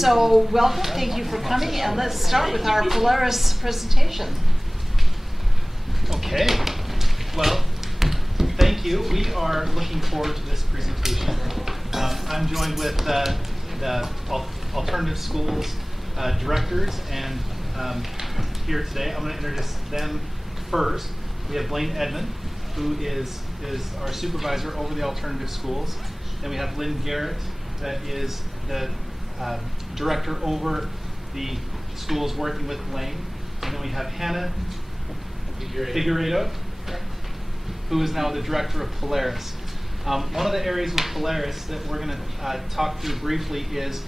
So welcome, thank you for coming, and let's start with our Polaris presentation. Okay, well, thank you. We are looking forward to this presentation. I'm joined with the alternative schools directors, and here today I'm going to introduce them first. We have Blaine Edmond, who is our supervisor over the alternative schools. Then we have Lynn Garrett, that is the director over the schools working with Blaine. And then we have Hannah Figueredo, who is now the director of Polaris. One of the areas with Polaris that we're going to talk through briefly is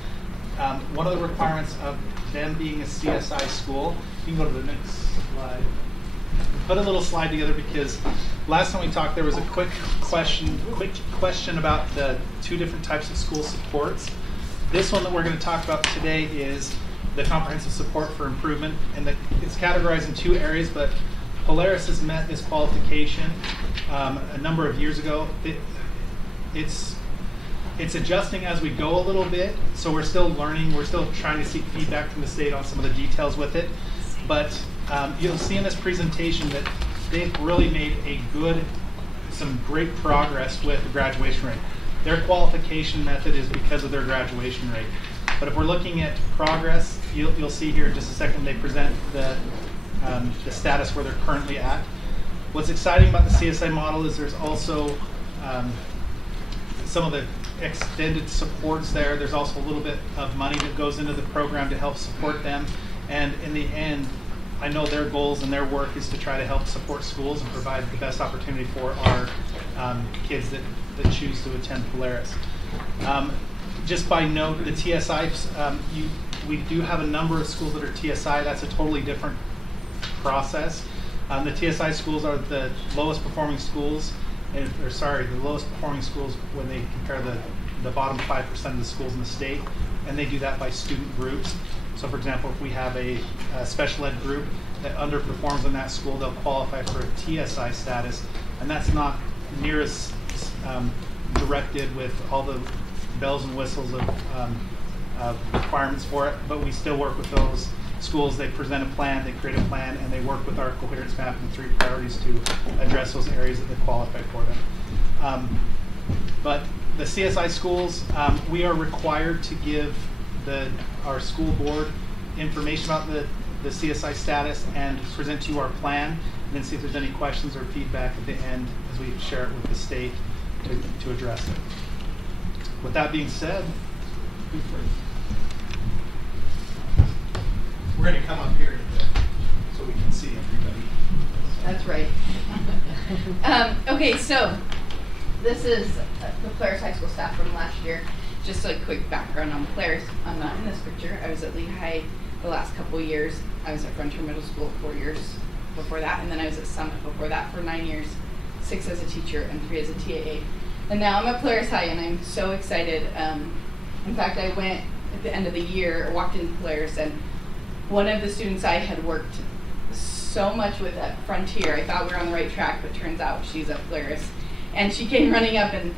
one of the requirements of them being a CSI school. You can go to the next slide. Put a little slide together because last time we talked there was a quick question about the two different types of school supports. This one that we're going to talk about today is the comprehensive support for improvement, and it's categorized in two areas, but Polaris has met this qualification a number of years ago. It's adjusting as we go a little bit, so we're still learning. We're still trying to seek feedback from the state on some of the details with it. But you'll see in this presentation that they've really made some great progress with the graduation rate. Their qualification method is because of their graduation rate. But if we're looking at progress, you'll see here in just a second they present the status where they're currently at. What's exciting about the CSI model is there's also some of the extended supports there. There's also a little bit of money that goes into the program to help support them. And in the end, I know their goals and their work is to try to help support schools and provide the best opportunity for our kids that choose to attend Polaris. Just by note, the TSI, we do have a number of schools that are TSI. That's a totally different process. The TSI schools are the lowest performing schools, the lowest performing schools when they compare the bottom 5% of the schools in the state, and they do that by student groups. So for example, if we have a special ed group that underperforms in that school, they'll qualify for a TSI status, and that's not near as directed with all the bells and whistles of requirements for it, but we still work with those schools. They present a plan, they create a plan, and they work with our coherence map and 3 priorities to address those areas that they qualify for them. But the CSI schools, we are required to give our school board information about the CSI status and present to you our plan, and then see if there's any questions or feedback at the end as we share it with the state to address it. With that being said, we're going to come up here so we can see everybody. That's right. Okay, so this is the Polaris High School staff from last year. Just a quick background on Polaris. I'm not in this picture. I was at Lehigh the last couple of years. I was at Frontier Middle School 4 years before that, and then I was at Summit before that for 9 years, 6 as a teacher and 3 as a TAA. And now I'm at Polaris High, and I'm so excited. In fact, I went at the end of the year, walked into Polaris, and one of the students I had worked so much with at Frontier, I thought we were on the right track, but turns out she's at Polaris. And she came running up, and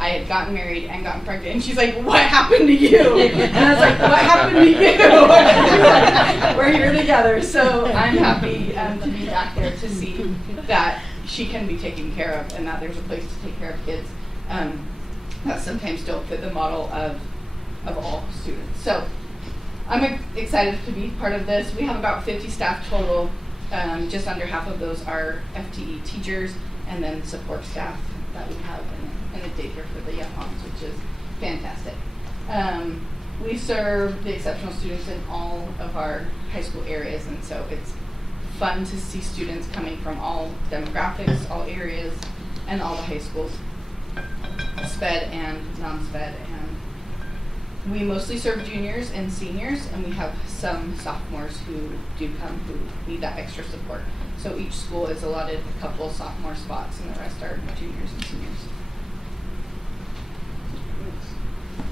I had gotten married and gotten pregnant, and she's like, "What happened to you?" And I was like, "What happened to you?" Like, we're here together, so I'm happy to be back there to see that she can be taken care of and that there's a place to take care of kids that sometimes don't fit the model of all students. So I'm excited to be part of this. We have about 50 staff total. Just under half of those are FTE teachers, and then support staff that we have in a daycare for the young moms, which is fantastic. We serve the exceptional students in all of our high school areas, and so it's fun to see students coming from all demographics, all areas, and all the high schools, SPED and non-SPED. And we mostly serve juniors and seniors, and we have some sophomores who do come who need that extra support. So each school is allotted a couple of sophomore spots, and the rest are juniors and seniors.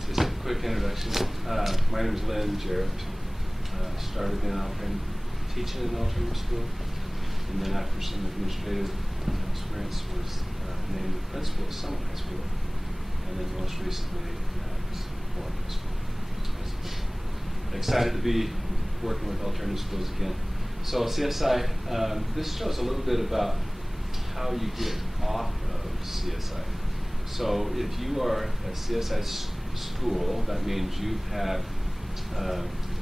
Just a quick introduction. My name is Lynn Jarrett. Started in Alpine teaching in alternative school, and then after some administrative experience was named the principal at Summit High School, and then most recently at Warren High School. excited to be working with alternative schools again. So CSI, this shows a little bit about how you get off of CSI. So if you are a CSI school, that means you've had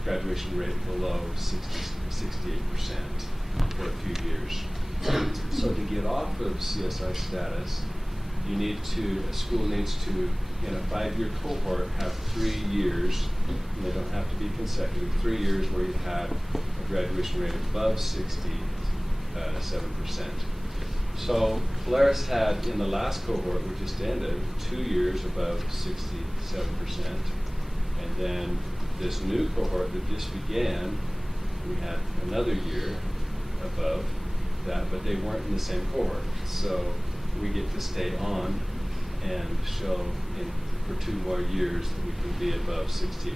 graduation rate below 68% for a few years. So to get off of CSI status, a school needs to, in a 5-year cohort, have 3 years, and they don't have to be consecutive, 3 years where you've had a graduation rate above 67%. So Polaris had, in the last cohort we just ended, 2 years above 67%. And then this new cohort that just began, we had another year above that, but they weren't in the same cohort. So we get to stay on and show for 2 more years that we can be above 68%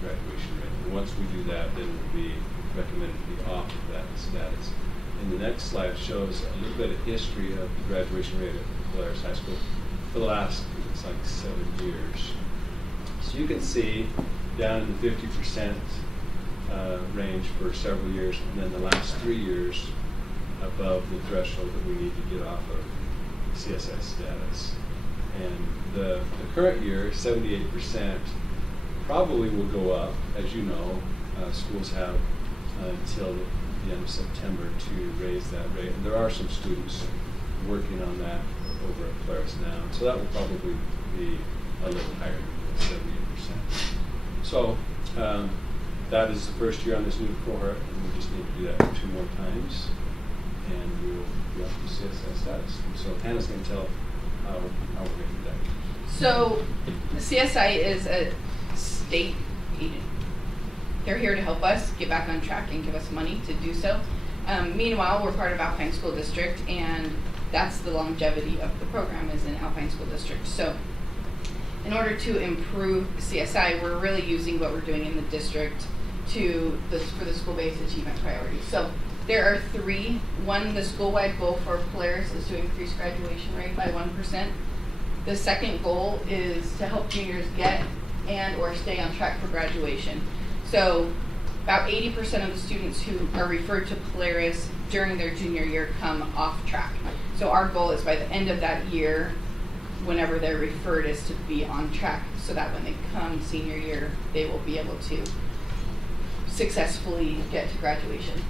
graduation rate. And once we do that, then we'll be recommended to be off of that status. And the next slide shows a little bit of history of the graduation rate at Polaris High School for the last, it's like 7 years. So you can see down in the 50% range for several years, and then the last 3 years above the threshold that we need to get off of CSI status. And the current year, 78%, probably will go up. As you know, schools have until the end of September to raise that rate. And there are some students working on that over at Polaris now. So that will probably be a little higher than 78%. So that is the first year on this new cohort, and we just need to do that 2 more times, and we will be up to CSI status. And so Hannah's going to tell how we're going to do that. So CSI is a state agent. They're here to help us get back on track and give us money to do so. Meanwhile, we're part of Alpine School District, and that's the longevity of the program is in Alpine School District. So in order to improve CSI, we're really using what we're doing in the district for the school-based achievement priorities. So there are 3. One, the school-wide goal for Polaris is to increase graduation rate by 1%. The second goal is to help juniors get and or stay on track for graduation. So about 80% of the students who are referred to Polaris during their junior year come off track. So our goal is by the end of that year, whenever they're referred, is to be on track so that when they come senior year, they will be able to successfully get to graduation.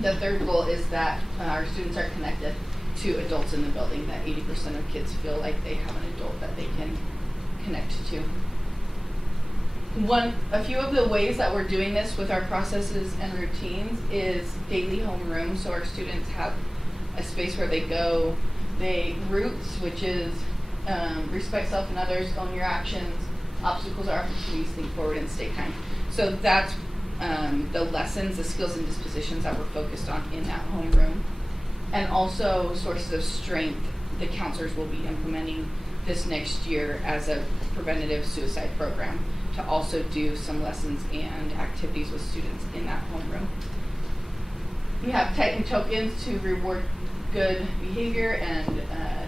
The third goal is that our students are connected to adults in the building, that 80% of kids feel like they have an adult that they can connect to. A few of the ways that we're doing this with our processes and routines is daily homeroom. So our students have a space where they go. Roots, which is respect self and others, own your actions, obstacles are opportunities, think forward and stay kind. So that's the lessons, the skills and dispositions that we're focused on in that homeroom. And also sources of strength the counselors will be implementing this next year as a preventative suicide program to also do some lessons and activities with students in that homeroom. We have Titan tokens to reward good behavior and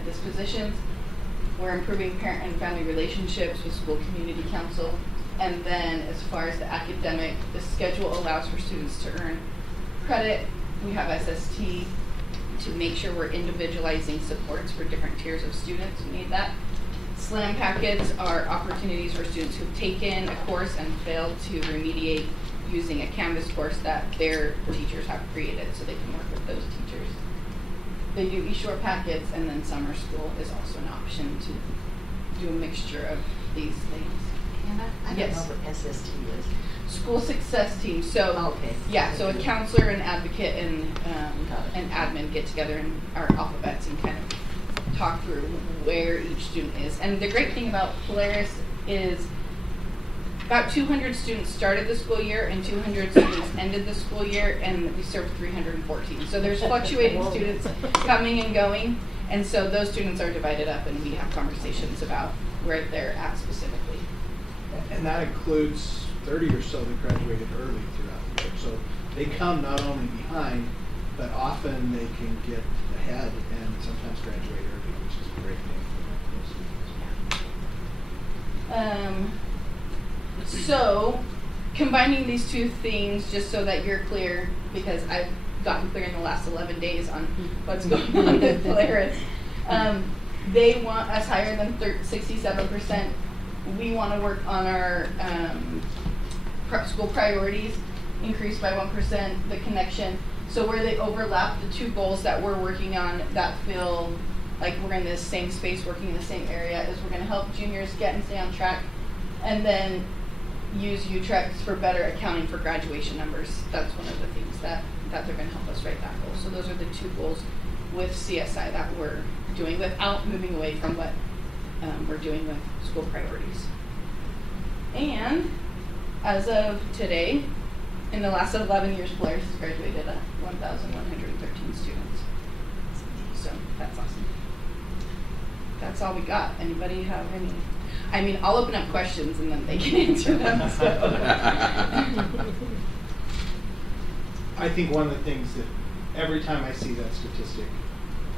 dispositions. We're improving parent and family relationships with school community council. And then as far as the academic, the schedule allows for students to earn credit. We have SST to make sure we're individualizing supports for different tiers of students who need that. SLAM packets are opportunities for students who've taken a course and failed to remediate using a Canvas course that their teachers have created so they can work with those teachers. They do eShore packets, and then summer school is also an option to do a mixture of these things. Hannah, I don't Yes. know what SST is. School success team. So Okay. yeah, so a counselor, an advocate, and an admin get together in our alphabets and kind of talk through where each student is. And the great thing about Polaris is about 200 students started the school year and 200 students ended the school year, and we served 314. So there's fluctuating students coming and going, and so those students are divided up, and we have conversations about where they're at specifically. And that includes 30 or so that graduated early throughout the year. So they come not only behind, but often they can get ahead and sometimes graduate early, which is a great thing for those students. So combining these two things, just so that you're clear, because I've gotten clear in the last 11 days on what's going on with Polaris. They want us higher than 67%. We want to work on our school priorities, increase by 1%, the connection. So where they overlap, the two goals that we're working on that feel like we're in the same space, working in the same area, is we're going to help juniors get and stay on track, and then use UTREX for better accounting for graduation numbers. That's one of the things that they're going to help us write that goal. So those are the two goals with CSI that we're doing without moving away from what we're doing with school priorities. And as of today, in the last 11 years, Polaris has graduated 1,113 students. So that's awesome. That's all we got. Anybody have any? I mean, I'll open up questions and then they can answer them. So. I think one of the things that every time I see that statistic,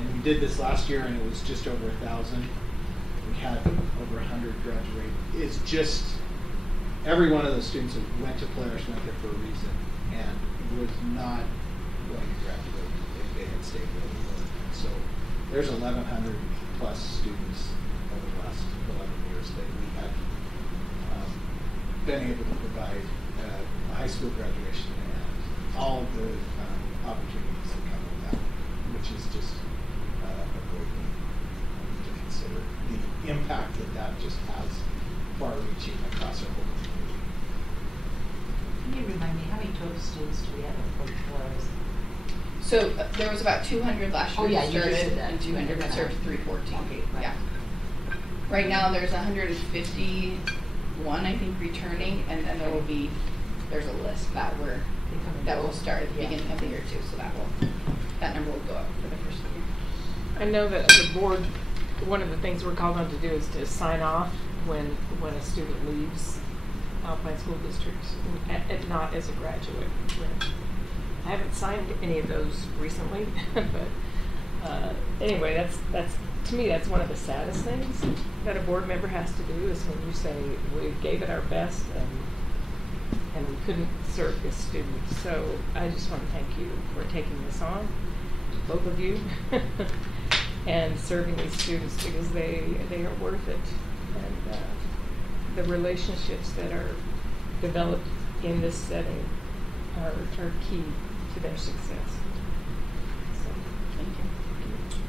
and we did this last year and it was just over 1,000, we had over 100 graduate, is just every one of those students that went to Polaris went there for a reason and was not going to graduate if they had stayed where they were. So there's 1,100 plus students over the last 11 years that we have been able to provide a high school graduation and all of the opportunities that come with that, which is just a great thing to consider. The impact that that just has far-reaching across our whole community. Can you remind me, how many total students do we have in Polaris? So there was about 200 last year. Oh, yeah, who you just started, said that. and 200 You're served gonna- 314. Okay, right. Yeah. Right now there's 151, I think, returning, and then there will be, there's a list that will start at the beginning of the year too. So that number will go up for the first year. I know that as a board, one of the things we're called on to do is to sign off when a student leaves Alpine School District, not as a graduate. I haven't signed any of those recently, but anyway, that's to me that's one of the saddest things that a board member has to do, is when you say we gave it our best and we couldn't serve this student. So I just want to thank you for taking this on, both of you, and serving these students, because they are worth it. And the relationships that are developed in this setting are key to their success. So, Thank you.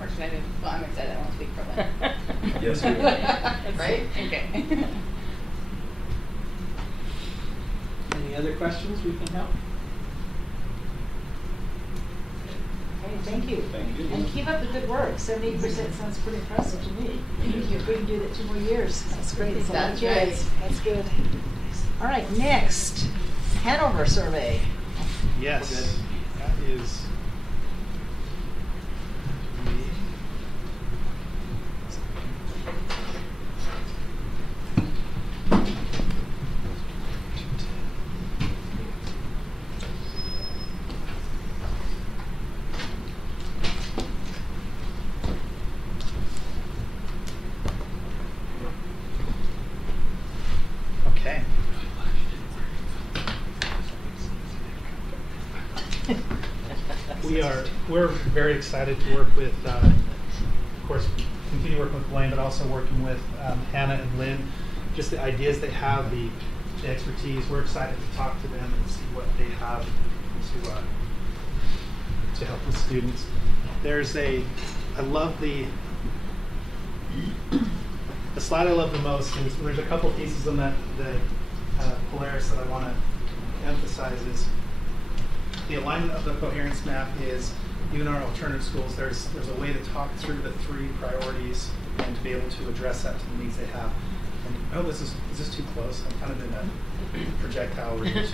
Or should I do? Well, I'm excited. I won't speak for Lynn. Yes, we will. Right? Okay. Any other questions we can help? Okay, thank you. Thank you. And keep up the good work. 78% sounds pretty impressive to me. Thank you. If we can do that 2 more years, that's great. It's a lot of That's kids. right. That's good. All right, next, Hanover survey. Yes, that is. Okay. We're very excited to work with, of course, continue working with Blaine, but also working with Hannah and Lynn. Just the ideas they have, the expertise. We're excited to talk to them and see what they have to help with students. I love the slide I love the most is there's a couple pieces on that Polaris that I want to emphasize is the alignment of the coherence map is, even our alternative schools, there's a way to talk through the 3 priorities and to be able to address that to the needs they have. And oh, is this too close? I'm kind of in a projectile reading,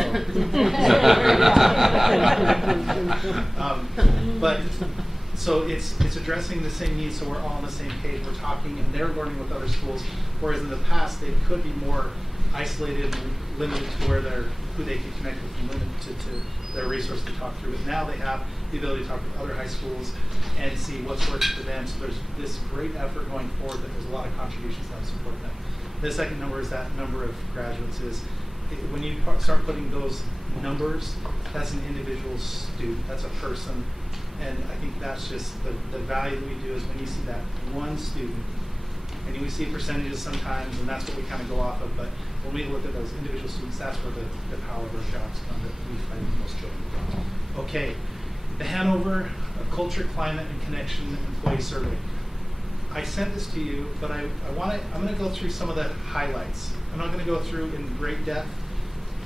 but so it's addressing the same needs, so we're all on the same page. We're talking, and they're learning with other schools. Whereas in the past, they could be more isolated and limited to who they can connect with, and limited to their resources to talk through. But now they have the ability to talk with other high schools and see what's working for them. So there's this great effort going forward that there's a lot of contributions that support them. The second number is that number of graduates is when you start putting those numbers, that's an individual student, that's a person. And I think that's just the value that we do is when you see that one student, and we see percentages sometimes, and that's what we kind of go off of, but when we look at those individual students, that's where the power of our jobs come, that we find most children. Okay, the Hanover Culture, Climate, and Connection Employee Survey. I sent this to you, but I'm going to go through some of the highlights. I'm not going to go through in great depth.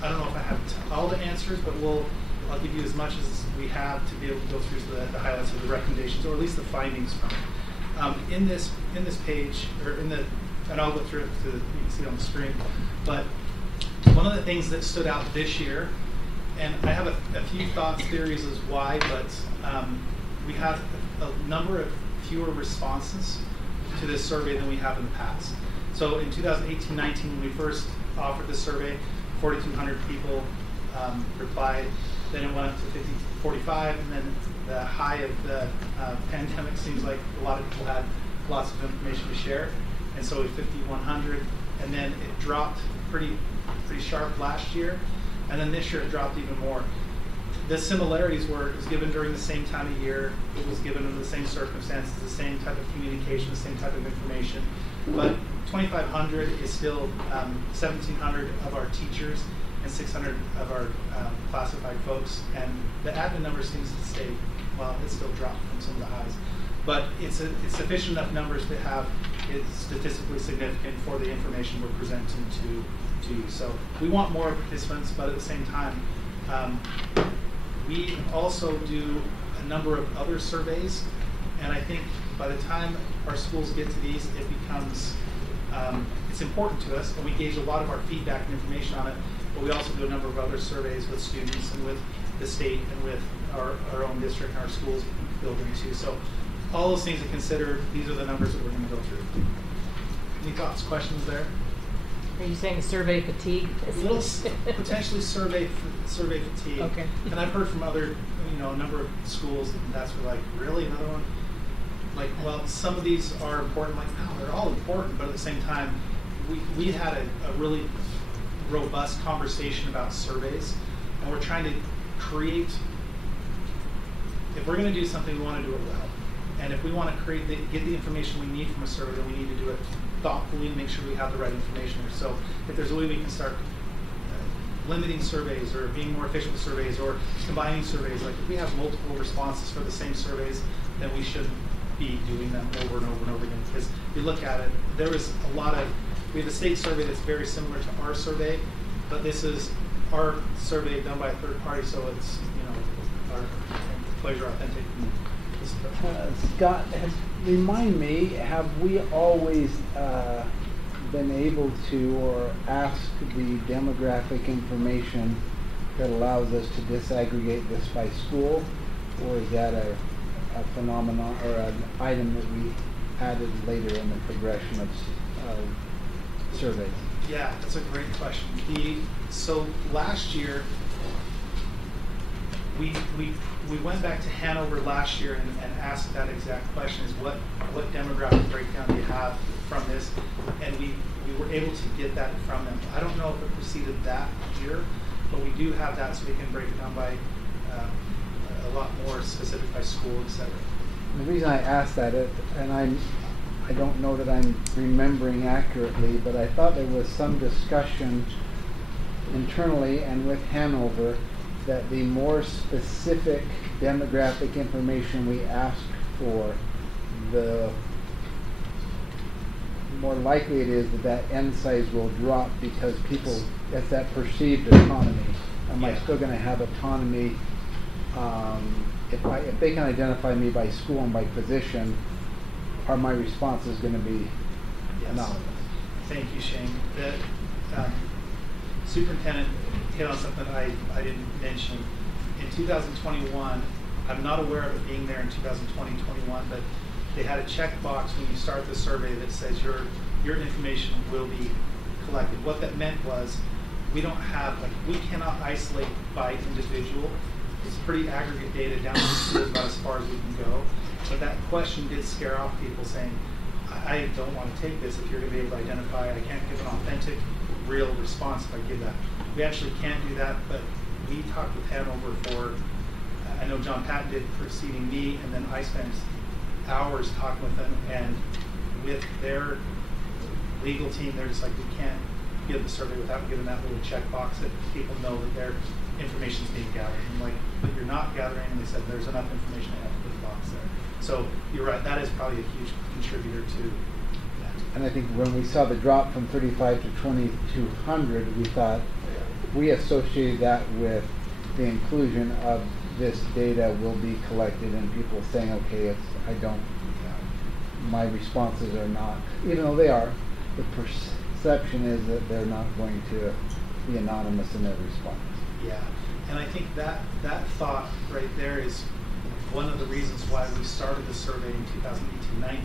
I don't know if I have all the answers, but I'll give you as much as we have to be able to go through the highlights of the recommendations, or at least the findings from it. In this page, and I'll go through it so that you can see it on the screen. But one of the things that stood out this year, and I have a few thoughts, theories as why, but we have a number of fewer responses to this survey than we have in the past. So in 2018-19, when we first offered this survey, 4,200 people replied. Then it went up to 45, and then the high of the pandemic seems like a lot of people had lots of information to share, and so 5,100, and then it dropped pretty sharp last year, and then this year it dropped even more. The similarities were, it was given during the same time of year, it was given under the same circumstances, the same type of communication, the same type of information, but 2,500 is still 1,700 of our teachers and 600 of our classified folks, and the admin number seems to stay, well, it's still dropped from some of the highs, but it's sufficient enough numbers to have it statistically significant for the information we're presenting to you. So we want more participants, but at the same time, we also do a number of other surveys, and I think by the time our schools get to these, it becomes, it's important to us, and we gauge a lot of our feedback and information on it, but we also do a number of other surveys with students and with the state and with our own district and our schools building too. So all those things to consider, these are the numbers that we're going to go through. Any thoughts, questions there? Are you saying survey fatigue? A little potentially survey fatigue. Okay. And I've heard from other, a number of schools, and that's where like, really, another one? Like, well, some of these are important. Like, no, they're all important, but at the same time, we had a really robust conversation about surveys, and we're trying to create. If we're going to do something, we want to do it well, and if we want to get the information we need from a survey, then we need to do it thoughtfully and make sure we have the right information. So if there's a way we can start limiting surveys or being more efficient with surveys or combining surveys, like if we have multiple responses for the same surveys, then we should be doing them over and over and over again. Because you look at it, there was we have a state survey that's very similar to our survey, but this is our survey done by a third party, so it's, our employees are authentic. Scott, remind me, have we always been able to or asked the demographic information that allows us to disaggregate this by school, or is that a phenomenon or an item that we added later in the progression of surveys? Yeah, that's a great question. So last year, we went back to Hanover last year and asked that exact question: is what demographic breakdown do you have from this? And we were able to get that from them. I don't know if it proceeded that year, but we do have that, so we can break it down by a lot more specific by school, etc. The reason I asked that, and I don't know that I'm remembering accurately, but I thought there was some discussion internally and with Hanover that the more specific demographic information we ask for, the more likely it is that end size will drop, because people, it's that perceived autonomy. Am I still going to have autonomy? If they can identify me by school and by position, are my responses going to be anonymous? Thank you, Shane. The superintendent hit on something I didn't mention. In 2021, I'm not aware of it being there in 2020-21, but they had a checkbox when you start the survey that says your information will be collected. What that meant was we cannot isolate by individual. It's pretty aggregate data down to schools about as far as we can go. But that question did scare off people, saying, I don't want to take this if you're going to be able to identify. I can't give an authentic, real response if I give that. we actually can't do that, but we talked with Hanover for, I know John Patton did preceding me, and then I spent hours talking with them, and with their legal team, they're just like, we can't give the survey without giving that little checkbox that people know that their information's being gathered. And like, but you're not gathering, and they said there's enough information I have to put the box there. So you're right, that is probably a huge contributor to that. And I think when we saw the drop from 35 to 2,200, we thought, we associated that with the inclusion of this data will be collected and people saying, okay, my responses are not, even though they are, the perception is that they're not going to be anonymous in their response. Yeah, and I think that thought right there is one of the reasons why we started the survey in 2018-19.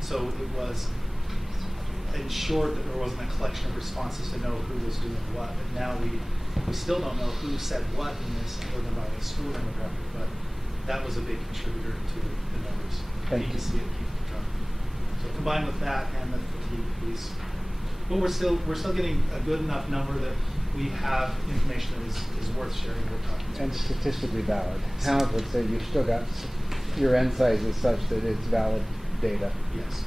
So it was ensured that there wasn't a collection of responses to know who was doing what. But now we still don't know who said what in this, other than by the school demographic. But that was a big contributor to the numbers. Thank you. You see it keep dropping. So combined with that and the fatigue piece, but we're still getting a good enough number that we have information that is worth sharing. We're talking And statistically valid. Howard would say you've still got, your N size is such that it's valid data. Yes.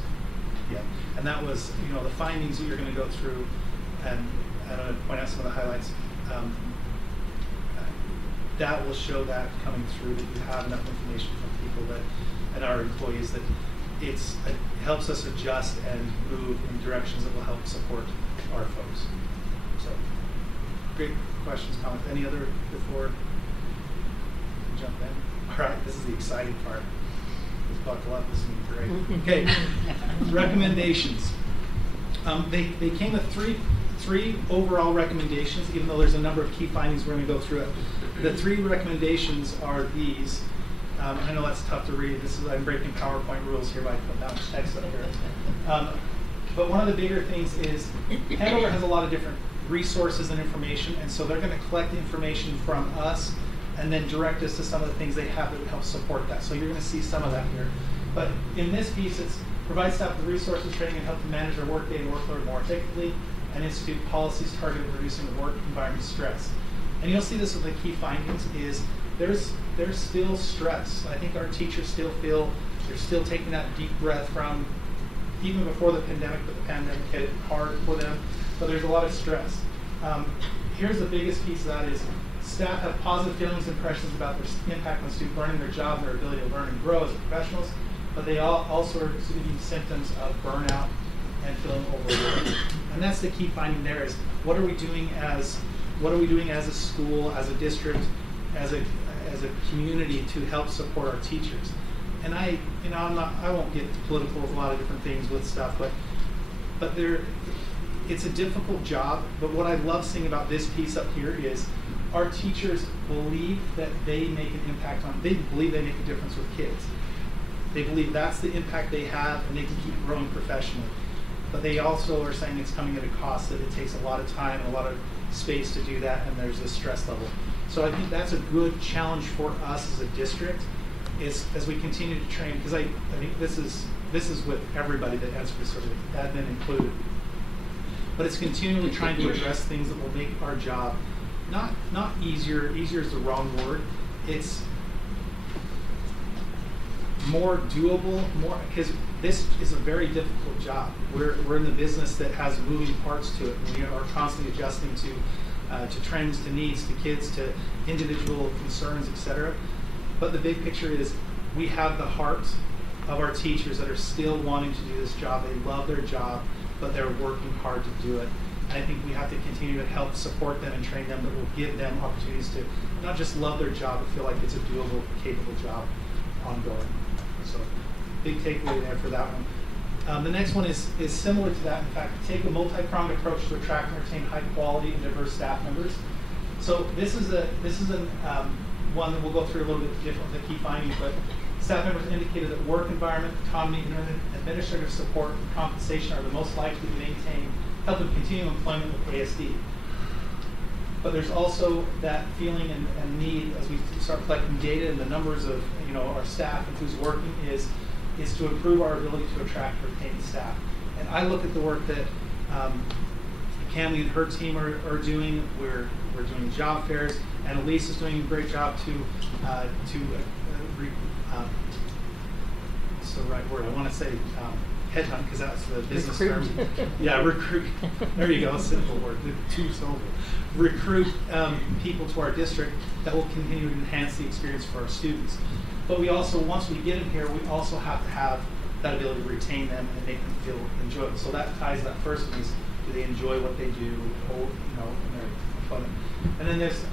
Yeah. And that was, the findings that you're going to go through, and I'm going to point out some of the highlights. That will show that coming through, that you have enough information from people that, and our employees, that it helps us adjust and move in directions that will help support our folks. So, great questions, comments. Any other before we jump in? All right, this is the exciting part. Let's buckle up. This is going to be great. Okay, recommendations. They came with three overall recommendations, even though there's a number of key findings. We're going to go through it. The three recommendations are these. I know that's tough to read. I'm breaking PowerPoint rules here by putting that much text up here. But one of the bigger things is Hanover has a lot of different resources and information, and so they're going to collect information from us and then direct us to some of the things they have that would help support that. So you're going to see some of that here. But in this piece, it's provide staff with resources, training, and help to manage their workday and workload more effectively, and institute policies targeted at reducing the work environment stress. And you'll see this with the key findings is there's still stress. I think our teachers still feel they're still taking that deep breath from even before the pandemic, but the pandemic hit it hard for them. But there's a lot of stress. Here's the biggest piece of that is staff have positive feelings and impressions about their impact on student learning, their job, their ability to learn and grow as professionals, but they also are exhibiting symptoms of burnout and feeling overwhelmed. And that's the key finding there is what are we doing as a school, as a district, as a community to help support our teachers. And I won't get political with a lot of different things with stuff, but it's a difficult job. But what I love seeing about this piece up here is our teachers believe that they make an impact they believe they make a difference with kids. They believe that's the impact they have, and they can keep growing professionally. But they also are saying it's coming at a cost, that it takes a lot of time and a lot of space to do that, and there's a stress level. So I think that's a good challenge for us as a district, is as we continue to train, because I think this is with everybody that answers this survey, admin included. But it's continually trying to address things that will make our job not easier. Easier is the wrong word. It's more doable, because this is a very difficult job. We're in the business that has moving parts to it. We are constantly adjusting to trends, to needs, to kids, to individual concerns, etc. But the big picture is we have the hearts of our teachers that are still wanting to do this job. They love their job, but they're working hard to do it. And I think we have to continue to help support them and train them, that will give them opportunities to not just love their job, but feel like it's a doable, capable job ongoing. So big takeaway there for that one. The next one is similar to that. In fact, take a multi-pronged approach to attract and retain high quality and diverse staff members. So this is one that we'll go through a little bit different, the key findings, but staff members indicated that work environment, autonomy, and administrative support and compensation are the most likely to help them continue employment with ASD. But there's also that feeling and need as we start collecting data and the numbers of our staff and who's working is to improve our ability to attract and retain staff. And I look at the work that Cammy and her team are doing. We're doing job fairs, and Elise is doing a great job what's the right word? I want to say headhunt, because that's the business term. Yeah, recruit. There you go, simple word, too simple. Recruit people to our district that will continue to enhance the experience for our students. But we also, once we get them here, we also have to have that ability to retain them and make them feel enjoyable. So that ties that first one is, do they enjoy what they do, and they're fun. And then there's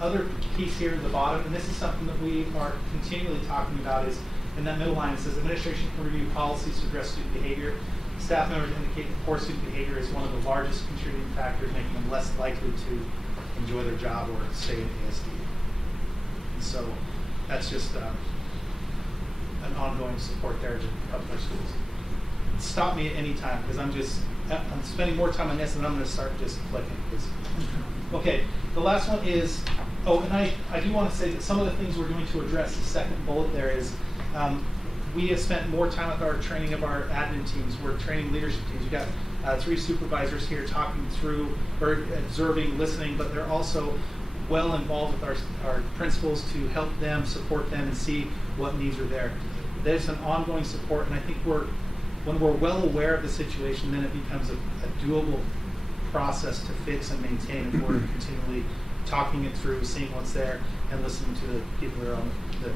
other piece here at the bottom, and this is something that we are continually talking about, is in that middle line. It says administration can review policies to address student behavior. Staff members indicate that poor student behavior is one of the largest contributing factors, making them less likely to enjoy their job or stay in ASD. And so that's just an ongoing support there to help our schools. Stop me at any time, because I'm spending more time on this, and I'm going to start just clicking. Okay, the last one is, and I do want to say that some of the things we're doing to address the second bullet there is, we have spent more time with our training of our admin teams. We're training leadership teams. We've got 3 supervisors here talking through, or observing, listening, but they're also well involved with our principals to help them, support them, and see what needs are there. There's an ongoing support, and I think when we're well aware of the situation, then it becomes a doable process to fix and maintain if we're continually talking it through, seeing what's there, and listening to the people that are on the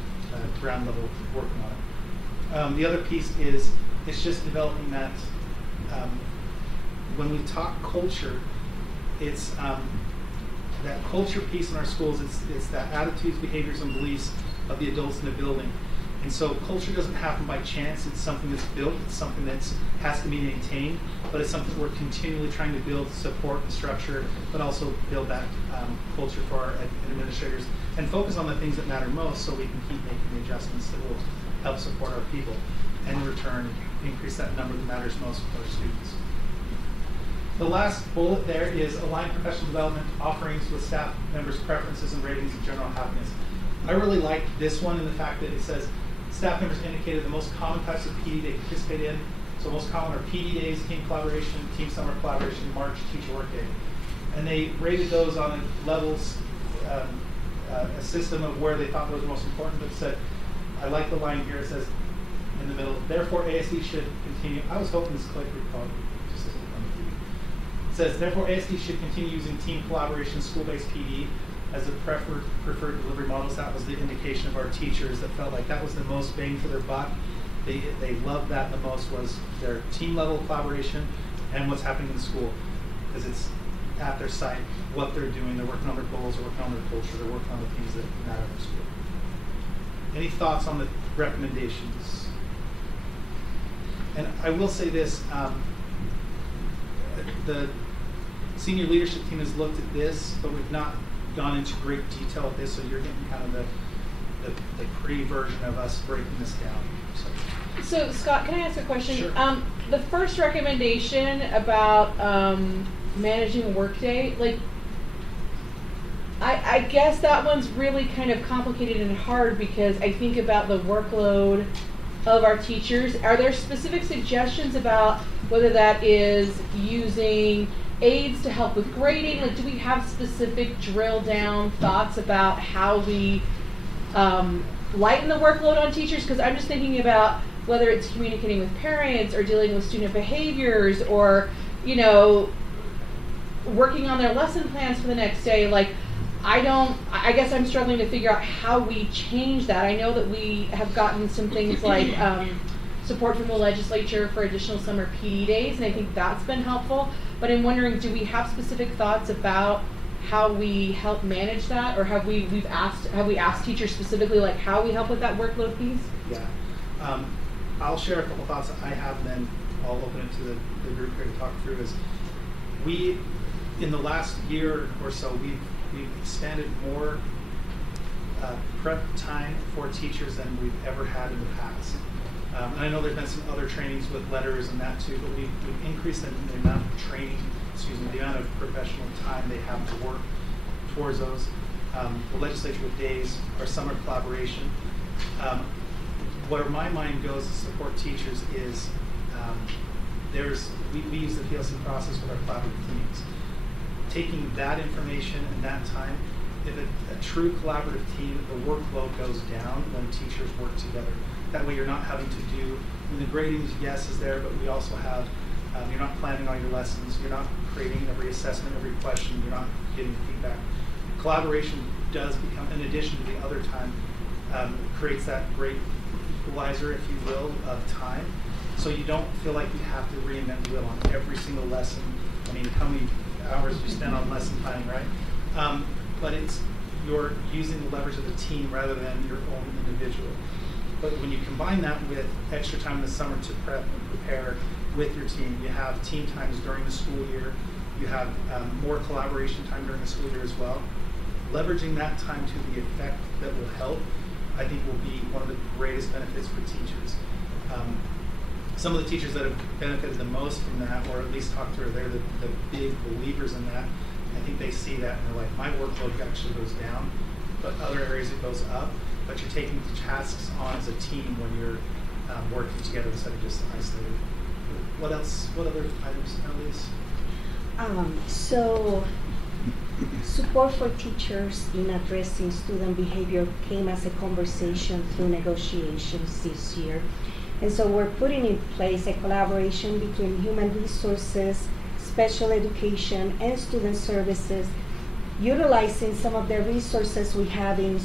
ground level working on it. The other piece is, it's just developing that, when we talk culture, it's that culture piece in our schools, it's that attitudes, behaviors, and beliefs of the adults in the building. And so culture doesn't happen by chance. It's something that's built. It's something that has to be maintained, but it's something we're continually trying to build, support, and structure, but also build that culture for our administrators and focus on the things that matter most, so we can keep making the adjustments that will help support our people, and in return increase that number that matters most for our students. The last bullet there is align professional development offerings with staff members' preferences and ratings of general happiness. I really like this one in the fact that it says staff members indicated the most common types of PD they participate in. So most common are PD days, team collaboration, team summer collaboration, March, teacher work day. And they rated those on levels, a system of where they thought those were most important, but said, I like the line here, it says in the middle, therefore ASD should continue. I was hoping this click would call just as on the TV. It says, therefore ASD should continue using team collaboration, school-based PD as the preferred delivery models. That was the indication of our teachers that felt like that was the most bang for their buck. They loved that the most, was their team level collaboration and what's happening in the school, because it's at their site, what they're doing. They're working on their goals, they're working on their culture, they're working on the things that matter in the school. Any thoughts on the recommendations? And I will say this, the senior leadership team has looked at this, but we've not gone into great detail with this, so you're getting kind of the pre-version of us breaking this down. So Scott, can I ask a question? Sure. The first recommendation about managing a workday, like, I guess that one's really kind of complicated and hard, because I think about the workload of our teachers. Are there specific suggestions about whether that is using aids to help with grading? Like, do we have specific drill down thoughts about how we lighten the workload on teachers? Because I'm just thinking about whether it's communicating with parents or dealing with student behaviors, or, you know, working on their lesson plans for the next day. Like, I guess I'm struggling to figure out how we change that. I know that we have gotten some things like support from the legislature for additional summer PD days, and I think that's been helpful. But I'm wondering, do we have specific thoughts about how we help manage that, or have we asked teachers specifically, like, how we help with that workload piece? Yeah. I'll share a couple thoughts that I have, and then I'll open it to the group here to talk through. Is we, in the last year or so, we've expanded more prep time for teachers than we've ever had in the past. And I know there's been some other trainings with letters and that too, but we've increased the amount of training, the amount of professional time they have to work towards those. The legislature with days, our summer collaboration. Where my mind goes to support teachers is we use the PLC process with our collaborative teams. taking that information and that time, if a true collaborative team, the workload goes down when teachers work together. That way you're not having to do, the grading, yes, is there, but we also have, you're not planning all your lessons, you're not creating every assessment, every question, you're not getting feedback. Collaboration does become, in addition to the other time, creates that great equalizer, if you will, of time. So you don't feel like you have to reinvent the wheel on every single lesson. I mean, how many hours you spend on lesson planning, right? But you're using the leverage of the team rather than your own individual. But when you combine that with extra time in the summer to prep and prepare with your team, you have team times during the school year, you have more collaboration time during the school year as well. Leveraging that time to the effect that will help, I think, will be one of the greatest benefits for teachers. Some of the teachers that have benefited the most from that, or at least talked to her, they're the big believers in that. I think they see that and they're like, my workload actually goes down, but other areas it goes up. But you're taking the tasks on as a team when you're working together instead of just isolated. What else? What other items, Annalise? So support for teachers in addressing student behavior came as a conversation through negotiations this year. And so we're putting in place a collaboration between human resources, special education, and student services, utilizing some of the resources we have in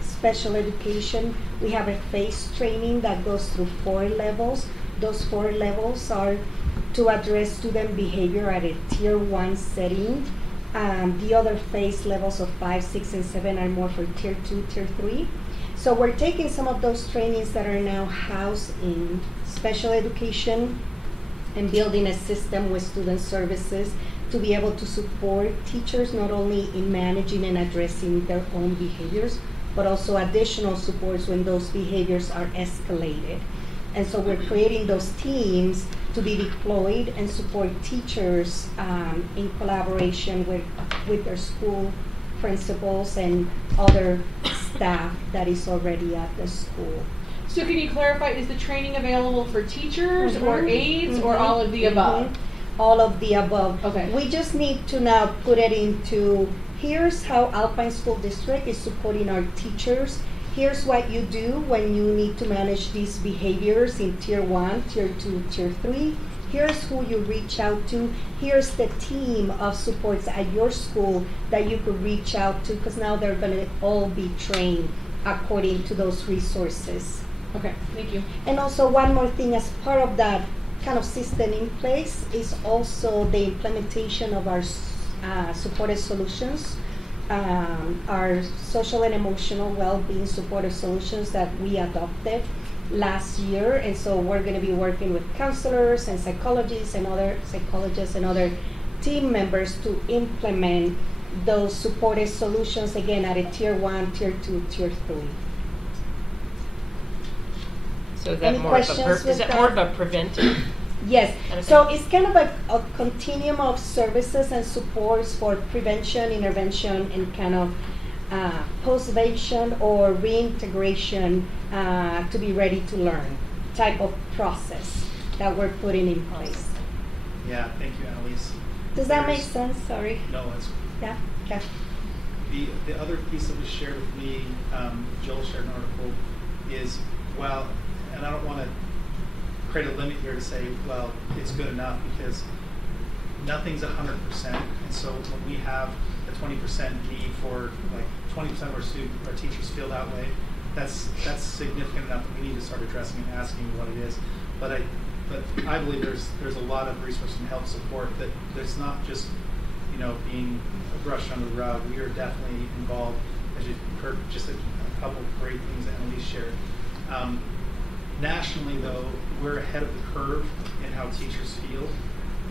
special education. We have a phase training that goes through 4 levels. Those 4 levels are to address student behavior at a tier 1 setting. The other phase levels of 5, 6, and 7 are more for tier 2, tier 3. So we're taking some of those trainings that are now housed in special education and building a system with student services to be able to support teachers not only in managing and addressing their own behaviors, but also additional supports when those behaviors are escalated. And so we're creating those teams to be deployed and support teachers in collaboration with their school principals and other staff that is already at the school. So can you clarify, is the training available for teachers or aides or all of the above? All of the above. Okay. We just need to now put it into, here's how Alpine School District is supporting our teachers. Here's what you do when you need to manage these behaviors in tier 1, tier 2, tier 3. Here's who you reach out to. Here's the team of supports at your school that you could reach out to, because now they're going to all be trained according to those resources. Okay, thank you. And also one more thing, as part of that kind of system in place is also the implementation of our supported solutions, our social and emotional well-being supportive solutions that we adopted last year. And so we're going to be working with counselors and psychologists and other team members to implement those supported solutions, again, at a tier 1, tier 2, tier 3. So is that Any more of questions is with that more of that? a preventive? Yes, Okay. so it's kind of a continuum of services and supports for prevention, intervention, and kind of post-evasion or reintegration to be ready to learn type of process that we're putting in place. Yeah, thank you, Annalise. Does that make There's- sense? Sorry. No, it's Yeah, okay. the other piece that was shared with me, Joel shared an article, is, well, and I don't want to create a limit here to say, well, it's good enough, because nothing's 100%. And so when we have a 20% need for, like, 20% of our teachers feel that way, that's significant enough that we need to start addressing and asking what it is. But I believe there's a lot of resource and help support that there's not just, being brushed under the rug. We are definitely involved, as you've heard just a couple of great things that Annalise shared. Nationally, though, we're ahead of the curve in how teachers feel,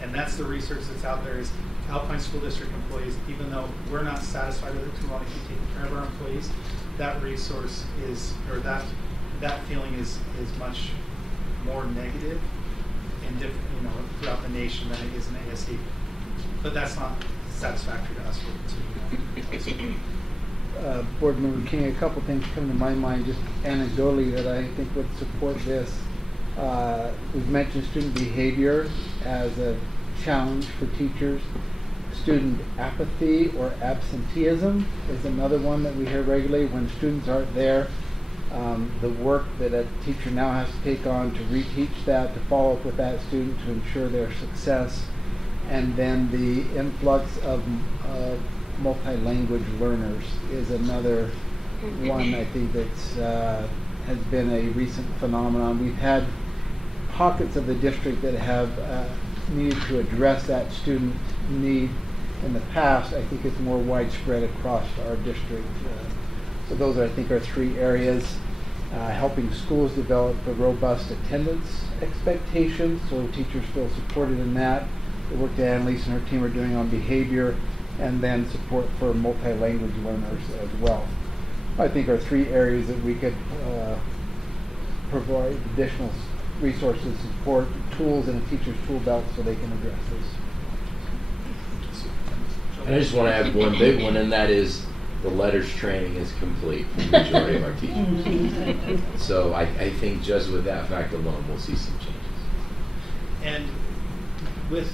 and that's the research that's out there. Is Alpine School District employees, even though we're not satisfied with it, we want to keep taking care of our employees, that resource is, or that feeling is much more negative and different, throughout the nation than it is in ASE. But that's not satisfactory to us. Board Member King, a couple things come to my mind just anecdotally that I think would support this. We've mentioned student behavior as a challenge for teachers. Student apathy or absenteeism is another one that we hear regularly when students aren't there. The work that a teacher now has to take on to reteach that, to follow up with that student to ensure their success. And then the influx of multi-language learners is another one I think that's has been a recent phenomenon. We've had pockets of the district that have needed to address that student need in the past. I think it's more widespread across our district. So those, I think, are three areas. Helping schools develop a robust attendance expectations, so teachers feel supported in that. The work that Annalise and her team are doing on behavior, and then support for multi-language learners as well. I think are three areas that we could provide additional resources, support, tools in a teacher's tool belt so they can address this. And I just want to add one big one, and that is the letters training is complete for the majority of our teachers. So I think just with that fact alone, we'll see some changes. And with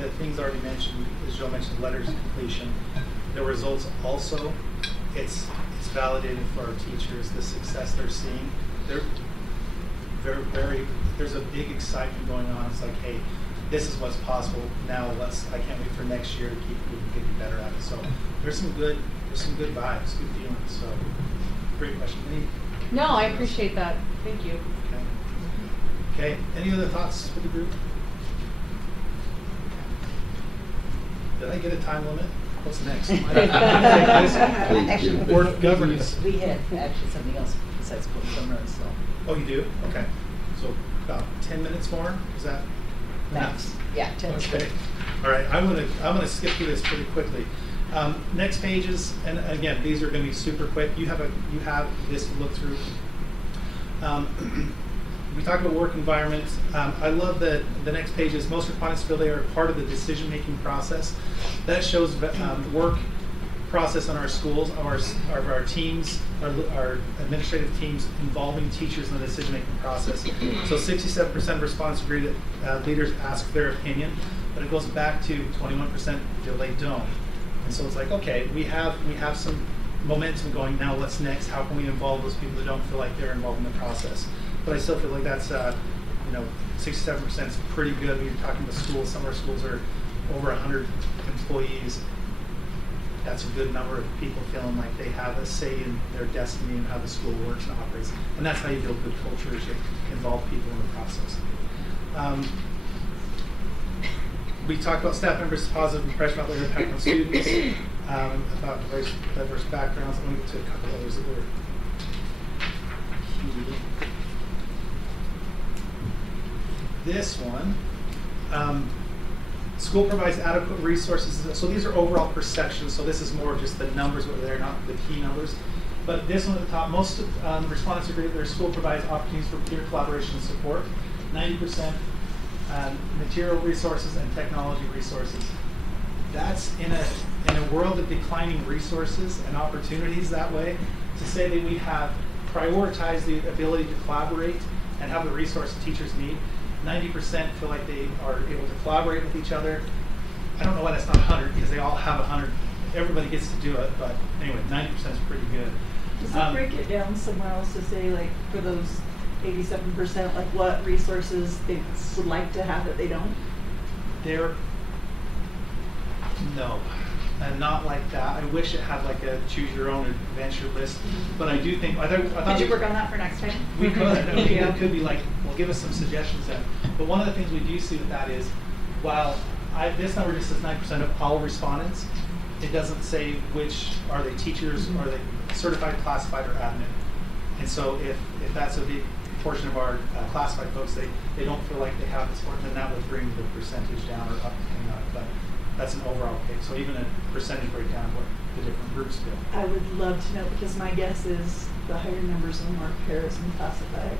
the things already mentioned, as Joe mentioned, letters of completion, the results also, it's validated for our teachers, the success they're seeing. They're very, there's a big excitement going on. It's like, hey, this is what's possible. Now I can't wait for next year to keep getting better at it. So there's some good vibes, good feelings. So great question. No, I appreciate that. Thank you. Okay. Any other thoughts for the group? Did I get a time limit? What's next? Please do. Board of Governance. We had actually something else besides Board of Governors, so. Oh, you do? Okay. So about 10 minutes more? Is that Max. Yeah, 10 is Okay. good. All right. I'm gonna skip through this pretty quickly. Next pages, and again, these are going to be super quick. You have this to look through. We talked about work environment. I love that the next page is most respondents feel they are part of the decision-making process. That shows work process in our schools, our teams, our administrative teams involving teachers in the decision-making process. So 67% of respondents agree that leaders ask their opinion, but it goes back to 21% feel they don't. And so it's like, okay, we have some momentum going. Now what's next? How can we involve those people that don't feel like they're involved in the process? But I still feel like that's 67% is pretty good. When you're talking about schools, some of our schools are over 100 employees. That's a good number of people feeling like they have a say in their destiny and how the school works and operates. And that's how you build good culture, is you involve people in the process. We talked about staff members' positive impression about their impact on students, about diverse backgrounds. I'm going to get to a couple others that were key. This one, school provides adequate resources. So these are overall perceptions. So this is more just the numbers that are there, not the key numbers. But this one at the top, most respondents agree that their school provides opportunities for peer collaboration and support. 90%. Material resources and technology resources. That's in a world of declining resources and opportunities that way. To say that we have prioritized the ability to collaborate and have the resources teachers need. 90% feel like they are able to collaborate with each other. I don't know why that's not 100, because they all have 100. Everybody gets to do it, but anyway, 90% is pretty good. Does it break it down somewhere else to say, like, for those 87%, like what resources they would like to have that they don't? No, and not like that. I wish it had like a choose your own adventure list, but I do think I thought Could you work on that for next time? we could. It could be like, well, give us some suggestions then. But one of the things we do see with that is, while this number just says 9% of all respondents, it doesn't say which are they teachers, or are they certified, classified, or admin. And so if that's a big portion of our classified folks, they don't feel like they have the support, then that would bring the percentage down or up. But that's an overall pick. So even a percentage breakdown of what the different groups feel. I would love to know, because my guess is the higher numbers are more pairs and classified.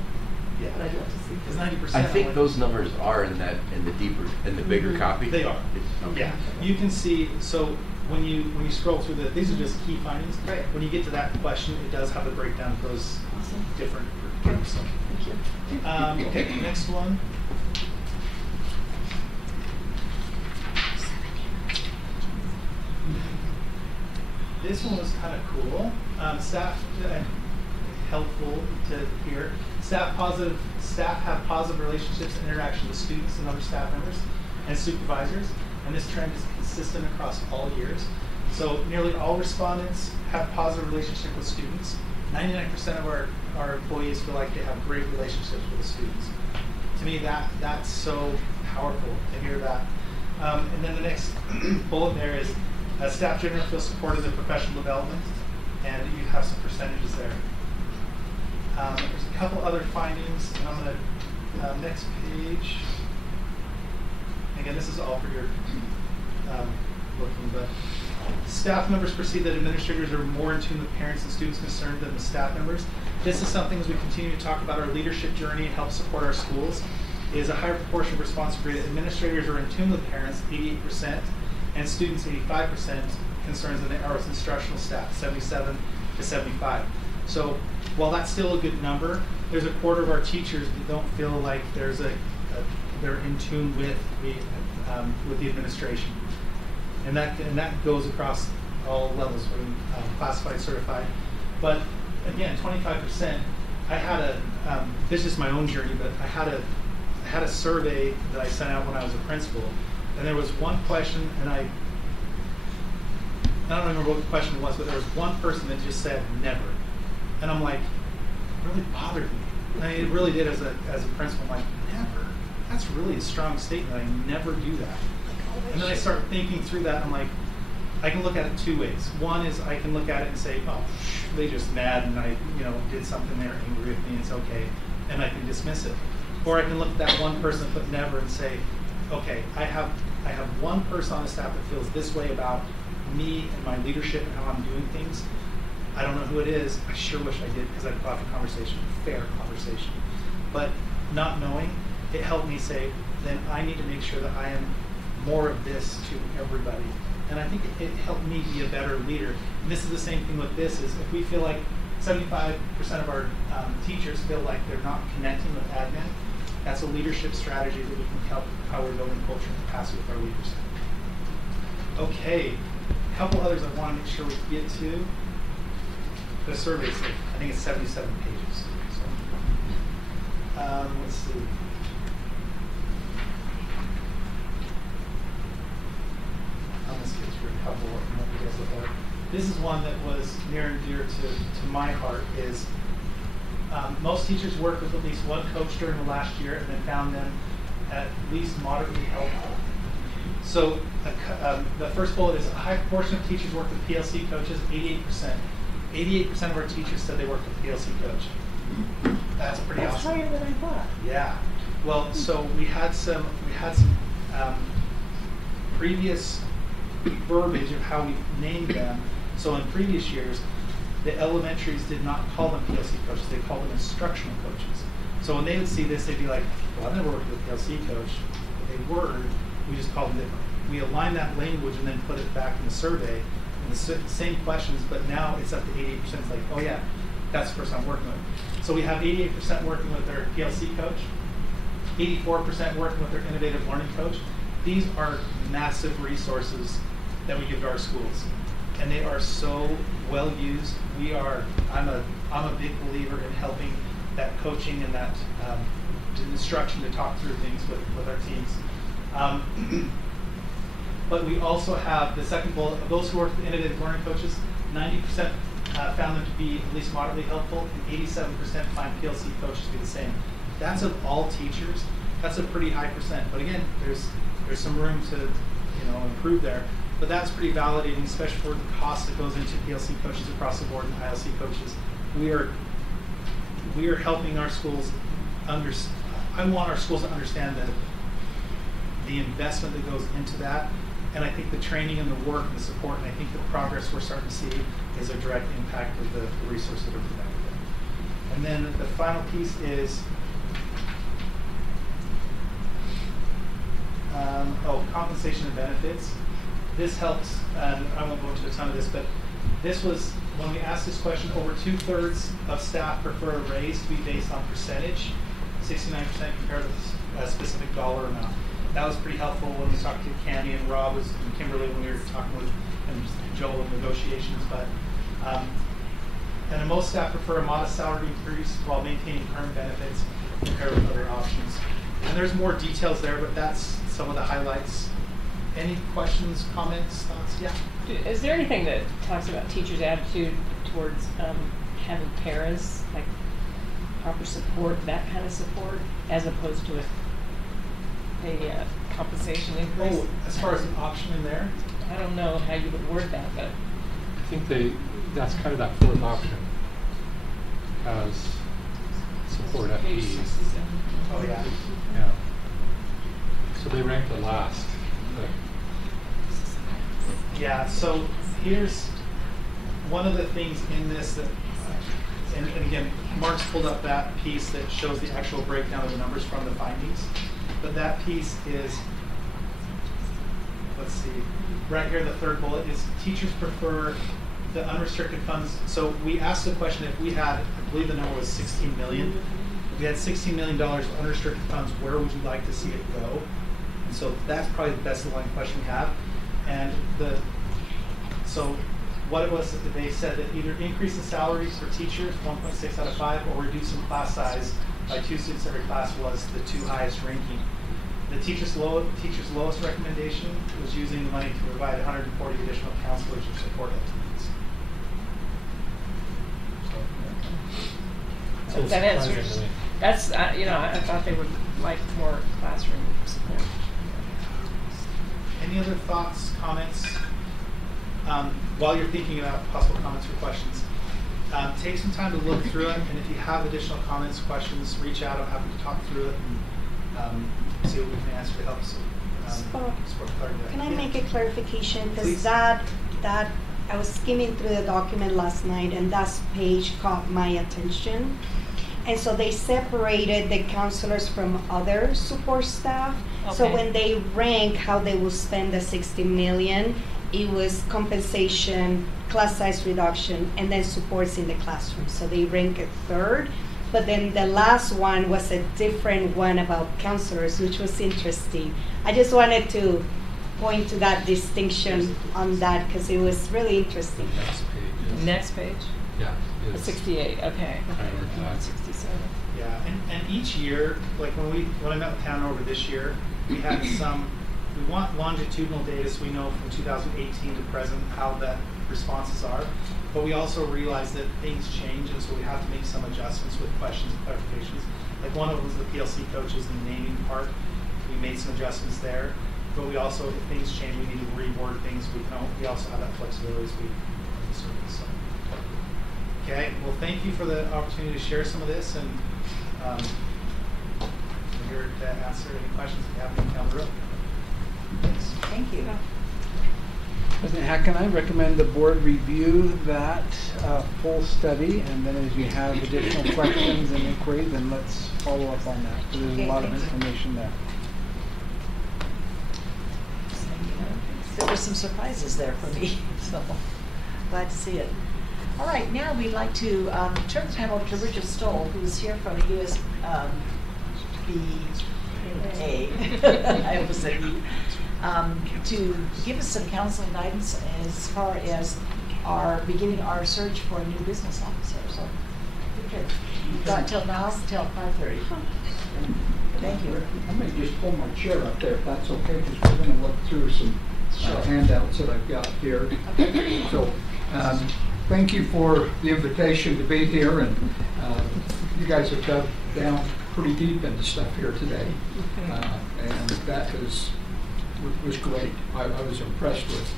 Yeah, But I'd love to see. Because 90%. I think those numbers are in the bigger copy. They are. Okay. Yeah, you can see. So when you scroll through these are just key findings. Right. When you get to that question, it does have a breakdown of those Awesome. different groups. So. Thank you. Okay, next one. this one was kind of cool. Staff, helpful to hear. Staff have positive relationships and interaction with students and other staff members and supervisors, and this trend is consistent across all years. So nearly all respondents have positive relationship with students. 99% of our employees feel like they have great relationships with the students. To me, that's so powerful to hear that. And then the next bullet there is staff generally feel supported in professional development, and you have some percentages there. There's a couple other findings, and I'm going to, next page. Again, this is all for your looking, but staff members perceive that administrators are more in tune with parents and students concerned than with staff members. This is something as we continue to talk about our leadership journey and help support our schools, is a higher proportion of response agree that administrators are in tune with parents, 88%, and students, 85%, concerns than our instructional staff, 77 to 75. So while that's still a good number, there's a quarter of our teachers that don't feel like they're in tune with the administration. And that goes across all levels, from classified, certified. But again, 25%. I had this is my own journey, but I had a survey that I sent out when I was a principal, and there was one question, and I don't remember what the question was, but there was one person that just said never, and I'm like, it really bothered me. And it really did as a principal. I'm like, never. That's really a strong statement. I never do that. And then I start thinking through that. I'm like, I can look at it two ways. One is I can look at it and say, oh, they just mad, and I, did something. They're angry with me. It's okay, and I can dismiss it. Or I can look at that one person that put never and say, okay, I have one person on the staff that feels this way about me and my leadership and how I'm doing things. I don't know who it is. I sure wish I did, because I'd thought the conversation, fair conversation. But not knowing, it helped me say, then I need to make sure that I am more of this to everybody. And I think it helped me be a better leader. And this is the same thing with this, is if we feel like 75% of our teachers feel like they're not connecting with admin, that's a leadership strategy that we can help how we're building culture and capacity with our leaders. Okay, a couple others I want to make sure we get to. The survey, I think it's 77 pages. So, let's see. I'm going to skip through a couple and let you guys look at it. This is one that was near and dear to my heart. Is most teachers work with at least one coach during the last year and then found them at least moderately helpful. So the first bullet is a high proportion of teachers work with PLC coaches, 88%. 88% of our teachers said they worked with a PLC coach. That's pretty awesome. That's higher than I thought. Yeah. Well, so we had some previous verbiage of how we named them. So in previous years, the elementaries did not call them PLC coaches; they called them instructional coaches. So when they would see this, they'd be like, "Well, I've never worked with a PLC coach." But they were. We just called them different. We aligned that language and then put it back in the survey. The same questions, but now it's up to 88%. It's like, oh yeah, that's the person I'm working with. So we have 88% working with their PLC coach, 84% working with their innovative learning coach. These are massive resources that we give to our schools, and they are so well used. I'm a big believer in helping that coaching and that instruction to talk through things with our teams. But we also have the second bullet of those who work with innovative learning coaches. 90% found them to be at least moderately helpful, and 87% find PLC coaches to be the same. That's of all teachers. That's a pretty high percent. But again, there's some room to improve there. But that's pretty validating, especially for the cost that goes into PLC coaches across the board and ILC coaches. We are helping our schools I want our schools to understand the investment that goes into that. And I think the training and the work and the support, and I think the progress we're starting to see is a direct impact of the resources that are provided. And then the final piece is compensation and benefits. This helps, and I won't go into a ton of this, but this was, when we asked this question, over 2/3 of staff prefer a raise to be based on percentage, 69% compared with a specific dollar amount. That was pretty helpful when we talked to Candy and Rob and Kimberly when we were talking with, and Joel with negotiations, but and most staff prefer a modest salary increase while maintaining current benefits compared with other options. And there's more details there, but that's some of the highlights. Any questions, comments, thoughts? Yeah. Is there anything that talks about teachers' attitude towards having paras, like proper support, that kind of support, as opposed to a compensation increase? Oh, as far as an option in there? I don't know how you would word that, but I think that's kind of that fourth option as support page FTEs. 67. Oh, yeah. Yeah. So they rank the last. Yeah, so here's one of the things in this that, and again, Mark's pulled up that piece that shows the actual breakdown of the numbers from the findings. But that piece is, let's see, right here, the third bullet is teachers prefer the unrestricted funds. So we asked the question, if we had, I believe the number was 16 million. If we had $16 million of unrestricted funds, where would you like to see it go? And so that's probably the best aligned question we have. And so what it was, they said that either increase the salaries for teachers, 1.6 out of 5, or reduce in class size by 2 students every class was the two highest ranking. The teacher's lowest recommendation was using the money to provide 140 additional counselors or support activities. So that answers. surprisingly. That's I thought they would like more classroom support. Any other thoughts, comments? While you're thinking about possible comments or questions, take some time to look through it, and if you have additional comments, questions, reach out. I'm happy to talk through it and see what we can answer to help. Can I make a clarification? Please. Because that I was skimming through the document last night, and that page caught my attention. And so they separated the counselors from other support staff. So Okay. when they rank how they will spend the 60 million, it was compensation, class size reduction, and then supports in the classroom. So they rank it third. But then the last one was a different one about counselors, which was interesting. I just wanted to point to that distinction on that because it was really interesting. Next page is- Next page? Yeah. The is 68, okay. prioritized. 67. Yeah, and each year, like when I met with Town over this year, we had we want longitudinal data so we know from 2018 to present how the responses are. But we also realize that things change, and so we have to make some adjustments with questions and clarifications. Like one of them was the PLC coaches and the naming part. We made some adjustments there. But we also, if things change, we need to reword things. We also have that flexibility as we service. So. Okay, well, thank you for the opportunity to share some of this, and we're here to answer any questions that you have down the road. Thanks. Thank you. President Hacken, I recommend the board review that full study, and then as you have additional questions and inquiries, then let's follow up on that. There's a lot of information there. There were some surprises there for me, so glad to see it. All right, now we'd like to turn the time over to Richard Stoll, who is here from the USBA. I almost said E, to give us some counsel and guidance as far as beginning our search for a new business officer. So, Richard, you've got till now, till 5:30. Thank you. I may just pull my chair up there if that's okay, because we're going to look through some handouts that I've got here. Okay. So, thank you for the invitation to be here, and you guys have dug down pretty deep into stuff here today, and that was great. I was impressed with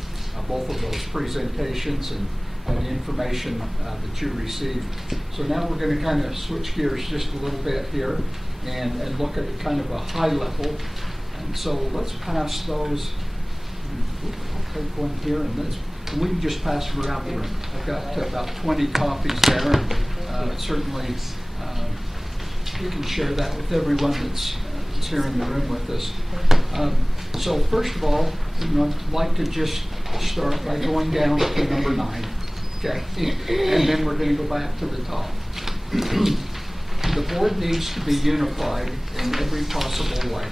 both of those presentations and the information that you received. So now we're going to kind of switch gears just a little bit here and look at kind of a high level. And so let's pass those. I'll take one here, and we can just pass them around the room. I've got about 20 copies there, and certainly we can share that with everyone that's here in the room with us. So first of all, I'd like to just start by going down to number 9, okay? And then we're going to go back to the top. The board needs to be unified in every possible way.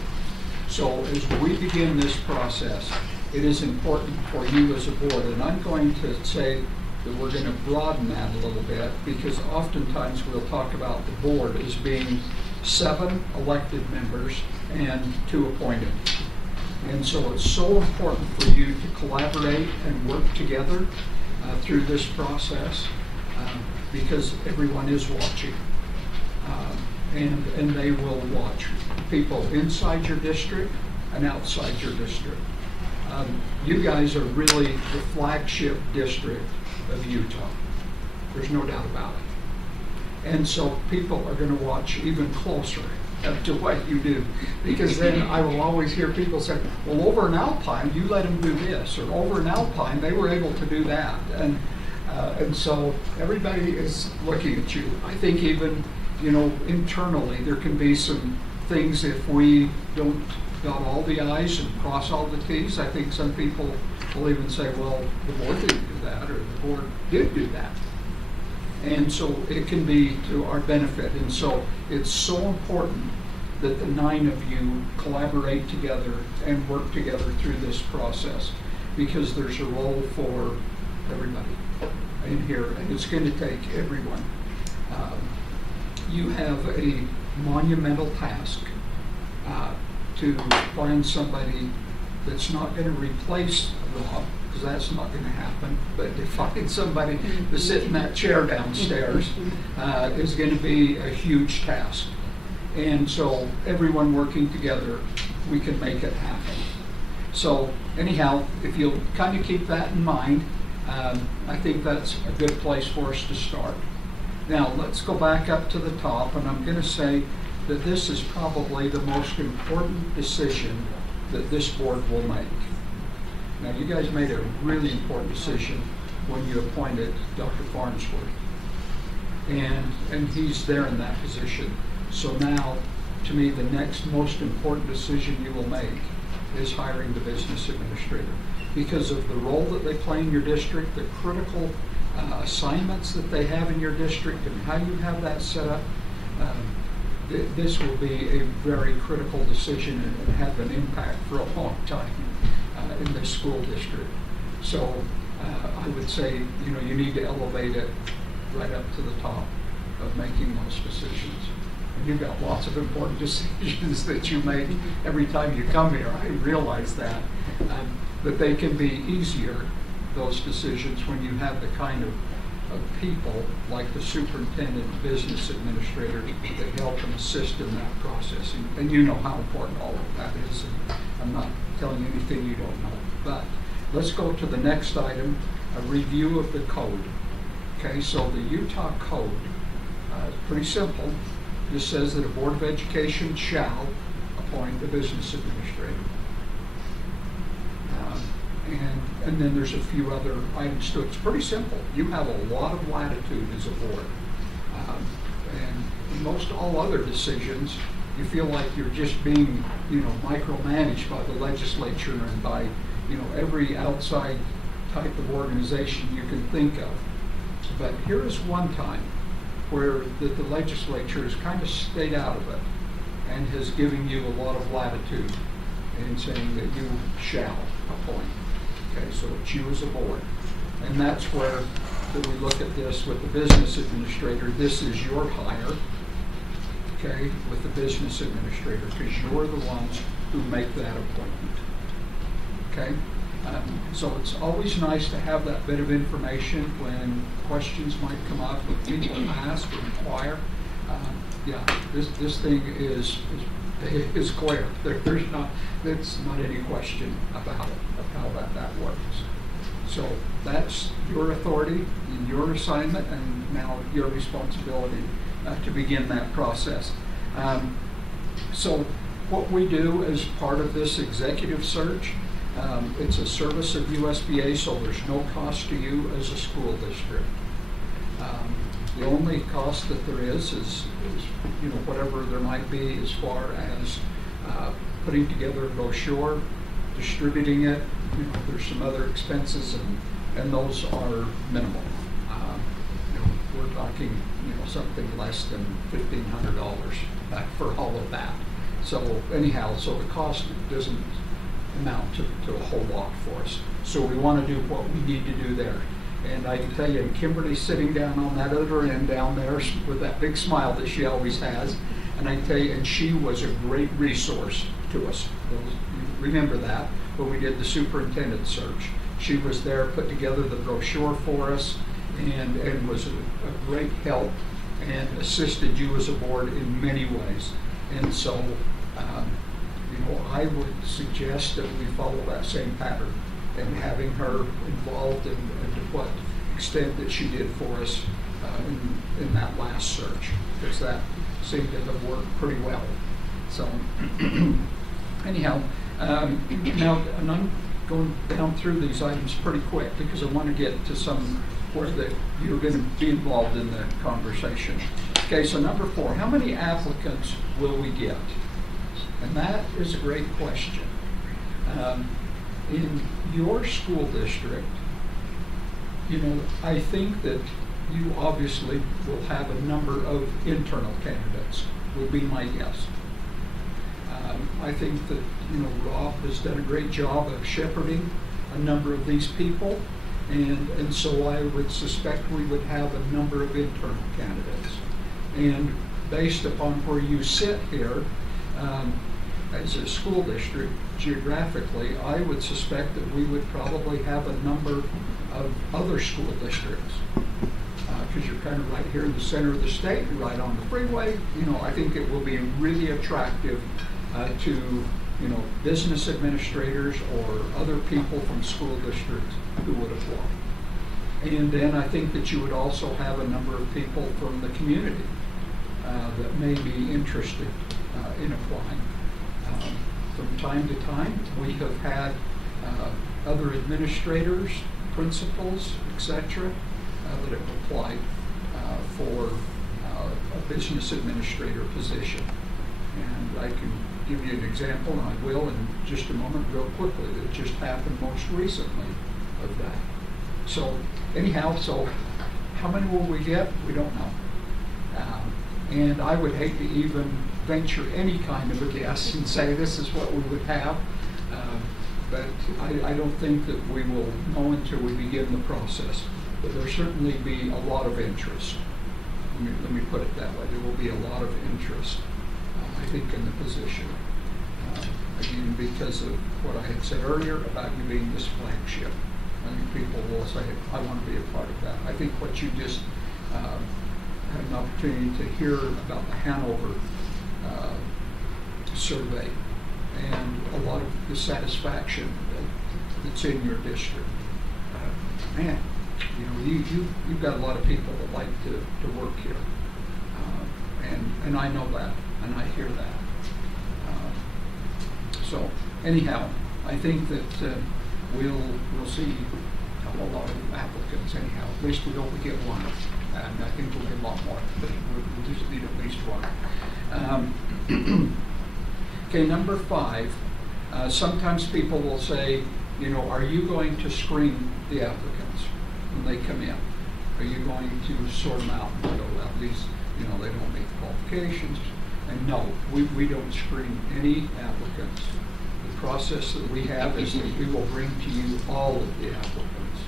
So as we begin this process, it is important for you as a board. And I'm going to say that we're going to broaden that a little bit, because oftentimes we'll talk about the board as being 7 elected members and 2 appointed. And so it's so important for you to collaborate and work together through this process, because everyone is watching. And they will watch people inside your district and outside your district. You guys are really the flagship district of Utah. There's no doubt about it. And so people are going to watch even closer to what you do, because then I will always hear people say, well, over in Alpine, you let them do this, or over in Alpine, they were able to do that. And so everybody is looking at you. I think even, internally, there can be some things if we don't dot all the i's and cross all the t's. I think some people will even say, well, the board didn't do that, or the board did do that. And so it can be to our benefit. And so it's so important that the 9 of you collaborate together and work together through this process, because there's a role for everybody in here, and it's going to take everyone. You have a monumental task to find somebody that's not going to replace Rob, because that's not going to happen, but to find somebody to sit in that chair downstairs is going to be a huge task. And so everyone working together, we can make it happen. So anyhow, if you'll kind of keep that in mind, I think that's a good place for us to start. Now, let's go back up to the top, and I'm going to say that this is probably the most important decision that this board will make. Now, you guys made a really important decision when you appointed Dr. Farnsworth, and he's there in that position. So now, to me, the next most important decision you will make is hiring the business administrator, because of the role that they play in your district, the critical assignments that they have in your district, and how you have that set up. This will be a very critical decision and have an impact for a long time in this school district. So I would say, you need to elevate it right up to the top of making those decisions. And you've got lots of important decisions that you make every time you come here. I realize that. But they can be easier, those decisions, when you have the kind of people like the superintendent, business administrator, that help and assist in that process. And you know how important all of that is. And I'm not telling you anything you don't know. But let's go to the next item, a review of the code. Okay, so the Utah code, pretty simple. It just says that a Board of Education shall appoint a business administrator. And then there's a few other items too. It's pretty simple. You have a lot of latitude as a board. And most all other decisions, you feel like you're just being, micromanaged by the legislature and by, every outside type of organization you can think of. But here is one time where the legislature has kind of stayed out of it and has given you a lot of latitude in saying that you shall appoint. Okay, so it's you as a board. And that's where we look at this with the business administrator. This is your hire, okay, with the business administrator, because you're the ones who make that appointment. Okay? So it's always nice to have that bit of information when questions might come up, when people ask or inquire. This thing is clear. There's not any question about it, of how that works. So that's your authority and your assignment, and now your responsibility to begin that process. So what we do as part of this executive search, it's a service of USBA, so there's no cost to you as a school district. The only cost that there is whatever there might be as far as putting together a brochure, distributing it. There's some other expenses, and those are minimal. We're talking something less than $1,500 for all of that. So anyhow, so the cost doesn't amount to a whole lot for us. So we want to do what we need to do there. And I can tell you, Kimberly's sitting down on that other end down there with that big smile that she always has. And I can tell you, and she was a great resource to us. Remember that when we did the superintendent search. She was there, put together the brochure for us, and was a great help and assisted you as a board in many ways. And so, I would suggest that we follow that same pattern and having her involved and to what extent that she did for us in that last search, because that seemed to have worked pretty well. So anyhow, now, and I'm going down through these items pretty quick because I want to get to some where you're going to be involved in the conversation. Okay, so number 4, how many applicants will we get? And that is a great question. In your school district, I think that you obviously will have a number of internal candidates, would be my guess. I think that, Rob has done a great job of shepherding a number of these people, and so I would suspect we would have a number of internal candidates. And based upon where you sit here, as a school district, geographically, I would suspect that we would probably have a number of other school districts. Because you're kind of right here in the center of the state, you're right on the freeway. I think it will be really attractive to, business administrators or other people from school districts who would apply. And then I think that you would also have a number of people from the community that may be interested in applying. From time to time, we have had other administrators, principals, etc., that have applied for a business administrator position. And I can give you an example, and I will in just a moment, real quickly, that just happened most recently of that. So anyhow, how many will we get? We don't know. And I would hate to even venture any kind of a guess and say this is what we would have. But I don't think that we will know until we begin the process. But there'll certainly be a lot of interest. Let me put it that way. There will be a lot of interest, I think, in the position. Again, because of what I had said earlier about you being this flagship. I think people will say, I want to be a part of that. I think what you just had an opportunity to hear about the Hanover survey and a lot of the satisfaction that's in your district. Man, you've got a lot of people that like to work here. And I know that, and I hear that. So anyhow, I think that we'll see a whole lot of applicants anyhow. At least we hope we get one, and I think we'll get a lot more, but we'll just need at least one. Okay, number 5. Sometimes people will say, are you going to screen the applicants when they come in? Are you going to sort them out and go, well, these, they don't meet the qualifications? And no, we don't screen any applicants. The process that we have is that we will bring to you all of the applicants.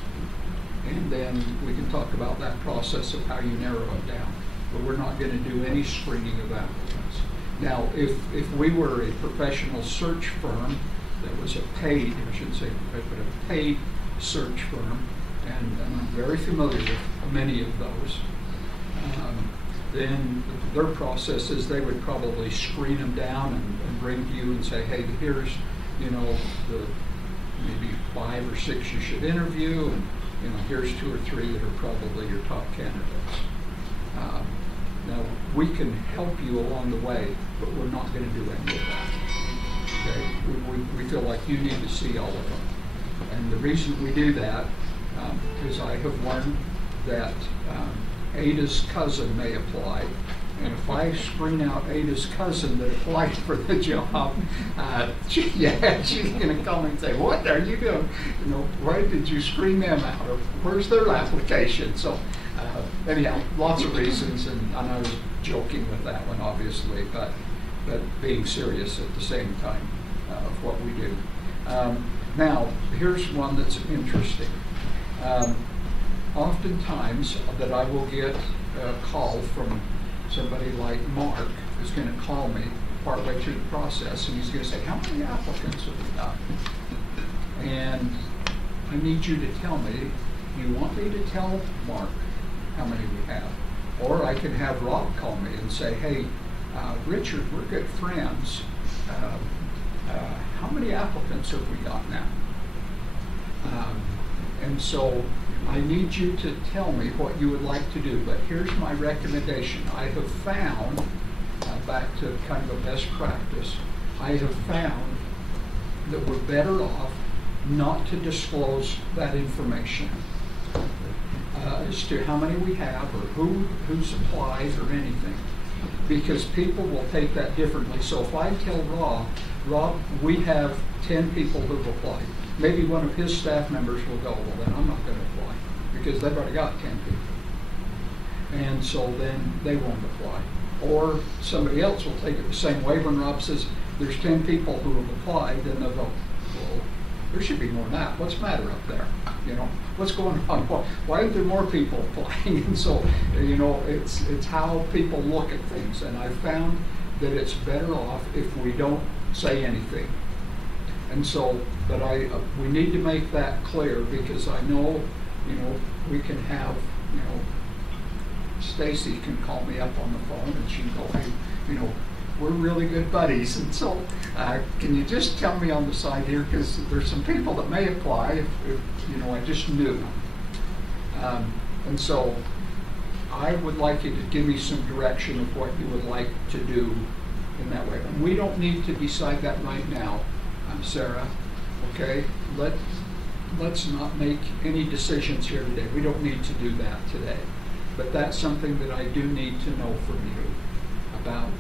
And then we can talk about that process of how you narrow it down. But we're not going to do any screening of applicants. Now, if we were a professional search firm that was a paid, I shouldn't say professional, but a paid search firm, and I'm very familiar with many of those, then their process is they would probably screen them down and bring to you and say, hey, here's, the maybe 5 or 6 you should interview, and here's 2 or 3 that are probably your top candidates. Now, we can help you along the way, but we're not going to do any of that. Okay? We feel like you need to see all of them. And the reason we do that is I have learned that Ada's cousin may apply. And if I screen out Ada's cousin that applied for the job, she's going to come and say, what are you doing? Why did you screen them out? Or where's their application? So anyhow, lots of reasons, and I was joking with that one, obviously, but being serious at the same time of what we do. Now, here's one that's interesting. Oftentimes that I will get a call from somebody like Mark, who's going to call me partway through the process, and he's going to say, how many applicants have we got? And I need you to tell me, do you want me to tell Mark how many we have? Or I can have Rob call me and say, hey, Richard, we're good friends. How many applicants have we got now? And so I need you to tell me what you would like to do, but here's my recommendation. I have found, back to kind of a best practice, I have found that we're better off not to disclose that information as to how many we have or who's applied or anything, because people will take that differently. So if I tell Rob, we have 10 people who've applied, maybe one of his staff members will go, well, then I'm not going to apply because they've already got 10 people. And so then they won't apply. Or somebody else will take it the same way. When Rob says there's 10 people who have applied, then they'll go, well, there should be more than that. What's the matter up there? You know, what's going on? Why aren't there more people applying? And so, you know, it's how people look at things. And I found that it's better off if we don't say anything. And so, but we need to make that clear, because I know, you know, we can have, you know, Stacy can call me up on the phone and she can go, hey, you know, we're really good buddies, and so can you just tell me on the side here, because there's some people that may apply if you know, I just knew. And so I would like you to give me some direction of what you would like to do in that way. And we don't need to decide that right now, Sarah, okay? Let's not make any decisions here today. We don't need to do that today. But that's something that I do need to know from you about.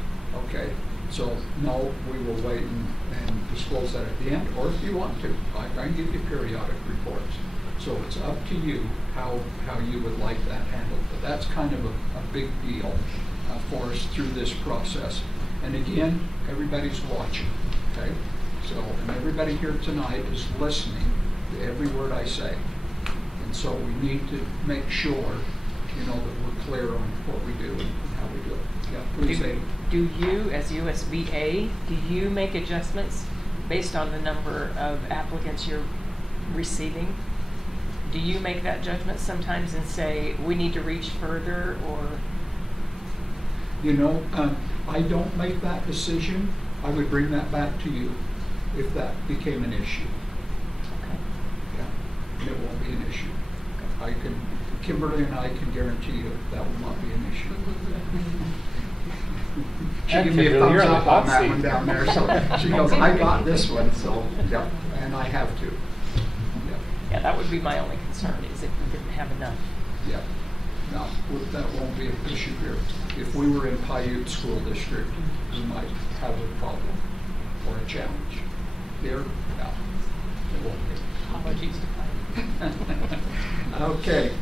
Okay, so no, we will wait and disclose that at the end, or if you want to, I can give you periodic reports. So it's up to you how you would like that handled. But that's kind of a big deal for us through this process. And again, everybody's watching, okay? So, and everybody here tonight is listening to every word I say. And so we need to make sure, you know, that we're clear on what we do and how we do it. Yeah, please say. Do you, as USBA, do you make adjustments based on the number of applicants you're receiving? Do you make that judgment sometimes and say, we need to reach further, or? You know, I don't make that decision. I would bring that back to you if that became an issue. Okay. Yeah, it won't be an issue. Kimberly and I can guarantee you that will not be an issue. She gave me a thumbs up on that one down there, so she goes, I got this one, so, yeah, and I have to. Yeah, that would be my only concern, is if we didn't have enough. Yeah, no, that won't be an issue here. If we were in Paiute School District, we might have a problem or a challenge. Here, no, it won't be. Apologies to Paiute. Okay,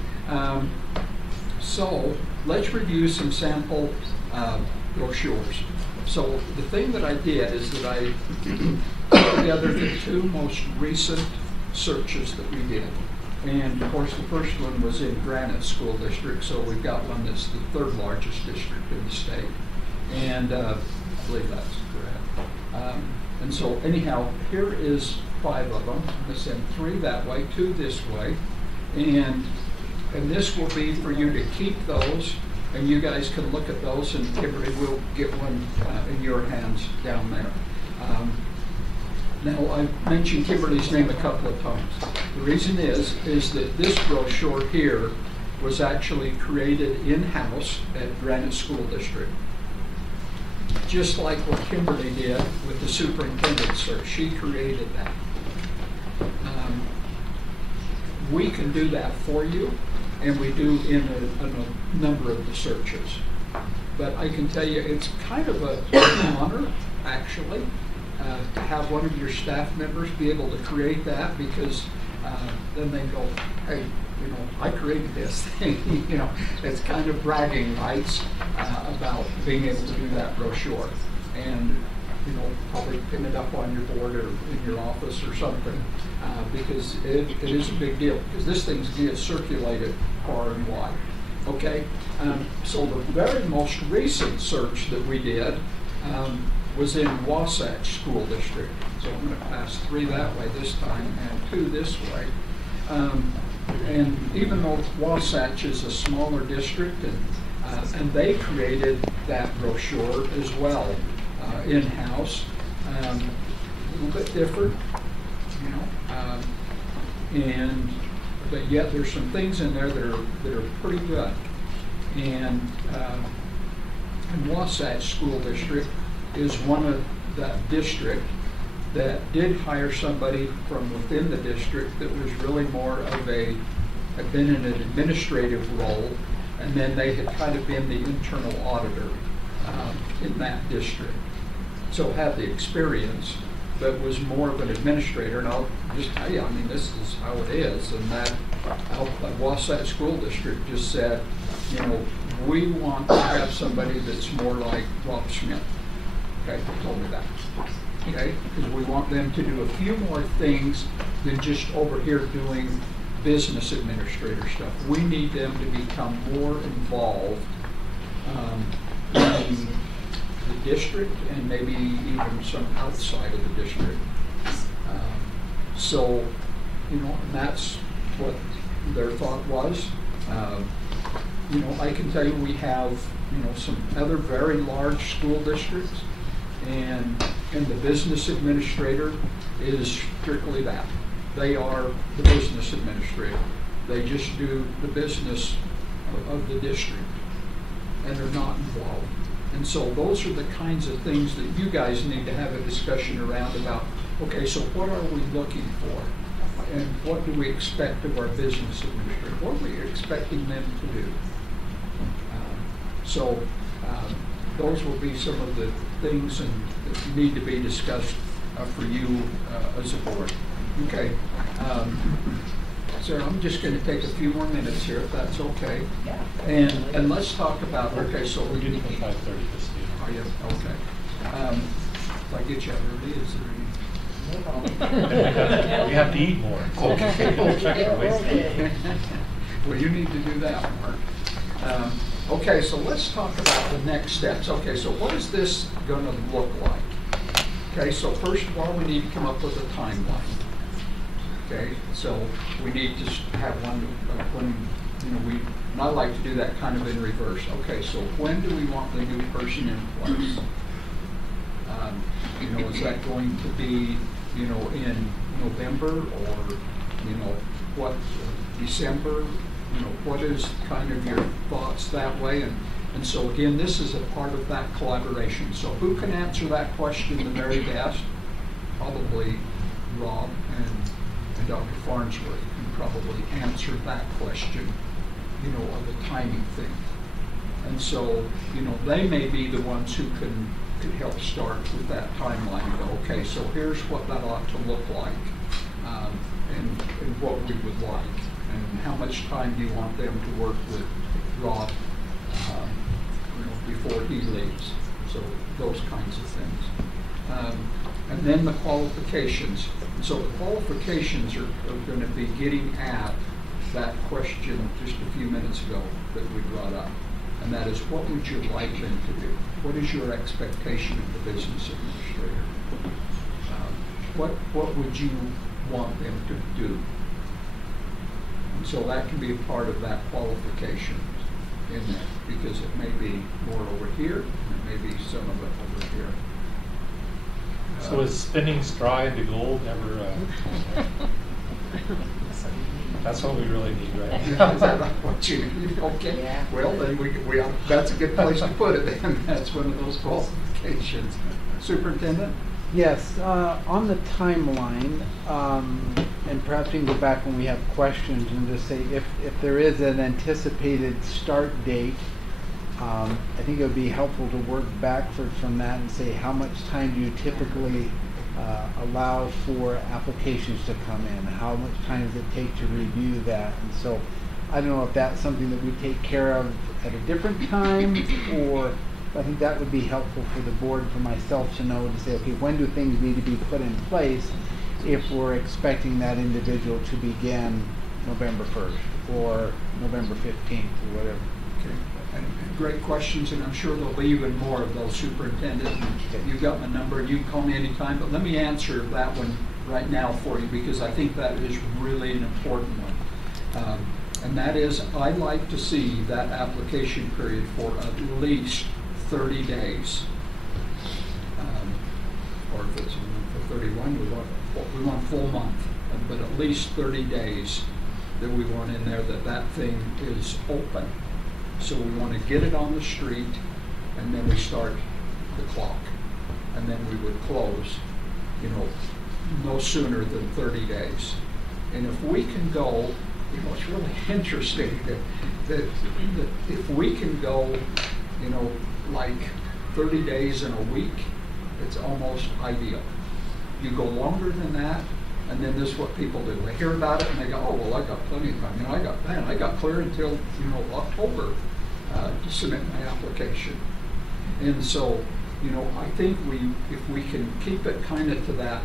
so let's review some sample brochures. So the thing that I did is that I put together the two most recent searches that we did. And of course the first one was in Granite School District, so we've got one that's the third largest district in the state. And I believe that's correct. And so anyhow, here is 5 of them. I'm going to send 3 that way, 2 this way. And this will be for you to keep those, and you guys can look at those, and Kimberly will get one in your hands down there. Now, I've mentioned Kimberly's name a couple of times. The reason is that this brochure here was actually created in-house at Granite School District. Just like what Kimberly did with the superintendent search, she created that. We can do that for you, and we do in a number of the searches. But I can tell you, it's kind of an honor, actually, to have one of your staff members be able to create that, because then they go, hey, you know, I created this thing. You know, it's kind of bragging rights about being able to do that brochure. And probably pin it up on your board or in your office or something, because it is a big deal, because this thing's gets circulated far and wide. Okay, so the very most recent search that we did was in Wasatch School District. So I'm going to pass 3 that way this time and 2 this way. And even though Wasatch is a smaller district, and they created that brochure as well in-house, a little bit different, but yet there's some things in there that are pretty good. And Wasatch School District is one of that district that did hire somebody from within the district that was really more of had been in an administrative role, and then they had kind of been the internal auditor in that district. So had the experience, but was more of an administrator. And I'll just tell you, I mean, this is how it is. And that Wasatch School District just said, we want to have somebody that's more like Rob Schmidt. Okay, they told me that. Okay, because we want them to do a few more things than just over here doing business administrator stuff. We need them to become more involved in the district and maybe even some outside of the district. So, and that's what their thought was. I can tell you we have, some other very large school districts, and the business administrator is strictly that. They are the business administrator. They just do the business of the district, and they're not involved. And so those are the kinds of things that you guys need to have a discussion around about, okay, so what are we looking for? And what do we expect of our business administrator? What are we expecting them to do? So those will be some of the things that need to be discussed for you as a board. Okay. Sarah, I'm just going to take a few more minutes here, if that's okay. Yeah. And let's talk about, okay, so We're getting to 5:30 this year. Oh, yeah, okay. If I get you out early, is there We have to eat more. Okay. Well, you need to do that, Mark. Okay, so let's talk about the next steps. Okay, so what is this going to look like? Okay, so first of all, we need to come up with a timeline. Okay, so we need to have one, and I like to do that kind of in reverse. Okay, so when do we want the new person in place? Is that going to be, in November or, what, December? What is kind of your thoughts that way? And so again, this is a part of that collaboration. So who can answer that question the very best? Probably Rob and Dr. Farnsworth can probably answer that question, of the timing thing. And so, they may be the ones who could help start with that timeline and go, okay, so here's what that ought to look like, and what we would like. And how much time do you want them to work with Rob, before he leaves? So those kinds of things. And then the qualifications. So the qualifications are going to be getting at that question just a few minutes ago that we brought up. And that is, what would you like them to do? What is your expectation of the business administrator? What would you want them to do? And so that can be a part of that qualification in there, because it may be more over here, and it may be some of it over here. So is spinning straw into gold never? That's what we really need right now. Is that what you need? Okay. Yeah. Well, then we that's a good place to put it. Then that's one of those qualifications. Superintendent. Yes, on the timeline, and perhaps we can go back when we have questions and just say if there is an anticipated start date, I think it would be helpful to work backward from that and say how much time do you typically allow for applications to come in? How much time does it take to review that? And so I don't know if that's something that we take care of at a different time, or I think that would be helpful for the board, for myself to know, to say, okay, when do things need to be put in place if we're expecting that individual to begin November 1st or November 15th or whatever. Okay. And great questions, and I'm sure there'll be even more of those, Superintendent. And you've got my number, and you can call me anytime, but let me answer that one right now for you, because I think that is really an important one. And that is, I like to see that application period for at least 30 days. Or if it's for 31, we want a full month, but at least 30 days that we want in there that thing is open. So we want to get it on the street, and then we start the clock. And then we would close, no sooner than 30 days. And if we can go, it's really interesting that if we can go, like 30 days in a week, it's almost ideal. You go longer than that, and then this is what people do. They hear about it and they go, oh, well, I got plenty of time. I got clear until, October to submit my application. And so, I think if we can keep it kind of to that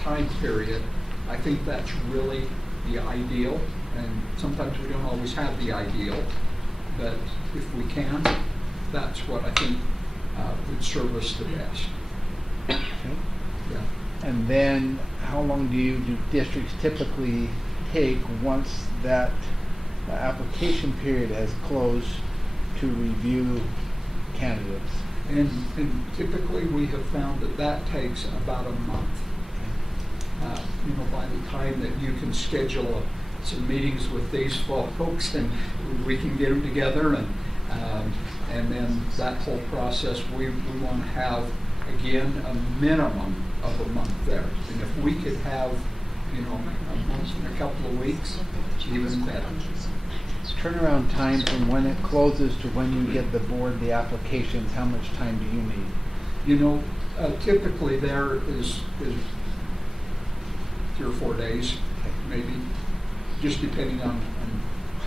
time period, I think that's really the ideal. And sometimes we don't always have the ideal, but if we can, that's what I think would serve us the best. Okay. Yeah. And then how long do districts typically take once that application period has closed to review candidates? And typically we have found that takes about a month. By the time that you can schedule some meetings with these folks and we can get them together, and then that whole process, we want to have, again, a minimum of a month there. And if we could have, a month and a couple of weeks, even better. Turnaround time from when it closes to when you get the board the applications, how much time do you need? Typically there is 3 or 4 days, maybe, just depending on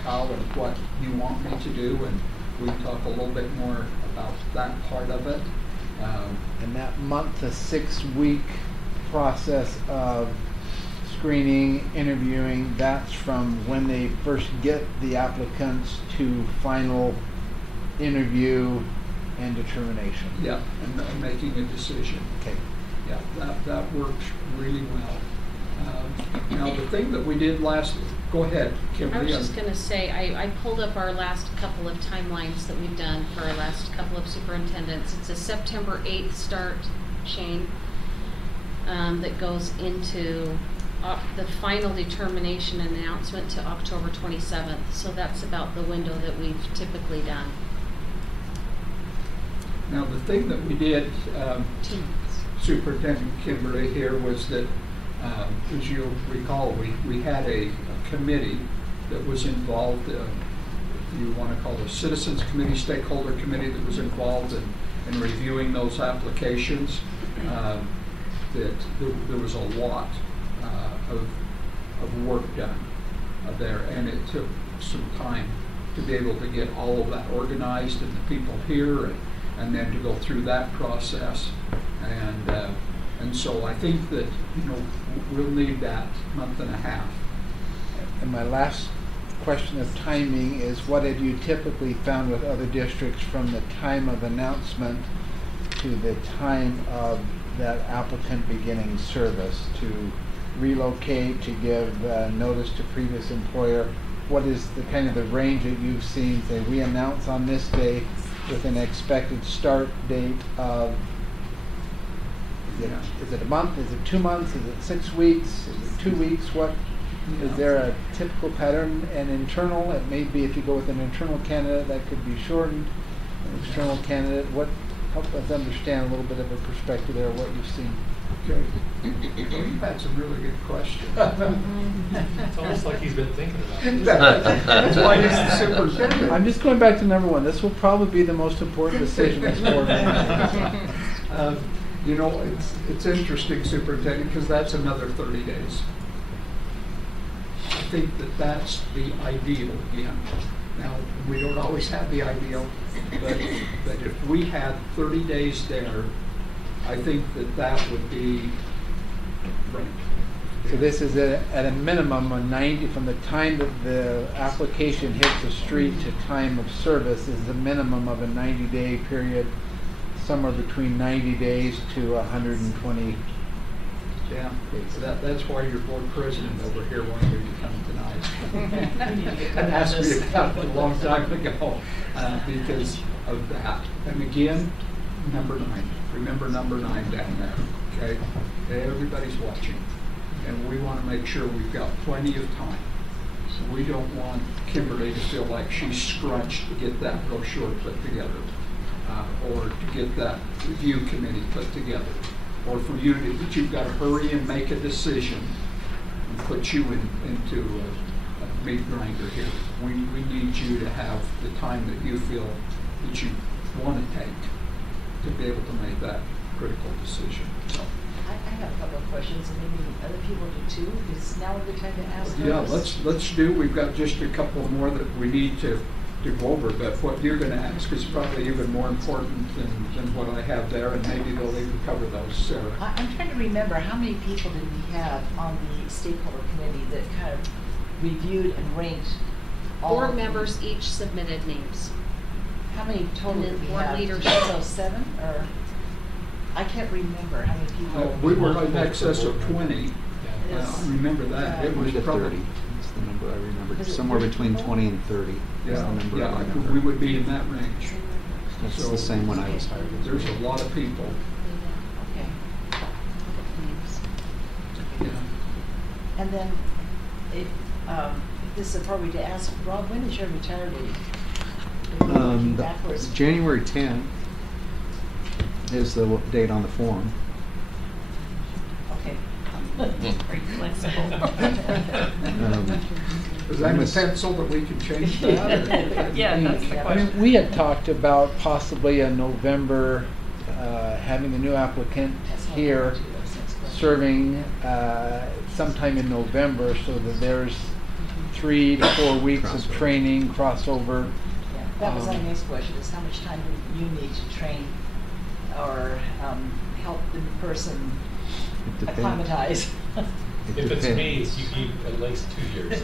how and what you want me to do, and we can talk a little bit more about that part of it. And that month to 6 week process of screening, interviewing, that's from when they first get the applicants to final interview and determination. Yeah, and making a decision. Okay. Yeah, that works really well. Now, the thing that we did go ahead, Kimberly. I was just going to say, I pulled up our last couple of timelines that we've done for our last couple of superintendents. It's a September 8th start, Shane, that goes into the final determination and announcement to October 27th. So that's about the window that we've typically done. Now, the thing that we did, Superintendent Kimberly here, was that, as you'll recall, we had a committee that was involved, you want to call it a citizens committee, stakeholder committee, that was involved in reviewing those applications. That there was a lot of work done there, and it took some time to be able to get all of that organized and the people here, and then to go through that process. And so I think that, we'll need that month and a half. And my last question of timing is, what have you typically found with other districts from the time of announcement to the time of that applicant beginning service, to relocate, to give notice to previous employer? What is the kind of the range that you've seen? Say, we announce on this day with an expected start date of, is it a month? Is it 2 months? Is it 6 weeks? Is it 2 weeks? Is there a typical pattern? And internal, it may be, if you go with an internal candidate, that could be shortened. An external candidate, help us understand a little bit of a perspective there of what you've seen. Okay. You've had some really good questions. It's almost like he's been thinking about it. That's why he's the superintendent. I'm just going back to number one. This will probably be the most important decision this board makes. It's interesting, Superintendent, because that's another 30 days. I think that's the ideal again. Now, we don't always have the ideal, but if we had 30 days there, I think that would be great. So this is at a minimum of 90, from the time that the application hits the street to time of service is a minimum of a 90-day period, somewhere between 90 days to 120. Yeah, so that's why your board president over here wanted me to come tonight. And asked me to come a long time ago because of that. And again, number 9. Remember number 9 down there, okay? Everybody's watching. And we want to make sure we've got plenty of time. So we don't want Kimberly to feel like she's scrunched to get that brochure put together, or to get that review committee put together, or for you to, that you've got to hurry and make a decision and put you into a meat grinder here. We need you to have the time that you feel that you want to take to be able to make that critical decision. So. I have a couple of questions, and maybe other people do too. Is now a good time to ask those? Yeah, let's do. We've got just a couple more that we need to go over, but what you're going to ask is probably even more important than what I have there, and maybe they'll even cover those, Sarah. I'm trying to remember, how many people did we have on the stakeholder committee that kind of reviewed and ranked all Board of them? members each submitted names. How many total And then did we board have? leadership. So 7, or I can't remember how many people. We were in excess of 20. It is. I remember that. It was probably 30. That's the number I remember. Is it Somewhere 30 between people? 20 and 30 is the number I remember. we would be in that range. That's So the same when I was hired. There's a lot of people. Okay. Yeah. And then, if this is appropriate to ask, Rob, when is your retirement date? Backwards. January 10 is the date on the form. Okay. Very flexible. Is that a pencil that we can change that? or- Yeah, that's the I mean, we had talked about possibly a November, having the new applicant here serving sometime in November, so that there's 3 to 4 weeks of Crossover. training, crossover. Yeah, that was our next question, is how much time do you need to train or help the person It depends. acclimatize? If it's me, you need at least 2 years.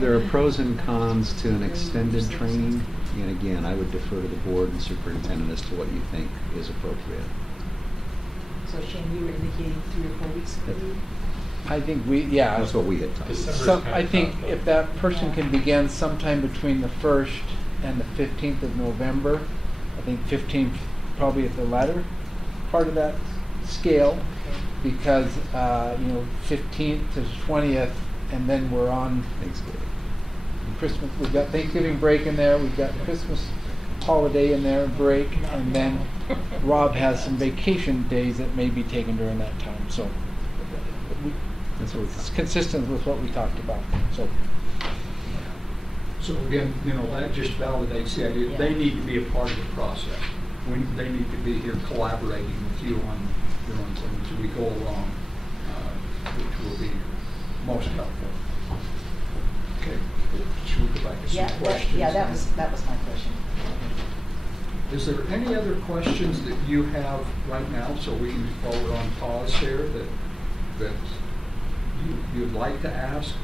There are pros and cons to an extended training, and again, I would defer to the board and superintendent as to what you think is appropriate. So Shane, you were indicating 3 or 4 weeks ago? I think That's what we had talked December. about. So I think if that person can begin sometime between the 1st and the 15th of November, I think 15th probably at the latter part of that scale, because 15th to 20th, and then we're on Thanksgiving. Christmas. We've got Thanksgiving break in there. We've got Christmas holiday in there, break, and then Rob has some vacation days that may be taken during that time. So That's what we it's talked consistent with what we talked about. So. So again, that just validates the idea, they need to be a part of the process. They need to be here collaborating with you on doing things as we go along, which will be most helpful. Okay, should we go back to some questions? That was my question. Is there any other questions that you have right now, so we can, while we're on pause here, that you'd like to ask?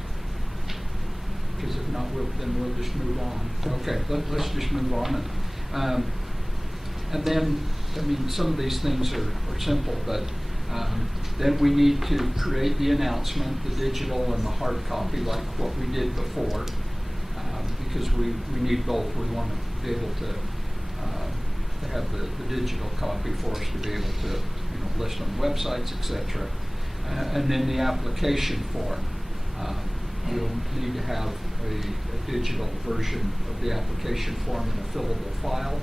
Because if not, then we'll just move on. Okay, let's just move on. And then, I mean, some of these things are simple, but then we need to create the announcement, the digital and the hard copy, like what we did before, because we need both. We want to be able to have the digital copy for us to be able to list on websites, etc. And then the application form. We'll need to have a digital version of the application form in a fillable file,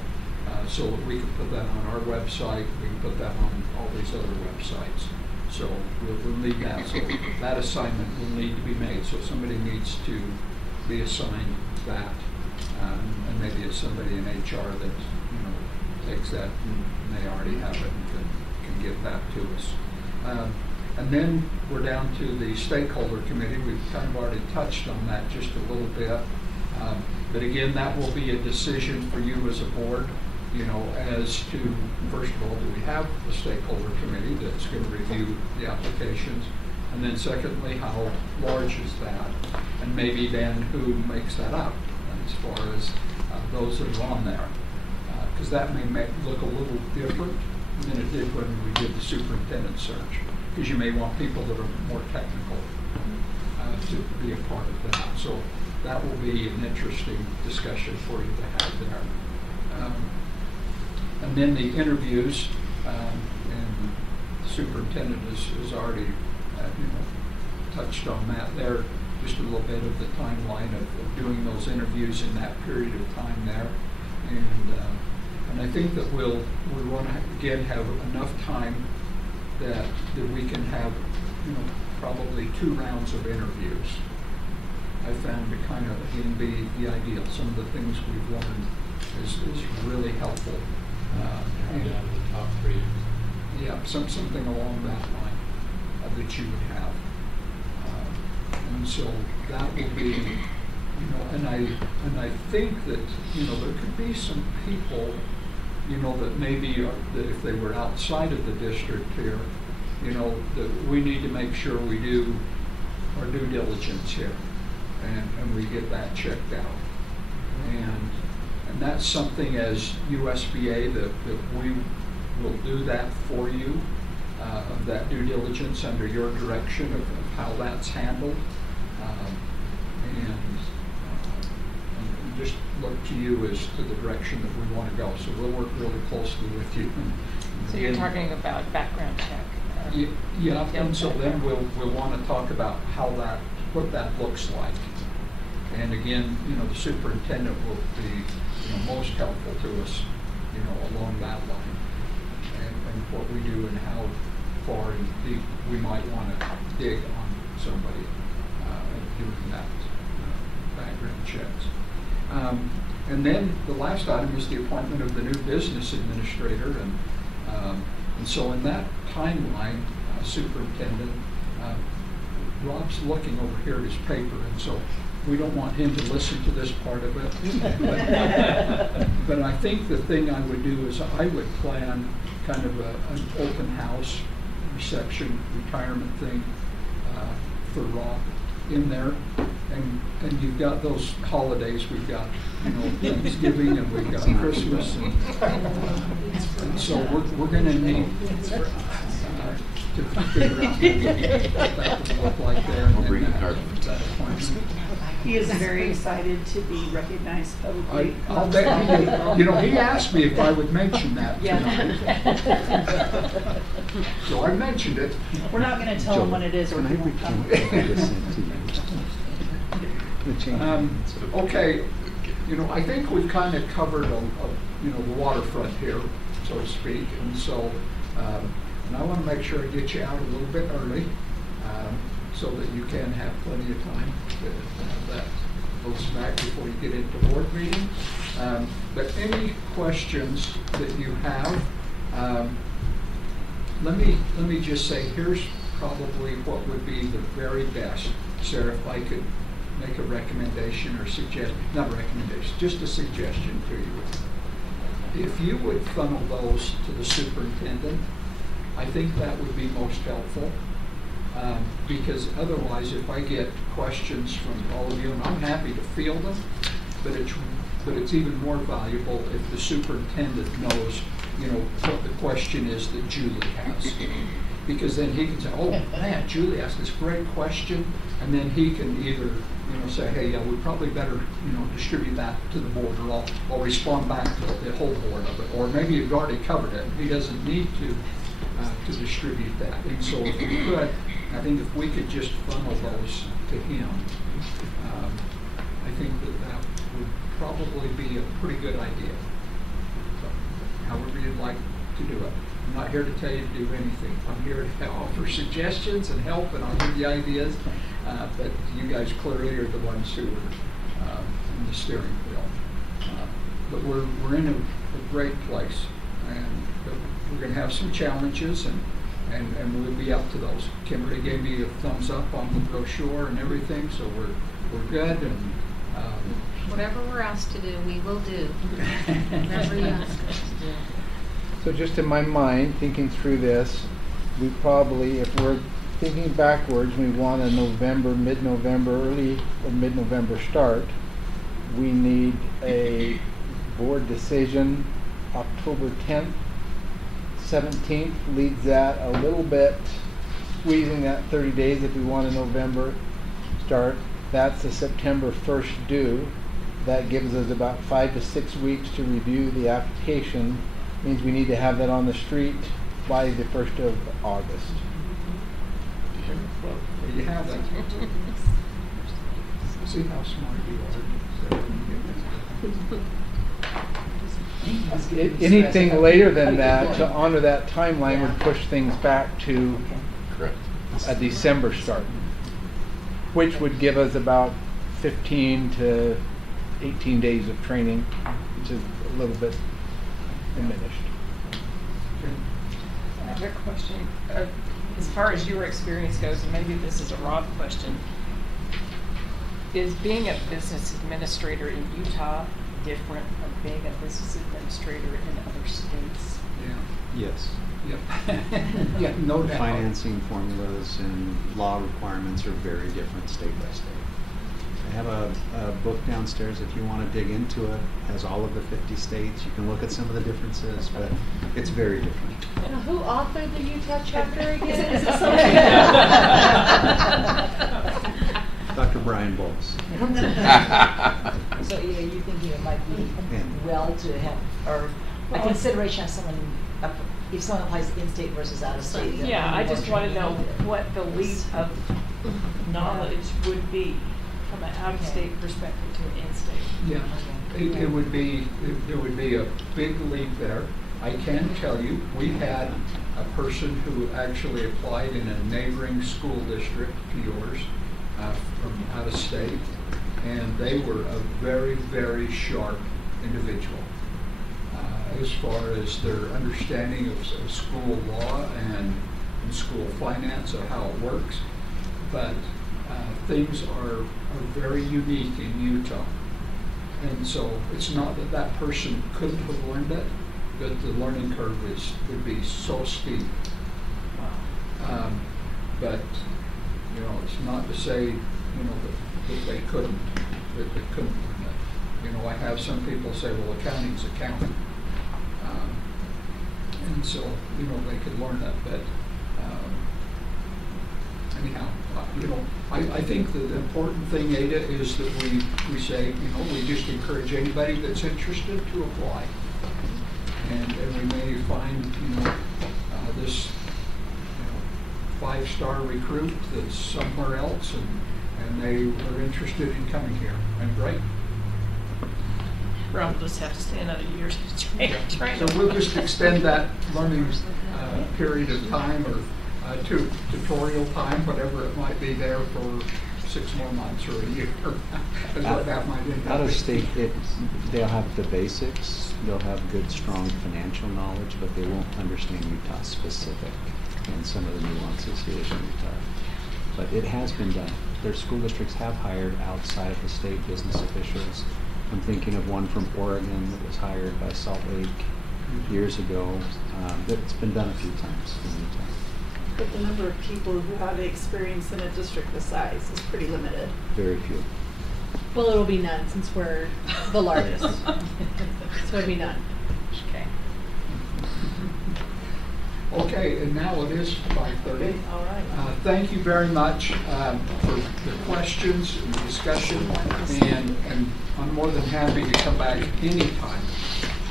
so that we can put that on our website, we can put that on all these other websites. So we'll need that. So that assignment will need to be made. So somebody needs to be assigned that, and maybe it's somebody in HR that takes that and they already have it and can get that to us. And then we're down to the stakeholder committee. We've kind of already touched on that just a little bit. But again, that will be a decision for you as a board, as to, first of all, do we have a stakeholder committee that's going to review the applications? And then secondly, how large is that? And maybe then who makes that up as far as those that are on there. Because that may look a little different than it did when we did the superintendent search. Because you may want people that are more technical to be a part of that. So that will be an interesting discussion for you to have there. And then the interviews, and the superintendent has already touched on that there, just a little bit of the timeline of doing those interviews in that period of time there. And I think that we want to, again, have enough time that we can have, probably 2 rounds of interviews. I found to kind of, again, be the ideal. Some of the things we've learned is really helpful. The top 3. Yeah, something along that line that you would have. And so that will be, and I think that, there could be some people, that maybe that if they were outside of the district here, that we need to make sure we do our due diligence here and we get that checked out. And that's something as USBA that we will do that for you, of that due diligence under your direction of how that's handled. And just look to you as to the direction that we want to go. So we'll work really closely with you. So you're talking about background check? Yeah, and so then we'll want to talk about what that looks like. And again, the superintendent will be, most helpful to us, along that line. And what we do and how far and deep we might want to dig on somebody doing that background checks. And then the last item is the appointment of the new business administrator. And so in that timeline, superintendent, Rob's looking over here at his paper, and so we don't want him to listen to this part of it. But I think the thing I would do is I would plan kind of an open house reception, retirement thing for Rob in there. And you've got those holidays. We've got, Thanksgiving, and we've got Christmas. And so we're going to need to figure out what that would look like there. I'll bring the card. He is very excited to be recognized publicly. I'll bet he asked me if I would mention that tonight. So I mentioned it. We're not going to tell him what it is, or he won't come. Okay, I think we've kind of covered, the waterfront here, so to speak, and so, and I want to make sure I get you out a little bit early, so that you can have plenty of time to have those back before you get into board meeting. But any questions that you have, let me just say, here's probably what would be the very best, Sarah, if I could make a recommendation or not a recommendation, just a suggestion to you. If you would funnel those to the superintendent, I think that would be most helpful. Because otherwise, if I get questions from all of you, and I'm happy to field them, but it's even more valuable if the superintendent knows, what the question is that Julie has. Because then he can say, oh man, Julie asked this great question, and then he can either, say, hey, yeah, we probably better, distribute that to the board, or I'll respond back to the whole board of it, or maybe you've already covered it. He doesn't need to distribute that. And so if we could, I think if we could just funnel those to him, I think that would probably be a pretty good idea. So, however you'd like to do it. I'm not here to tell you to do anything. I'm here to offer suggestions and help, and I'll give you ideas. But you guys clearly are the ones who are in the steering wheel. But we're in a great place, and we're going to have some challenges, and and we'll be up to those. Kimberly gave me a thumbs up on the brochure and everything, so we're good, and Whatever we're asked to do, we will do. Whatever you ask us to do. So just in my mind, thinking through this, we probably, if we're thinking backwards, we want a November, mid-November, early or mid-November start. We need a board decision October 10th. 17th leads that a little bit, squeezing that 30 days if we want a November start. That's a September 1st due. That gives us about 5 to 6 weeks to review the application. Means we need to have that on the street by the 1st of August. well, there you have it. See how smart you are. Anything later than that, to honor that timeline, would push things back to Correct. a December start, which would give us about 15 to 18 days of training, which is a little bit diminished. I have a question. As far as your experience goes, and maybe this is a Rob question, is being a business administrator in Utah different from being a business administrator in other states? Yeah. Yes. Yep. Yeah, no doubt. Financing formulas and law requirements are very different state by state. I have a book downstairs if you want to dig into it. It has all of the 50 states. You can look at some of the differences, but it's very different. Now, who authored the Utah chapter again? Is it Dr. Brian Bowles. So, you thinking it might be And- well to have, or a consideration of someone, if someone applies in-state versus out-of-state? that Yeah, would be I more just want to know training. what the leap of knowledge would be from an out-of-state perspective to an in-state. Yeah, it would be, there would be a big leap there. I can tell you, we had a person who actually applied in a neighboring school district to yours from out of state, and they were a very, very sharp individual as far as their understanding of school law and school finance, of how it works. But things are very unique in Utah. And so it's not that that person couldn't have learned it, but the learning curve would be so steep. But, it's not to say, that they couldn't, that they couldn't learn it. I have some people say, well, accounting's accounting. And so, they could learn it, but anyhow, I think that the important thing, Ada, is that we say, we just encourage anybody that's interested to apply. And we may find, this 5-star recruit that's somewhere else and they are interested in coming here. And great. Or we'll just have to stay another year to train. So we'll just extend that learning period of time or tutorial time, whatever it might be there for 6 more months or a year. Is what that might end up Out of being. state, they'll have the basics, they'll have good, strong financial knowledge, but they won't understand Utah specific and some of the nuances here in Utah. But it has been done. Their school districts have hired outside of the state business officials. I'm thinking of one from Oregon that was hired by Salt Lake years ago. It's been done a few times in Utah. But the number of people who have experience in a district this size is pretty limited. Very few. Well, it'll be none since we're the largest. So it'll be none. Okay. Okay, and now it is 5:30. All right. Thank you very much for the questions and the discussion, and I'm more than happy to come back anytime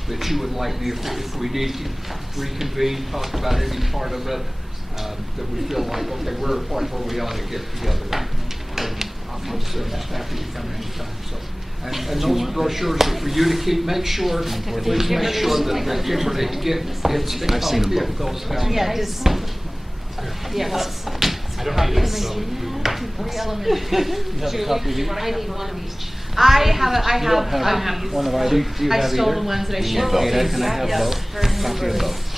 that you would like me, if we need to reconvene, talk about any part of it, that we feel like, okay, we're at a point where we ought to get together. And I'm just happy to come anytime, so. And those brochures are for you to keep. Make sure, please make sure that Kimberly gets a I've seen them copy of those down. Yeah, just, yes. I don't need it, so. Julie, I need one of each. I You don't have one of either? Do you I have stole either? the ones that I should Both. have. Ada, can I have Yes. both? Copy of both.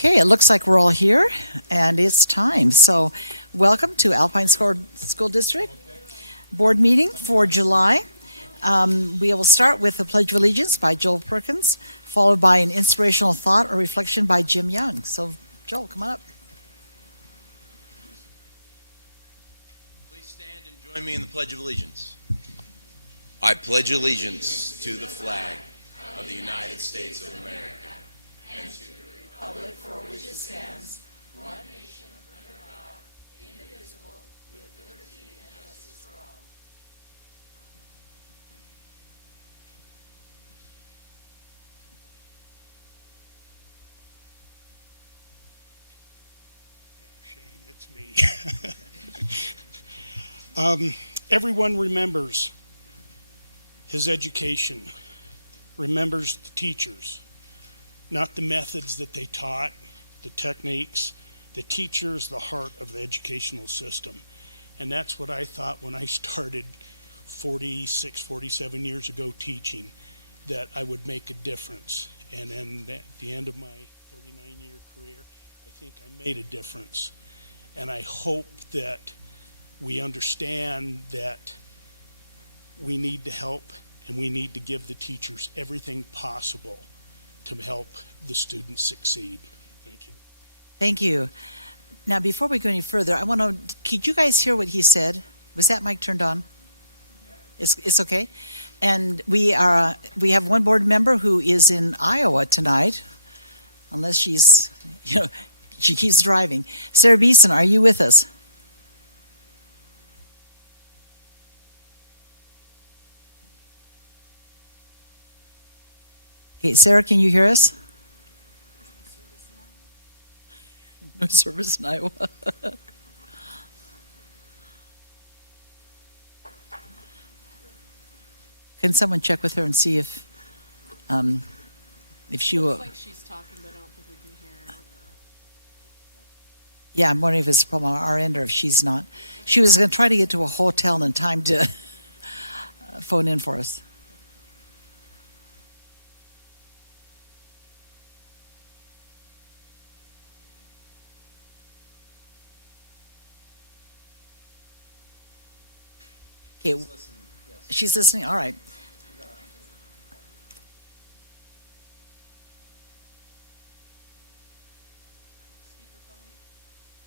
Okay, it looks like we're all here, and it's time. So, welcome to Alpine School District Board meeting for July. We will start with the Pledge of Allegiance by Joel Perkins, followed by an inspirational thought or reflection by Jim Young. So, Joel, come on up. Please stand and join me in the Pledge of Allegiance. I pledge allegiance to the flag of the United States of America and to the republic for which it stands, one nation under God, indivisible, with liberty and justice for all. Shane, it's me. Everyone remembers his education, remembers the teachers, not the methods that they taught, the techniques, the teachers, the heart of the educational system. And that's what I thought when I started 46, 47 years ago teaching, that I would make a difference. And then at the end of my 39-year career, I think I made a difference. And I hope that we understand that we need to help and we need to give the teachers everything possible to help the students succeed. Thank you. Thank you. Now, before we go any further, I want to, could you guys hear what he said? Was that mic turned on? It's okay? And we have one board member who is in Iowa tonight, unless she's, she keeps driving. Sarah Beeson, are you with us? Okay, Sarah, can you hear us? No service in Iowa. Can someone check with her and see if she will? Looks like she's talking, but I don't think we can hear her. Yeah, I'm wondering if it's a problem on our end or if she's not. She was going to try to get to a hotel in time to phone in for us. Okay, she's listening. All right.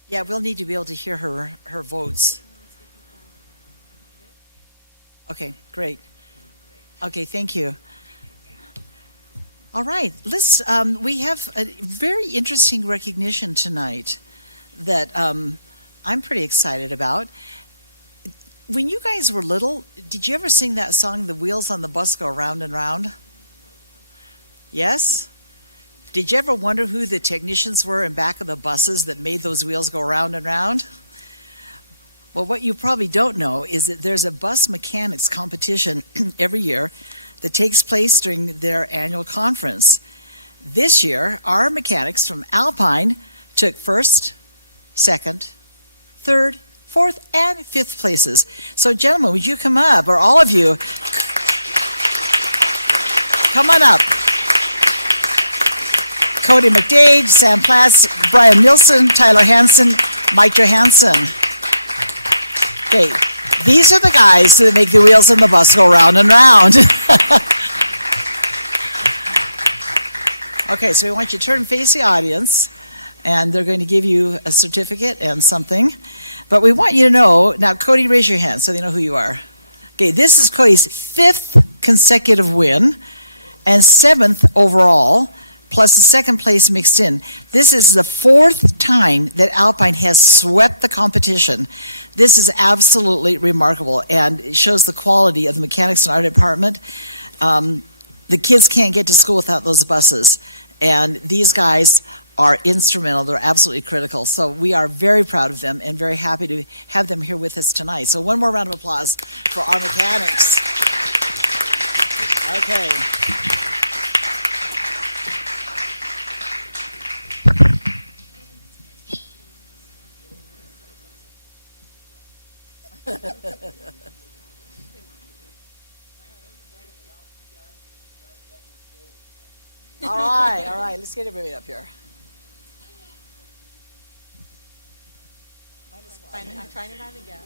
Yeah, we'll need to be able to hear her votes. Okay, great. Okay, thank you. All right, we have a very interesting recognition tonight that I'm pretty excited about. When you guys were little, did you ever sing that song, "The Wheels on the Bus Go Round and Round"? Yes? Did you ever wonder who the technicians were in back of the buses that made those wheels go round and round? Well, what you probably don't know is that there's a bus mechanics competition every year that takes place during their annual conference. This year, our mechanics from Alpine took first, second, third, fourth, and fifth places. So, gentlemen, would you come up, or all of you, come on up. Cody McDade, Sam Platts, Brian Nielsen, Tyler Hansen, Mike Johansson. Okay, these are the guys that make the wheels on the bus go round and round. Okay, so we want you to turn and face the audience, and they're going to give you a certificate and something. But we want you to know, now Cody, raise your hand so they know who you are. Okay, this is Cody's 5th consecutive win and 7th overall, plus the second place mixed in. This is the 4th time that Alpine has swept the competition. This is absolutely remarkable, and it shows the quality of the mechanics in our department. The kids can't get to school without those buses, and these guys are instrumental. They're absolutely critical. So we are very proud of them and very happy to have them here with us tonight. So one more round of applause for our mechanics. Okay. All right, let's get everybody up here. I'm trying to find the gap.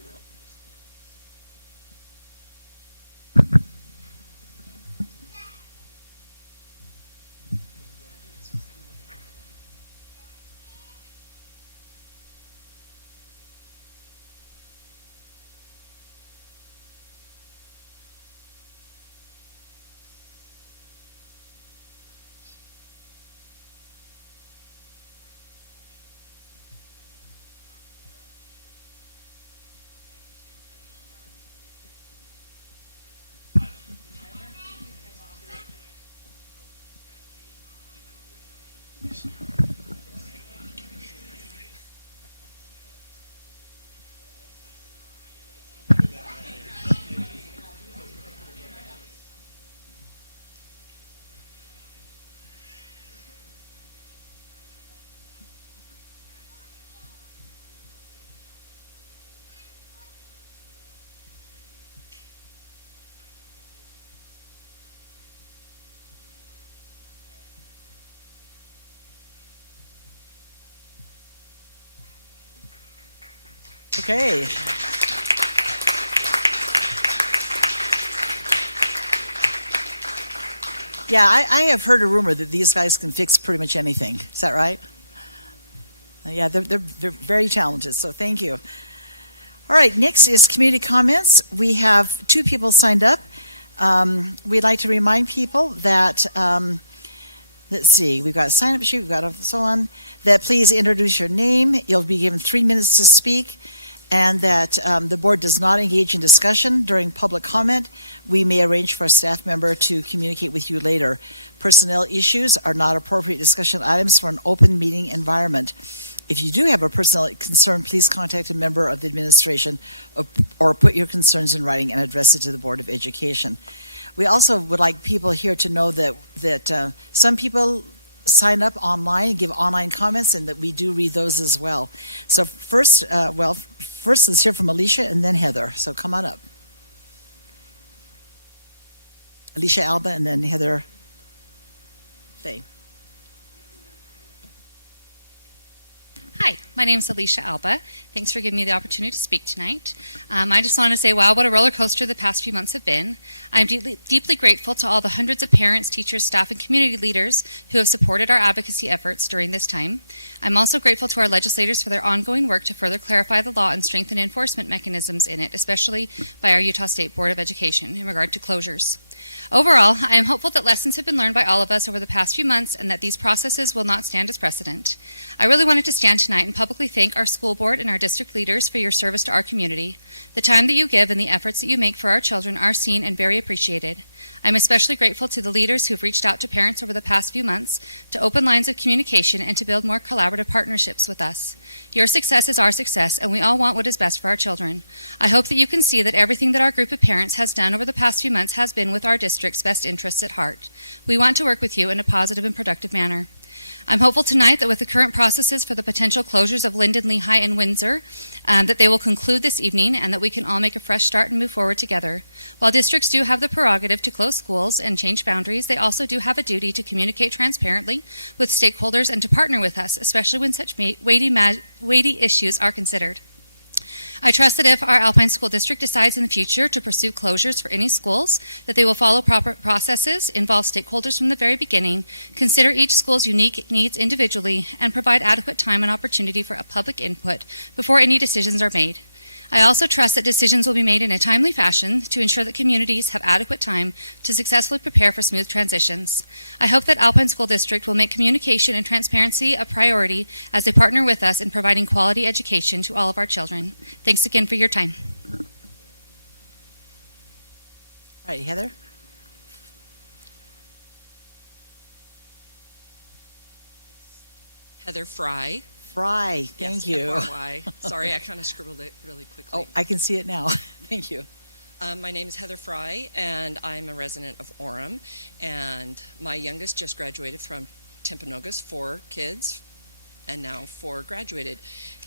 Okay. Yeah, I have heard a rumor that these guys can fix pretty much anything. Is that right? Yeah, they're very talented, so thank you. All right, next is community comments. We have 2 people signed up. We'd like to remind people that, let's see, we've got a sign-up sheet, we've got so on, that please introduce your name. You'll be given 3 minutes to speak, and that the board does not engage in discussion during public comment. We may arrange for a staff member to communicate with you later. Personnel issues are not appropriate discussion items for an open meeting environment. If you do have a personnel concern, please contact a member of the administration or put your concerns in writing and address it to the Board of Education. We also would like people here to know that some people sign up online and give online comments, and that we do read those as well. So first let's hear from Alicia and then Heather. So come on up. Alicia Alba and then Heather Faye. Hi, my name is Alicia Alba. Thanks for giving me the opportunity to speak tonight. I just want to say, wow, what a roller coaster the past few months have been. I'm deeply grateful to all the hundreds of parents, teachers, staff, and community leaders who have supported our advocacy efforts during this time. I'm also grateful to our legislators for their ongoing work to further clarify the law and strengthen enforcement mechanisms in it, especially by our Utah State Board of Education in regard to closures. Overall, I am hopeful that lessons have been learned by all of us over the past few months and that these processes will not stand as precedent. I really wanted to stand tonight and publicly thank our school board and our district leaders for your service to our community. The time that you give and the efforts that you make for our children are seen and very appreciated. I'm especially grateful to the leaders who have reached out to parents over the past few months to open lines of communication and to build more collaborative partnerships with us. Your success is our success, and we all want what is best for our children. I hope that you can see that everything that our group of parents has done over the past few months has been with our district's best interests at heart. We want to work with you in a positive and productive manner. I'm hopeful tonight that with the current processes for the potential closures of Linden, Lehigh, and Windsor, that they will conclude this evening and that we can all make a fresh start and move forward together. While districts do have the prerogative to close schools and change boundaries, they also do have a duty to communicate transparently with stakeholders and to partner with us, especially when such weighty issues are considered. I trust that if our Alpine School District decides in the future to pursue closures for any schools, that they will follow proper processes, involve stakeholders from the very beginning, consider each school's unique needs individually, and provide adequate time and opportunity for public input before any decisions are made. I also trust that decisions will be made in a timely fashion to ensure that communities have adequate time to successfully prepare for smooth transitions. I hope that Alpine School District will make communication and transparency a priority as they partner with us in providing quality education to all of our children. Thanks again for your time. All right, Heather. Heather Fry. Fry, thank you. F-R-Y. Sorry, I kind of scribbled it really quickly. Oh, I can see it now. Thank you. My name is Heather Fry, and I'm a resident of Orem. And my youngest just graduated from Timpanogos, 4 kids, and now 4 graduated.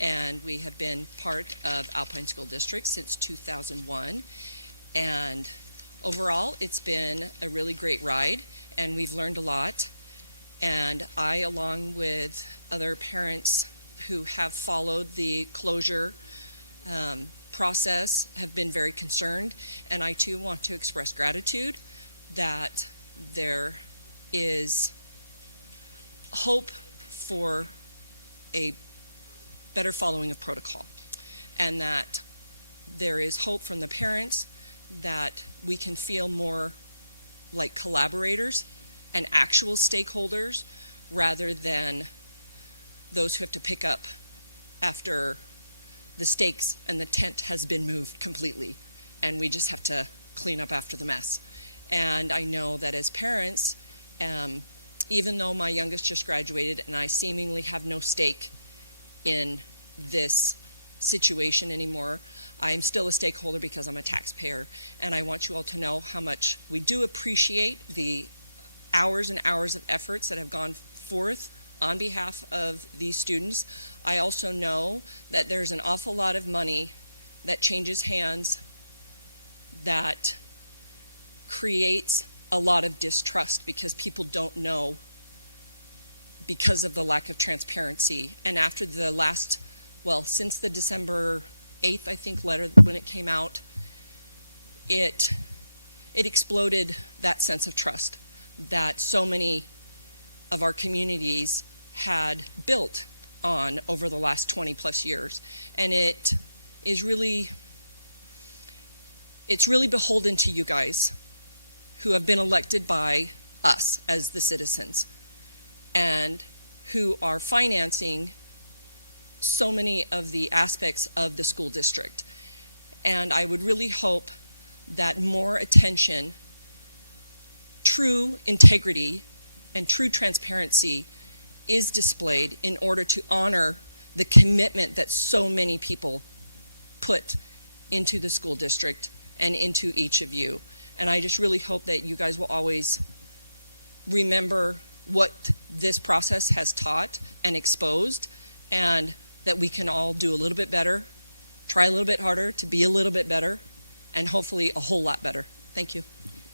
And we have been part of Alpine School District since 2001. And overall, it's been a really great ride, and we've learned a lot. And I, along with other parents who have followed the closure process have been very concerned, and I too want to express gratitude that there is hope for a better following of protocol, and that there is hope from the parents that we can feel more like collaborators and actual stakeholders rather than those who have to pick up after the stakes and the tent has been moved completely and we just have to clean up after the mess. And I know that as parents, even though my youngest just graduated and I seemingly have no stake in this situation anymore, I am still a stakeholder because I'm a taxpayer, and I want you all to know how much we do appreciate the hours and hours of efforts that have gone forth on behalf of these students. I also know that there's an awful lot of money that changes hands that creates a lot of distrust because people don't know because of the lack of transparency. And after the last, well, since the December 8th, I think, letter when it came out, it exploded that sense of trust that so many of our communities had built on over the last 20 plus years. And it's really beholden to you guys who have been elected by us as the citizens and who are financing so many of the aspects of the school district. And I would really hope that more attention, true integrity, and true transparency is displayed in order to honor the commitment that so many people put into the school district and into each of you. And I just really hope that you guys will always remember what this process has taught and exposed, and that we can all do a little bit better, try a little bit harder to be a little bit better, and hopefully a whole lot better. Thank you.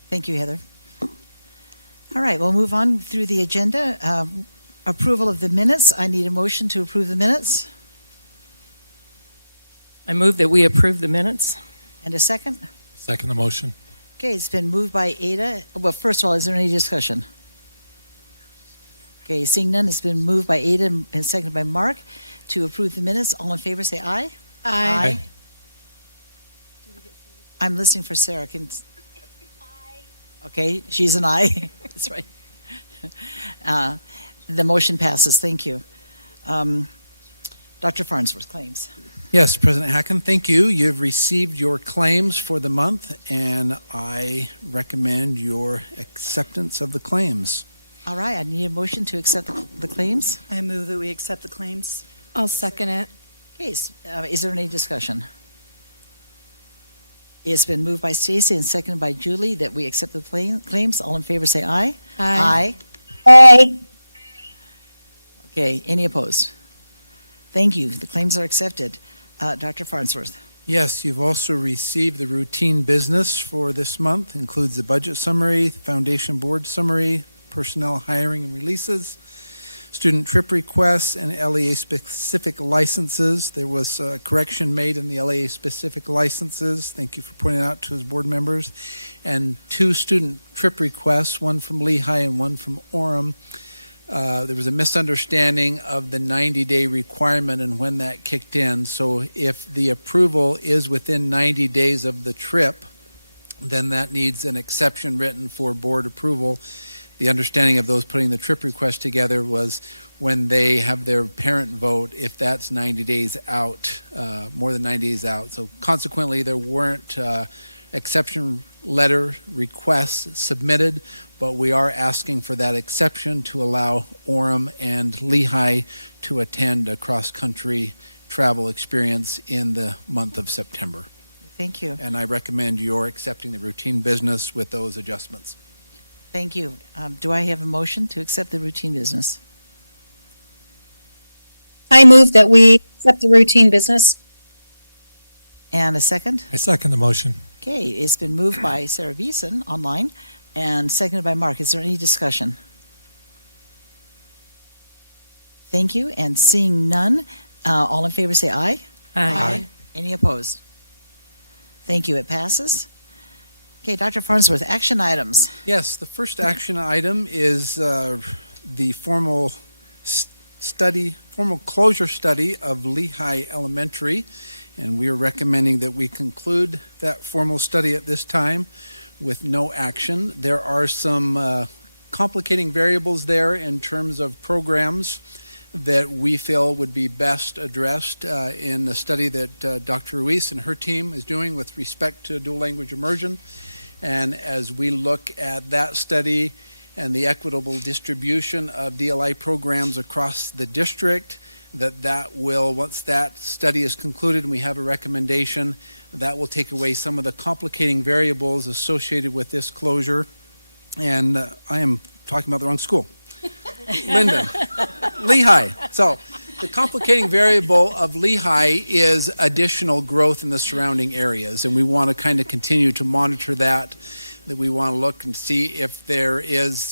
Thank you, Heather. All right, we'll move on through the agenda. Approval of the minutes. I need a motion to approve the minutes. I move that we approve the minutes. And a second? Second the motion. Okay, it's been moved by Ada. Well, first of all, is there any discussion? Okay, seeing none, it's been moved by Ada and seconded by Mark to approve the minutes. All in favor, say aye. Aye. I'm listening for Sarah. Okay, she's an aye. That's right. The motion passes. Thank you. Dr. Farnsworth, claims. Yes, President Hacken, thank you. You've received your claims for the month, and I recommend your acceptance of the claims. All right, I need a motion to accept the claims. I move that we accept the claims. I'll second it. Okay, is there any discussion? It's been moved by Stacy and seconded by Julie that we accept the claims. All in favor say aye. Aye. Aye. Okay, any opposed? Thank you. The claims are accepted. Dr. Farnsworth. Yes, you've also received the routine business for this month. Includes the budget summary, foundation board summary, personnel hiring and releases, student trip requests, and LEA-specific licenses. There was a correction made in the LEA-specific licenses. Thank you for pointing out to his board members. And 2 student trip requests, one from Lehigh and one from Orem. There was a misunderstanding of the 90-day requirement and when that kicked in. So if the approval is within 90 days of the trip, then that needs an exception written for board approval. The understanding of those putting the trip request together was when they have their parent vote, if that's 90 days out, more than 90 days out. So consequently, there weren't exception letter requests submitted, but we are asking for that exception to allow Orem and Lehigh to attend a cross-country travel experience in the month of September. Thank you. And I recommend your accepting the routine business with those adjustments. Thank you. Do I have a motion to accept the routine business? I move that we accept the routine business. And a second? I second the motion. Okay, it's been moved by Sarah Beeson online and seconded by Mark. Is there any discussion? Thank you. And seeing none, all in favor say aye. Aye. Any opposed? Thank you. It passes. Okay, Dr. Farnsworth, action items. Yes, the first action item is the formal closure study of Lehigh Elementary, and we are recommending that we conclude that formal study at this time with no action. There are some complicating variables there in terms of programs that we feel would be best addressed in the study that Dr. Ruiz and her team is doing with respect to dual language immersion. And as we look at that study and the equitable distribution of DLI programs across the district, that will, once that study is concluded and we have a recommendation, that will take away some of the complicating variables associated with this closure. And I am talking about the wrong school. Linden. Lehigh. So the complicating variable of Lehigh is additional growth in the surrounding areas, and we want to kind of continue to monitor that we want to look and see if there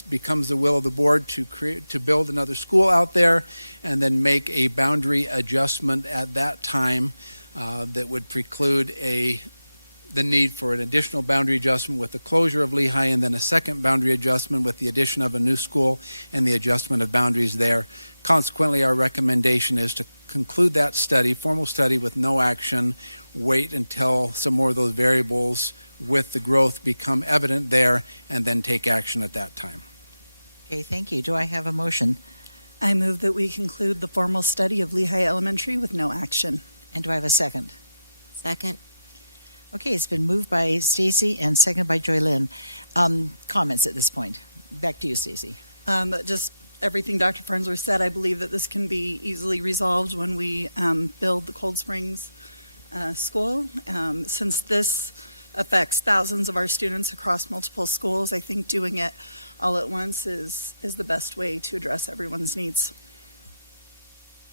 becomes the will of the board to build another school out there, and then make a boundary adjustment at that time that would preclude the need for an additional boundary adjustment with the closure of Lehigh, and then a second boundary adjustment with the addition of a new school and the adjustment of boundaries there. Consequently, our recommendation is to conclude that study, formal study, with no action, wait until some more of those variables with the growth become evident there, and then take action at that time. Okay, thank you. Do I have a motion? I move that we conclude the formal study of Lehigh Elementary with no action. And do I have a second? Second. Okay, it's been moved by Stacy and seconded by Joy Lynn. Comments at this point? Back to you, Stacy. Just everything Dr. Farnsworth said, I believe that this can be easily resolved when we build the Cold Springs school. Since this affects thousands of our students across multiple schools, I think doing it all at once is the best way to address everyone's needs.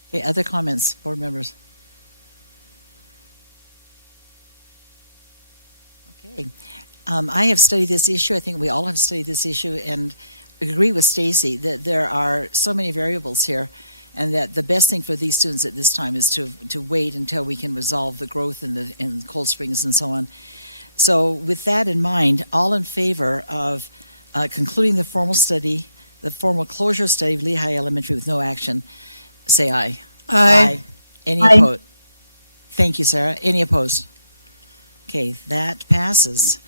Okay, other comments, board members? Okay. I have studied this issue. I think we all have studied this issue, and agree with Stacy that there are so many variables here, and that the best thing for these students at this time is to wait until we can resolve the growth in Cold Springs and so on. So with that in mind, all in favor of concluding the formal study, the formal closure study of Lehigh Elementary with no action, say aye. Aye. Any Aye. opposed? Thank you, Sarah. Any opposed? Okay, that passes.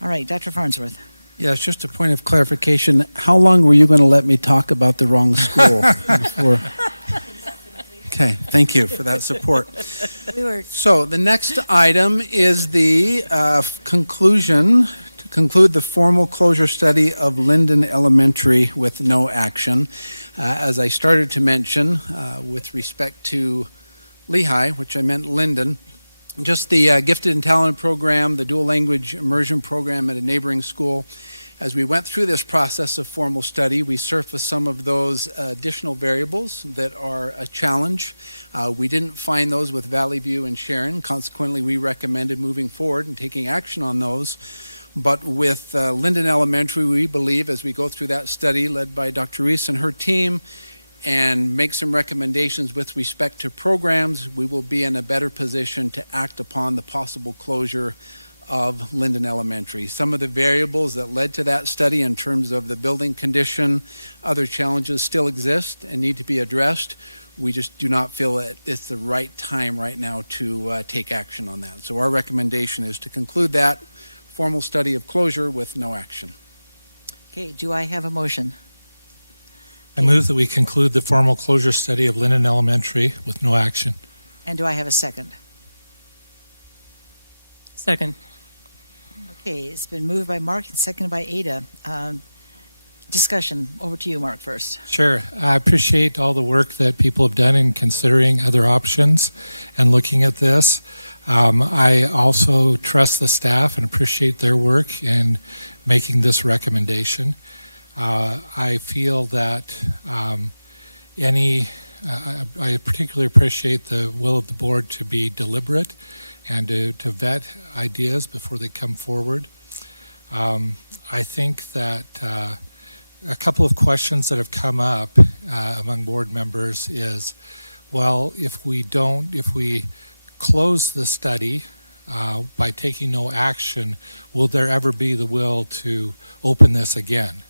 All right, Dr. Farnsworth. Yeah, it's just a point of clarification. How long were you going to let me talk about the wrong school before? Okay, thank you for that support. So the next item is the conclusion, to conclude the formal closure study of Linden Elementary with no action. As I started to mention, with respect to Lehigh, which I meant Linden, just the gifted and talented program, the dual language immersion program at a neighboring school. As we went through this process of formal study, we surfaced some of those additional variables that are a challenge. We didn't find those with Valley View and Sharon. Consequently, we recommended moving forward and taking action on those. But with Linden Elementary, we believe, as we go through that study led by Dr. Reese and her team, and make some recommendations with respect to programs, we will be in a better position to act upon the possible closure of Linden Elementary. Some of the variables that led to that study in terms of the building condition, other challenges still exist and need to be addressed. We just do not feel that it's the right time right now to take action on that. So our recommendation is to conclude that formal study of closure with no action. Okay, do I have a motion? I move that we conclude the formal closure study of Linden Elementary with no action. And do I have a second? Second. Okay, it's been moved by Mark and seconded by Ada. Discussion, over to you, Mark, first. Sure. I appreciate all the work that people have done in considering other options and looking at this. I also trust the staff and appreciate their work in making this recommendation. I feel that I particularly appreciate the will of the board to be deliberate and to vet ideas before they come forward. I think that a couple of questions that have come up among board members is, well, if we close the study by taking no action, will there ever be the will to open this again?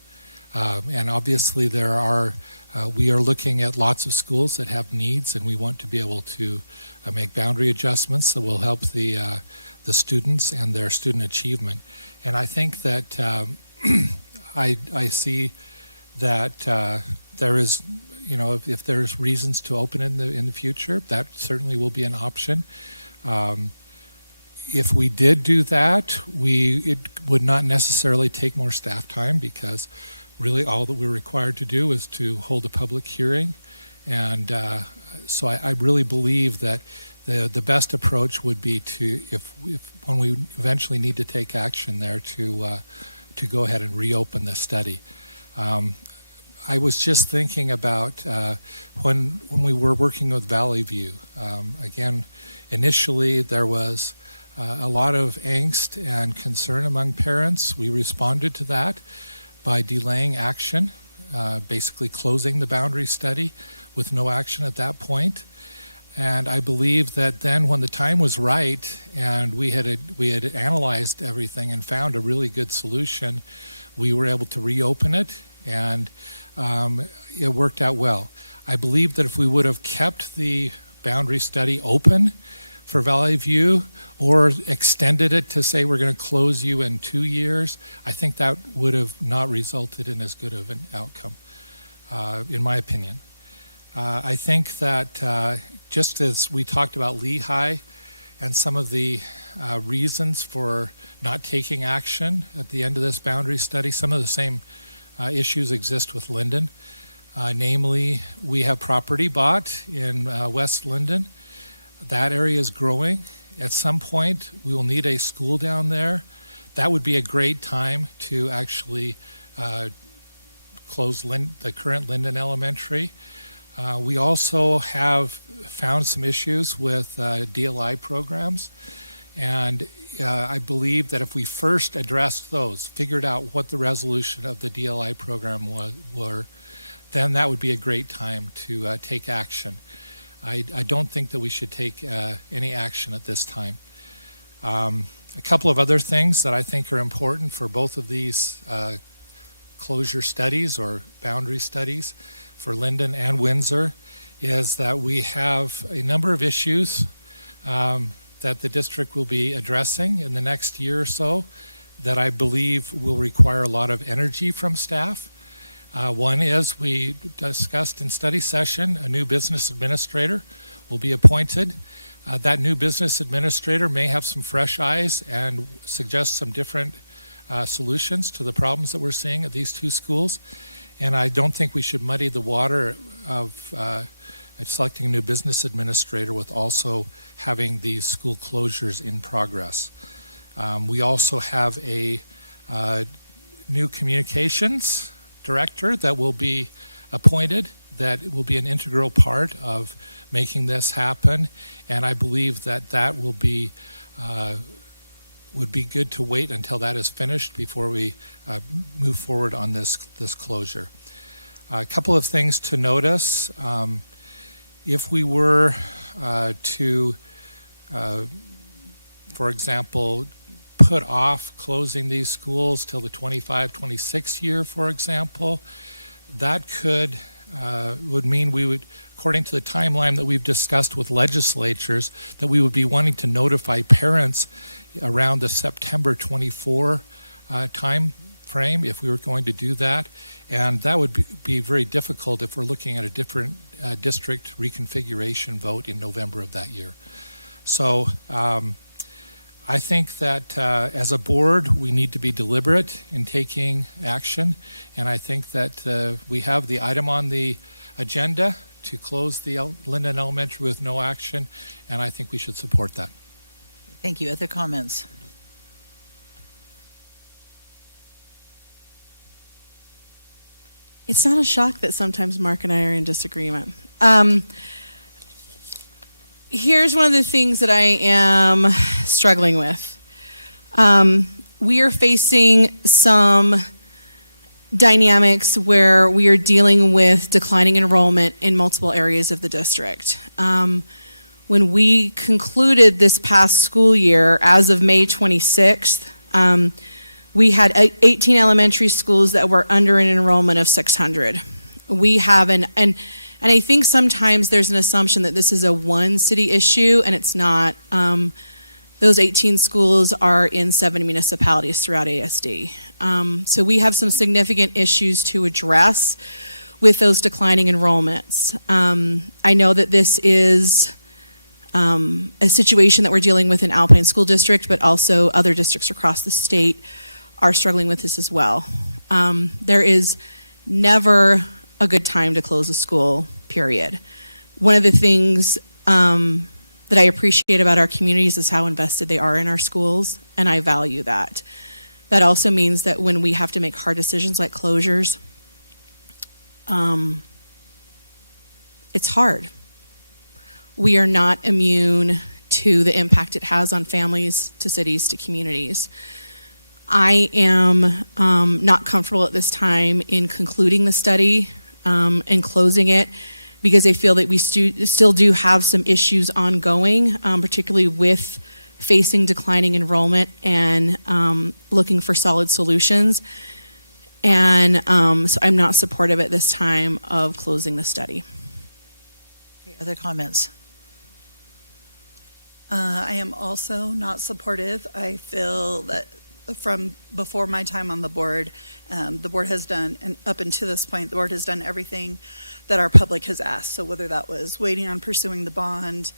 And obviously we are looking at lots of schools that have needs, and we want to be able to make boundary adjustments that will help the students and their student achievement. And I think that I see that there is, if there's reasons to open in the future, that certainly will be an option. If we did do that, it would not necessarily take more staff time, because really all that we're required to do is to hold a public hearing. And so I really believe that the best approach would be to, if when we eventually need to take action there, to go ahead and reopen the study. I was just thinking about when we were working with Valley View. Again, initially there was a lot of angst and concern among parents. We responded to that by delaying action, basically closing the boundary study with no action at that point. And I believe that then when the time was right and we had analyzed everything and found a really good solution, we were able to reopen it, and it worked out well. I believe that if we would have kept the boundary study open for Valley View, or extended it to say we're going to close you in 2 years, I think that would have not resulted in as good of an outcome, in my opinion. I think that just as we talked about Lehigh and some of the reasons for not taking action at the end of this boundary study, some of the same issues exist with Linden. Namely, we have property bought in West Linden. That area is growing. At some point, we will need a school down there. That would be a great time to actually close the current Linden Elementary. We also have found some issues with DLI programs, and I believe that if we first addressed those, figured out what the resolution of the DLI program were, then that would be a great time to take action. I don't think that we should take any action at this time. A couple of other things that I think are important for both of these closure studies or boundary studies for Linden and Windsor is that we have a number of issues that the district will be addressing in the next year or so that I believe will require a lot of energy from staff. One is, we discussed in study session, a new business administrator will be appointed. That new business administrator may have some fresh eyes and suggest some different solutions to the problems that we're seeing at these two schools. And I don't think we should muddy the water of selecting a new business administrator with also having these school closures in progress. We also have a new communications director that will be appointed, that will be an integral part of making this happen, and I believe that that will be would be good to wait until that is finished before we move forward on this closure. A couple of things to notice. If we were to, for example, put off closing these schools till the 25-26 year, for example, that would mean we would, according to the timeline that we've discussed with legislatures, that we would be wanting to notify parents around the September 24 time frame if we were going to do that. And that would be very difficult if we're looking at a different district reconfiguration vote in November of that year. So I think that as a board, we need to be deliberate in taking action. And I think that we have the item on the agenda to close the Linden Elementary with no action, and I think we should support that. Thank you. Other comments? It's not a shock that sometimes Mark and I are in disagreement. Here's one of the things that I am struggling with. We are facing some dynamics where we are dealing with declining enrollment in multiple areas of the district. When we concluded this past school year, as of May 26th, we had 18 elementary schools that were under an enrollment of 600. We have and I think sometimes there's an assumption that this is a one city issue, and it's not. Those 18 schools are in 7 municipalities throughout ASD. So we have some significant issues to address with those declining enrollments. I know that this is a situation that we're dealing with in Alpine School District, but also other districts across the state are struggling with this as well. There is never a good time to close a school, period. One of the things that I appreciate about our communities is how invested they are in our schools, and I value that. That also means that when we have to make hard decisions like closures, it's hard. We are not immune to the impact it has on families, to cities, to communities. I am not comfortable at this time in concluding the study and closing it, because I feel that we still do have some issues ongoing, particularly with facing declining enrollment and looking for solid solutions. And so I'm not supportive at this time of closing the study. Okay, other comments? I am also not supportive. I feel that from before my time on the board has done, and up until this point, the board has done everything that our public has asked. So whether that was waiting on pursuing the bond,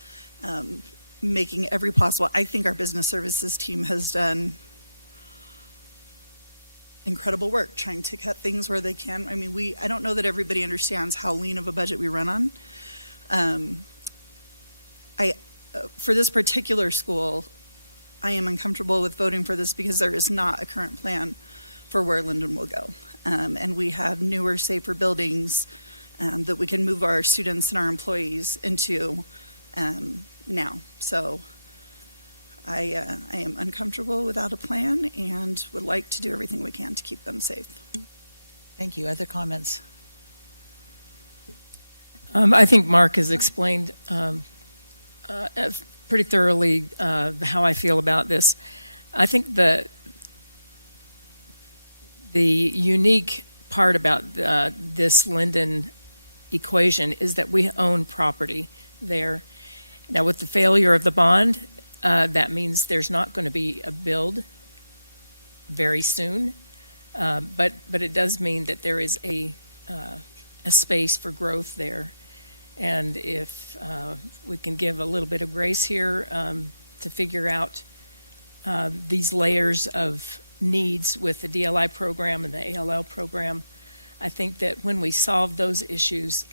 making every possible, I think our business services team has done incredible work trying to cut things where they can. I mean, I don't know that everybody understands how lean of a budget we run on. For this particular school, I am uncomfortable with voting for this because there is not a current plan for where Linden will go. And we have newer, safer buildings that we can move our students and our employees into now. So I am uncomfortable without a plan and would like to do everything we can to keep them safe. Thank you. Other comments? I think Mark has explained pretty thoroughly how I feel about this. I think the unique part about this Linden equation is that we own property there. Now, with the failure of the bond, that means there's not going to be a build very soon, but it does mean that there is a space for growth there. And if we can give a little bit of grace here to figure out these layers of needs with the DLI program and the ALL program, I think that when we solve those issues,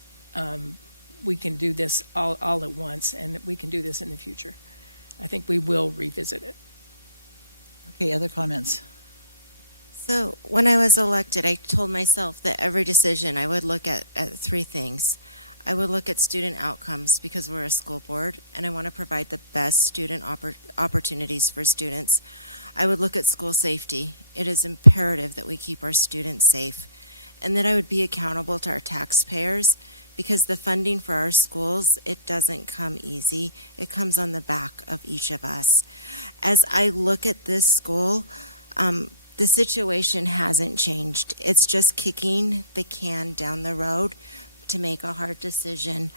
we can do this all at once, and we can do this in the future. I think we will revisit it. Okay, other comments? So when I was elected, I told myself that every decision I would look at three things. I would look at student outcomes because we're a school board, and I want to provide the best student opportunities for students. I would look at school safety. It is imperative that we keep our students safe. And then I would be accountable to our taxpayers, because the funding for our schools, it doesn't come easy. It comes on the back of each of us. As I look at this school, the situation hasn't changed. It's just kicking the can down the road to make a hard decision.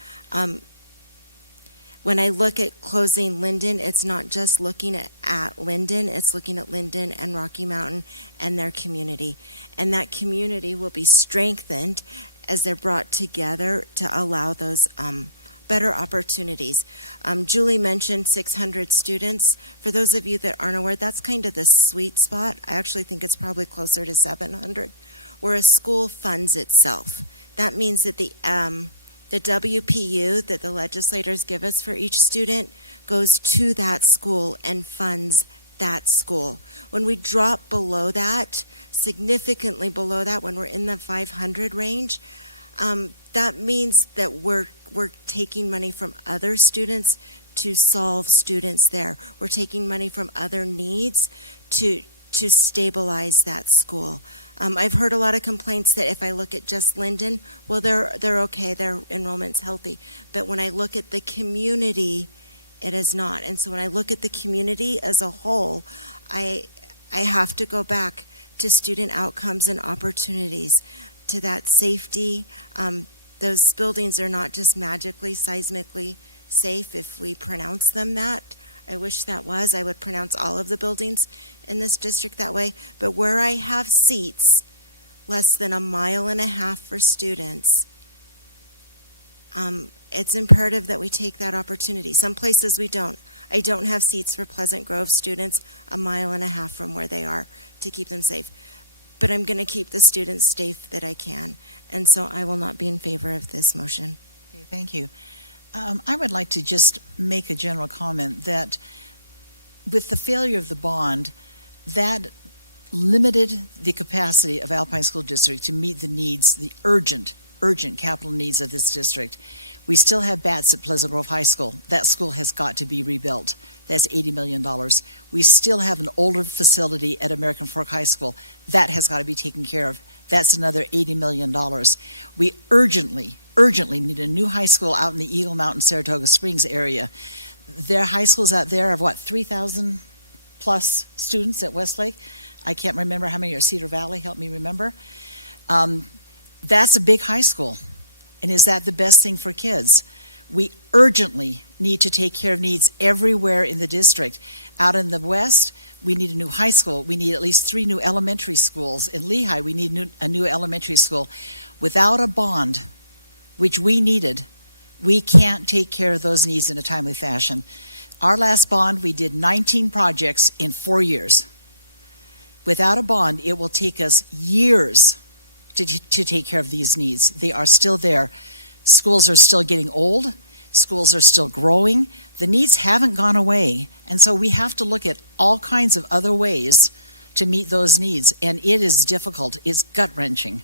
When I look at closing Linden, it's not just looking at Linden, it's looking at Linden and Rocky Mountain and their community. And that community will be strengthened as they're brought together to allow those better opportunities. Julie mentioned 600 students. For those of you that aren't aware, that's kind of the sweet spot. I actually think it's probably closer to 700, where a school funds itself. That means that the WPU that the legislators give us for each student goes to that school and funds that school. When we drop below that, significantly below that, when we're in the 500 range, that means that we're taking money from other students to solve students there. We're taking money from other needs to stabilize that school. I've heard a lot of complaints that if I look at just Linden, well, they're okay, their enrollment's healthy. But when I look at the community It is not. And so when I look at the community as a whole, I have to go back to student outcomes and opportunities, to that safety. Those buildings are not just magically, seismically safe if we pronounce them that. I wish that was. I would pronounce all of the buildings in this district that way. But where I have seats less than 1.5 miles for students, it's imperative that we take that opportunity. Some places we don't. I don't have seats for Pleasant Grove students 1.5 miles from where they are to keep them safe. But I'm going to keep the students safe that I can. And so I will not be in favor of this motion. Okay, thank you. I would like to just make a general comment that with the failure of the bond, that limited the capacity of Alpine School District to meet the needs, the urgent capital needs of this district. We still have bats at Pleasant Grove High School. That school has got to be rebuilt. That's $80 million. We still have an older facility at American Fork High School. That has got to be taken care of. That's another $80 million. We urgently need a new high school out in the Eagle Mountain, Saratoga Springs area. Their high schools out there have, 3,000 plus students at Westlake? I can't remember how many are Cedar Valley. Help me remember. That's a big high school. And is that the best thing for kids? We urgently need to take care of needs everywhere in the district. Out in the west, we need a new high school. We need at least 3 new elementary schools. In Lehigh, we need a new elementary school. Without a bond, which we needed, we can't take care of those needs in a timely fashion. Our last bond, we did 19 projects in 4 years. Without a bond, it will take us years to take care of these needs. They are still there. Schools are still getting old. Schools are still growing. The needs haven't gone away. And so we have to look at all kinds of other ways to meet those needs. And it is difficult. It's gut-wrenching.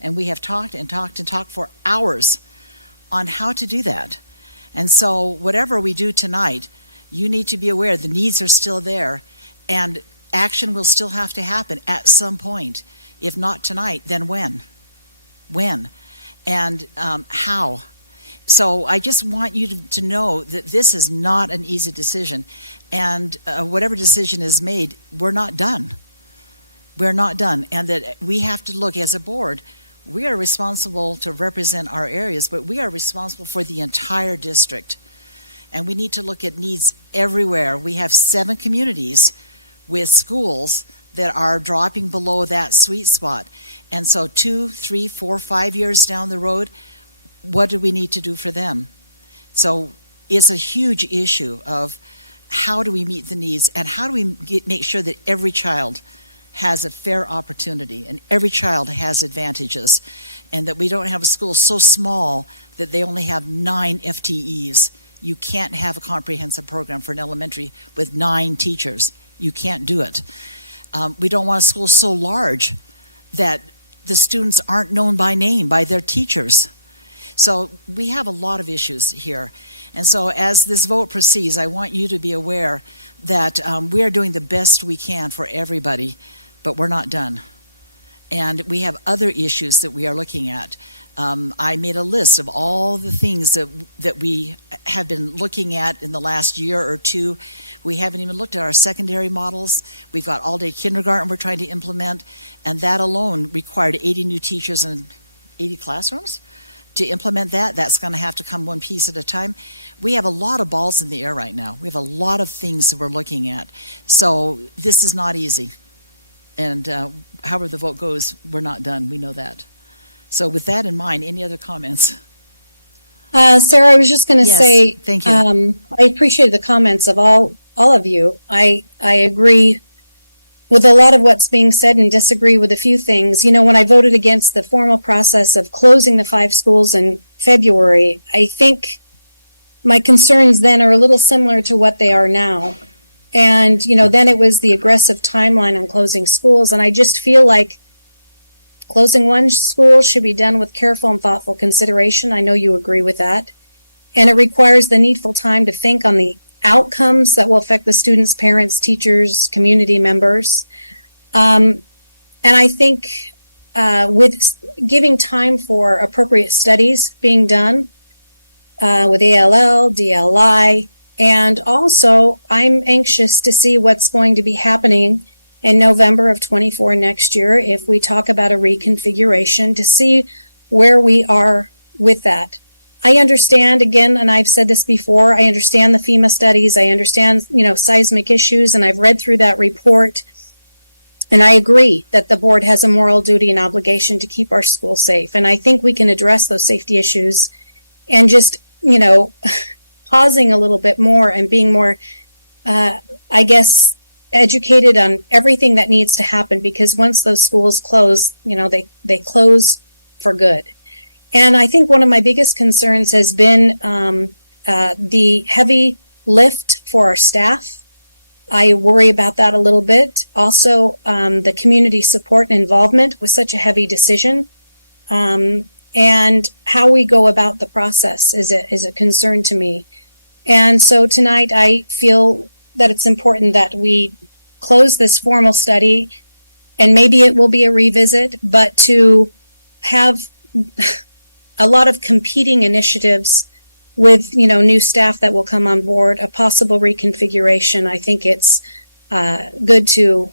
And we have talked and talked and talked for hours on how to do that. And so whatever we do tonight, you need to be aware the needs are still there. And action will still have to happen at some point. If not tonight, then when? When? And how? So I just want you to know that this is not an easy decision. And whatever decision is made, we're not done. We're not done. And that we have to look as a board. We are responsible to represent our areas, but we are responsible for the entire district. And we need to look at needs everywhere. We have 7 communities with schools that are dropping below that sweet spot. And so 2, 3, 4, 5 years down the road, what do we need to do for them? So it's a huge issue of how do we meet the needs and how do we make sure that every child has a fair opportunity and every child has advantages, and that we don't have a school so small that they only have 9 FTEs. You can't have a comprehensive program for an elementary with 9 teachers. You can't do it. We don't want a school so large that the students aren't known by name by their teachers. So we have a lot of issues here. And so as this vote proceeds, I want you to be aware that we are doing the best we can for everybody, but we're not done. And we have other issues that we are looking at. I made a list of all the things that we have been looking at in the last year or 2. We haven't even looked at our secondary models. We've got all-day kindergarten we're trying to implement, and that alone required 80 new teachers and 80 classrooms to implement that. That's going to have to come one piece at a time. We have a lot of balls in the air right now. We have a lot of things that we're looking at. So this is not easy. And however the vote goes, we're not done. We know that. So with that in mind, any other comments? Sarah, I was just going to say, thank you. I appreciate the comments of all of you. I agree with a lot of what's being said and disagree with a few things. You know, when I voted against the formal process of closing the 5 schools in February, I think my concerns then are a little similar to what they are now. And, you know, then it was the aggressive timeline on closing schools. And I just feel like closing one school should be done with careful and thoughtful consideration. I know you agree with that. And it requires the needful time to think on the outcomes that will affect the students, parents, teachers, community members. And I think with giving time for appropriate studies being done with ALL, DLI, And also, I'm anxious to see what's going to be happening in November of 24 next year if we talk about a reconfiguration, to see where we are with that. I understand, again, and I've said this before, I understand the FEMA studies, I understand, seismic issues, and I've read through that report. And I agree that the board has a moral duty and obligation to keep our schools safe. And I think we can address those safety issues and just, pausing a little bit more and being more, educated on everything that needs to happen, because once those schools close, they close for good. And I think one of my biggest concerns has been the heavy lift for our staff. I worry about that a little bit. Also, the community support and involvement was such a heavy decision. And how we go about the process is a concern to me. And so tonight I feel that it's important that we close this formal study, and maybe it will be a revisit, but to have a lot of competing initiatives with, new staff that will come on board, a possible reconfiguration. I think it's good to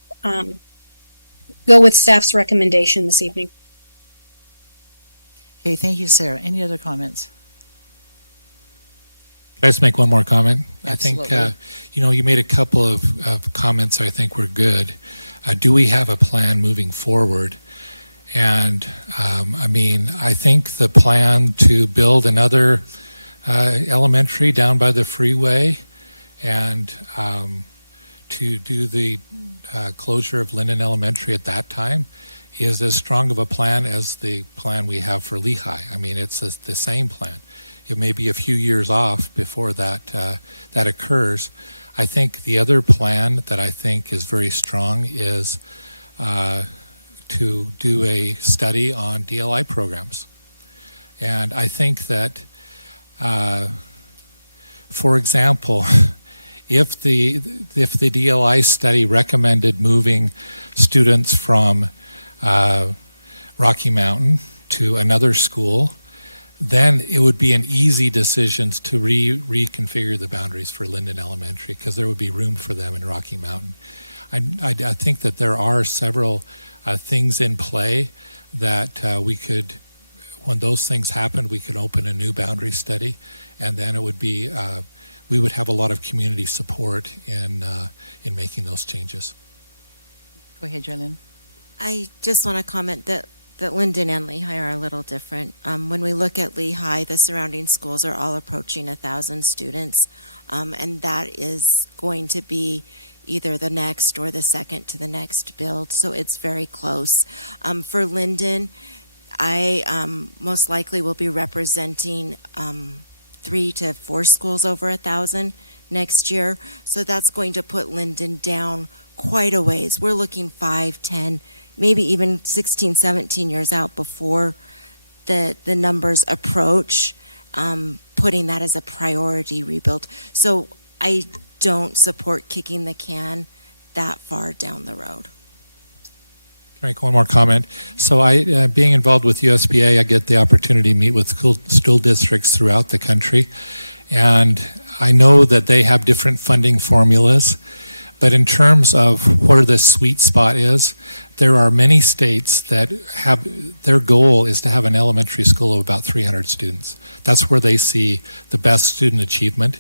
go with staff's recommendation this evening. Okay, thank you, Sarah. Any other comments? Can I just make one more comment? Absolutely. I think, you made a couple of comments I think were good. Do we have a plan moving forward? And I think the plan to build another elementary down by the freeway and to do the closure of Linden Elementary at that time is as strong of a plan as the plan we have for Lehigh. It's the same plan. It may be a few years off before that occurs. I think the other plan that I think is very strong is to do a study on DLI programs. And I think that, for example, if the DLI study recommended moving students from Rocky Mountain to another school, then it would be an easy decision to reconfigure the boundaries for Linden Elementary, because there would be room for them in Rocky Mountain. I think that there are several things in play that we could, when those things happen, we could open a new boundary study, and then it would be, we would have a lot of community support in making those changes. Go ahead, Jarlene. I just want to comment that Linden and Lehigh are a little different. When we look at Lehigh, the surrounding schools are all approaching 1,000 students, and that is going to be either the next or the second to the next build, so it's very close. For Linden, I most likely will be representing 3 to 4 schools over 1,000 next year, so that's going to put Linden down quite a ways. We're looking 5, 10, maybe even 16, 17 years out before the numbers approach putting that as a priority rebuild. So I don't support kicking the can that far down the road. Can I make one more comment? So I, being involved with USBA, I get the opportunity to meet with school districts throughout the country. And I know that they have different funding formulas. But in terms of where the sweet spot is, there are many states that have, their goal is to have an elementary school of about 300 students. That's where they see the best student achievement.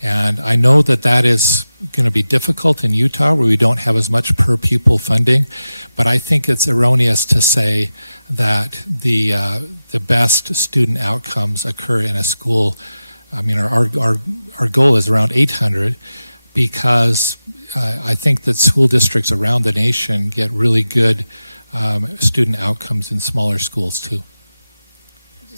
And I know that that is going to be difficult in Utah, where we don't have as much per pupil funding. But I think it's erroneous to say that the best student outcomes occur in a school. I mean, our goal is around 800, because I think that school districts around the nation get really good student outcomes in smaller schools too.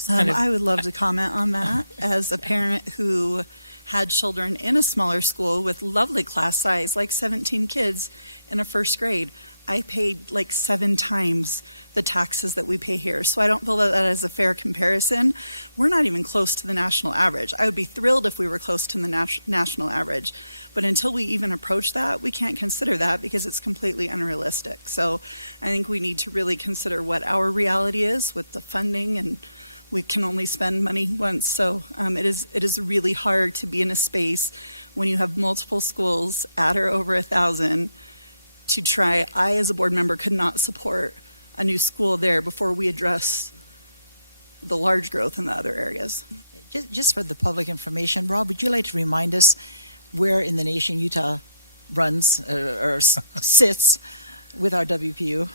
I would love to comment on that as a parent who had children in a smaller school with lovely class size, like 17 kids in a first grade. I paid like 7 times the taxes that we pay here. So I don't feel that that is a fair comparison. We're not even close to the national average. I would be thrilled if we were close to the national average. But until we even approach that, we can't consider that because it's completely unrealistic. So I think we need to really consider what our reality is with the funding and we can only spend money once. So it is really hard to be in a space when you have multiple schools at or over 1,000 to try. I, as a board member, could not support a new school there before we address the large growth in the other areas. Just for the public information, Rob, would you like to remind us where in the nation Utah runs or sits with our WPU?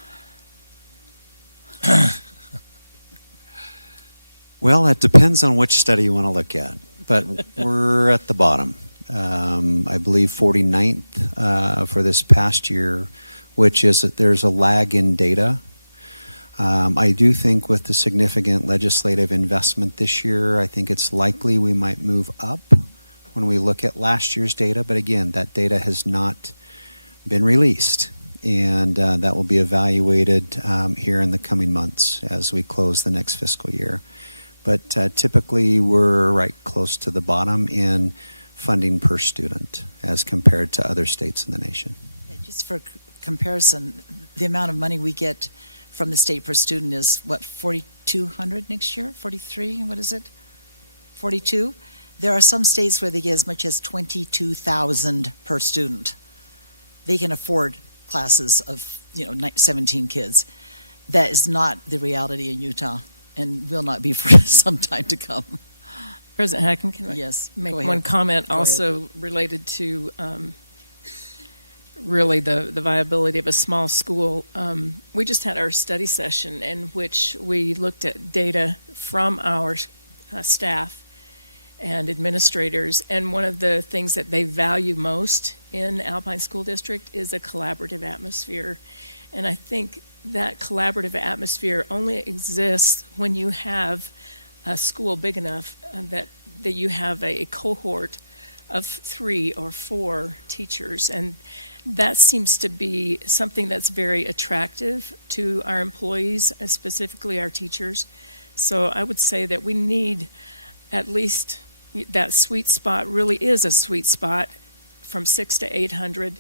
Well, it depends on which study you want to look at, but we're at the bottom. I believe 49th for this past year, which is that there's a lag in data. I do think with the significant legislative investment this year, I think it's likely we might move up when we look at last year's data, but again, that data has not been released, and that will be evaluated here in the coming months as we close the next fiscal year. But typically, we're right close to the bottom in funding per student as compared to other states in the nation. Just for comparison, the amount of money we get from the state per student is, what, $4,200 next year? 43? What is it? 42? There are some states where they get as much as $22,000 per student. They can afford classes of 17 kids. That is not the reality in Utah, and will not be for some time to come. President Hacken, can I yes, make go one ahead. comment Go also ahead. related to really the viability of a small school. We just had our study session in which we looked at data from our staff and administrators, and one of the things that they value most in Alpine School District is a collaborative atmosphere. And I think that collaborative atmosphere only exists when you have a school big enough that you have a cohort of 3 or 4 teachers. And that seems to be something that's very attractive to our employees, specifically our teachers. So I would say that we need at least that sweet spot, really is a sweet spot, from 600 to 800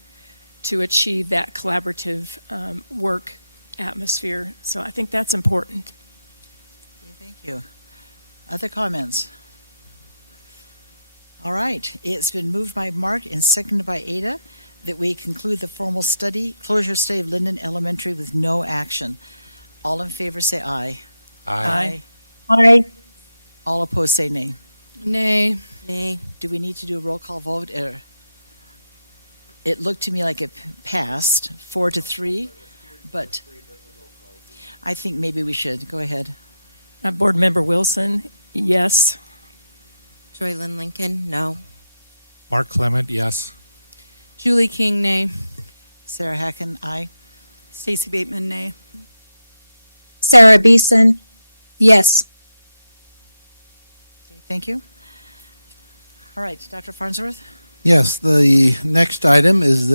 to achieve that collaborative work atmosphere. So I think that's important. Thank you. Other comments? All right. It's been moved by Mark and seconded by Ada that we conclude the formal closure study of Linden Elementary with no action. All in favor say aye. Aye. Aye. All opposed say nay. Nay. Nay. Do we need to do a roll call vote? It looked to me like it passed 4-3, but I think maybe we should. Go ahead. Board Member Wilson, yes. Joy Lynn Lincoln, no. Mark Clement, yes. Julie King, nay. Sarah Hacken, aye. Stacy Bateman, nay. Sarah Beeson, yes. Okay, thank you. All right, Dr. Farnsworth? Yes, the next item is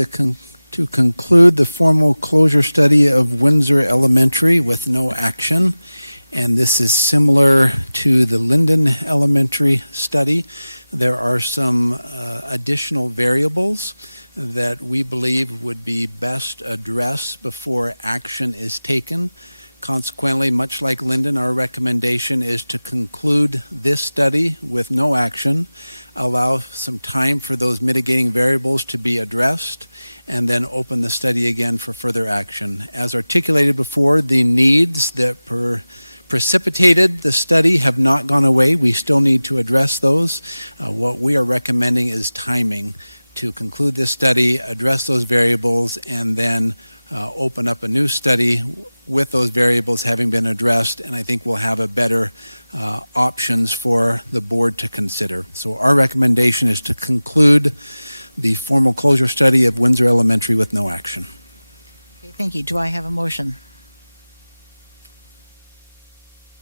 to conclude the formal closure study of Windsor Elementary with no action. And this is similar to the Linden Elementary study. There are some additional variables that we believe would be best addressed before action is taken. Consequently, much like Linden, our recommendation is to conclude this study with no action, allow some time for those mitigating variables to be addressed, and then open the study again for further action. As articulated before, the needs that precipitated the study have not gone away. We still need to address those. What we are recommending is timing to conclude this study, address those variables, and then open up a new study with those variables having been addressed, and I think we'll have a better options for the board to consider. So our recommendation is to conclude the formal closure study of Windsor Elementary with no action. Okay, thank you. Do I have a motion?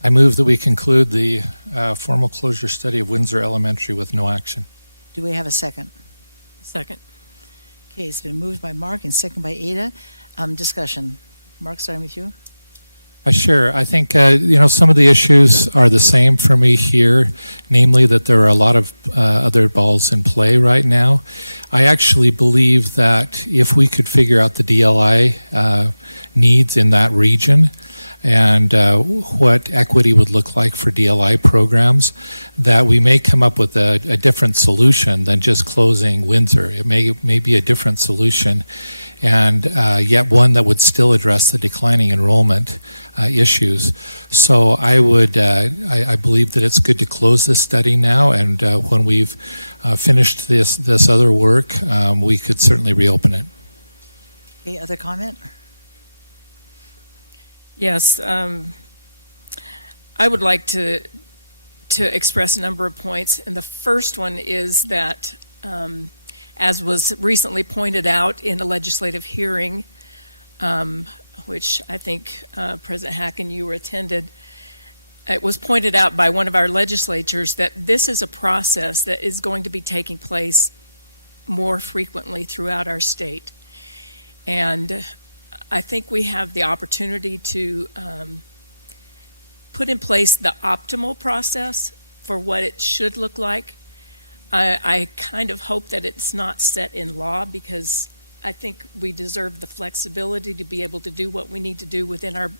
I move that we conclude the formal closure study of Windsor Elementary with no action. Do we have a second? Second. Okay, it's been moved by Mark and seconded by Ada. Discussion. Mark, starting with you. Sure. I think, some of the issues are the same for me here, namely that there are a lot of other balls in play right now. I actually believe that if we could figure out the DLI needs in that region and what equity would look like for DLI programs, that we may come up with a different solution than just closing Windsor. It may be a different solution, and yet one that would still address the declining enrollment issues. So I believe that it's good to close this study now, and when we've finished this other work, we could certainly reopen it. Any other comment? Yes, I would like to express a number of points, and the first one is that, as was recently pointed out in a legislative hearing, which I think President Hacken, you were attended, it was pointed out by one of our legislators that this is a process that is going to be taking place more frequently throughout our state. And I think we have the opportunity to put in place the optimal process for what it should look like. I kind of hope that it's not set in law, because I think we deserve the flexibility to be able to do what we need to do within our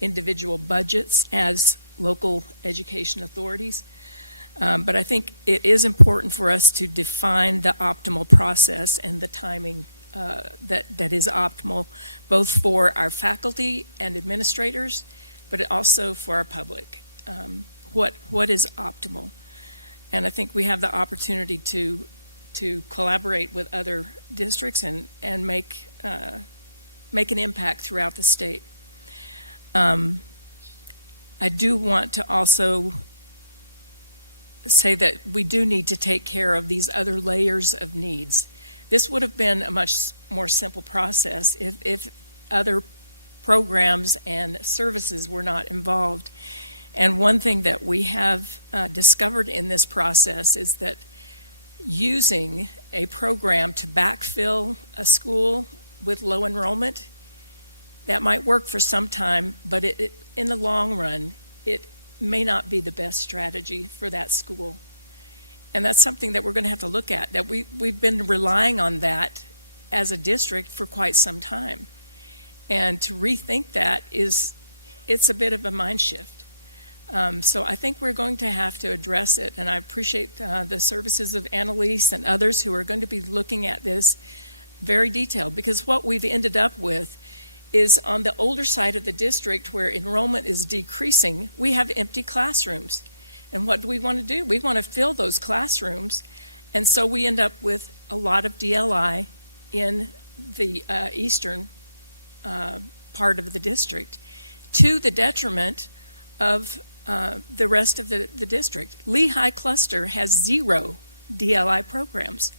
individual budgets as local education authorities. But I think it is important for us to define the optimal process and the timing that is optimal, both for our faculty and administrators, but also for our public. What is optimal? And I think we have the opportunity to collaborate with other districts and make an impact throughout the state. I do want to also say that we do need to take care of these other layers of needs. This would have been a much more simple process if other programs and services were not involved. And one thing that we have discovered in this process is that using a program to backfill a school with low enrollment, that might work for some time, but in the long run, it may not be the best strategy for that school. And that's something that we're going to have to look at, that we've been relying on that as a district for quite some time. And to rethink that it's a bit of a mind shift. So I think we're going to have to address it, and I appreciate the services of Annalise and others who are going to be looking at this very detailed, because what we've ended up with is on the older side of the district where enrollment is decreasing, we have empty classrooms. And what do we want to do? We want to fill those classrooms, and so we end up with a lot of DLI in the eastern part of the district, to the detriment of the rest of the district. Lehigh Cluster has 0 DLI programs.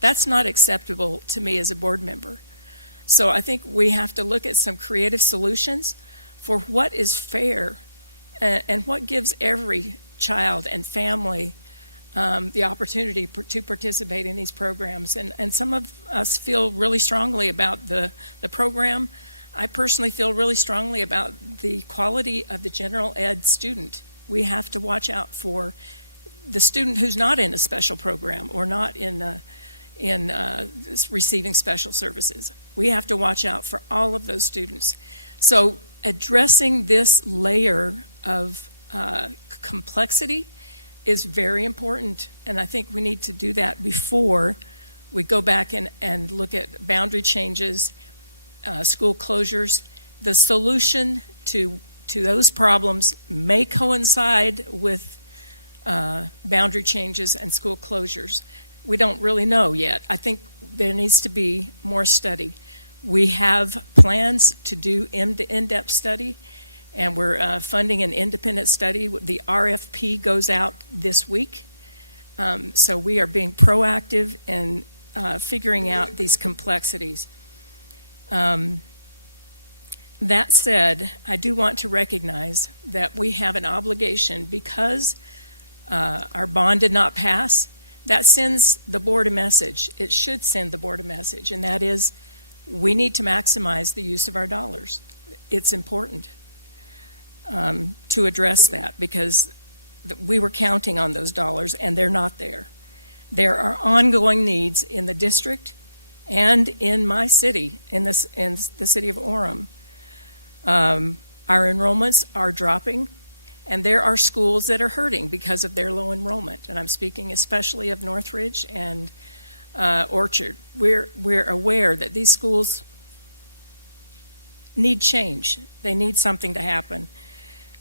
That's not acceptable to me as a board member. So I think we have to look at some creative solutions for what is fair and what gives every child and family the opportunity to participate in these programs. And some of us feel really strongly about the program. I personally feel really strongly about the quality of the general ed student. We have to watch out for the student who's not in a special program or not in receiving special services. We have to watch out for all of those students. So addressing this layer of complexity is very important, and I think we need to do that before we go back and look at boundary changes, school closures. The solution to those problems may coincide with boundary changes and school closures. We don't really know yet. I think there needs to be more study. We have plans to do in-depth study, and we're funding an independent study. The RFP goes out this week. So we are being proactive in figuring out these complexities. That said, I do want to recognize that we have an obligation, because our bond did not pass. That sends the board a message. It should send the board a message, and that is we need to maximize the use of our dollars. It's important. to address that, because we were counting on those dollars and they're not there. There are ongoing needs in the district and in my city, in the city of Orem. Our enrollments are dropping, and there are schools that are hurting because of their low enrollment. And I'm speaking especially of Northridge and Orchard. We're aware that these schools need change. They need something to happen.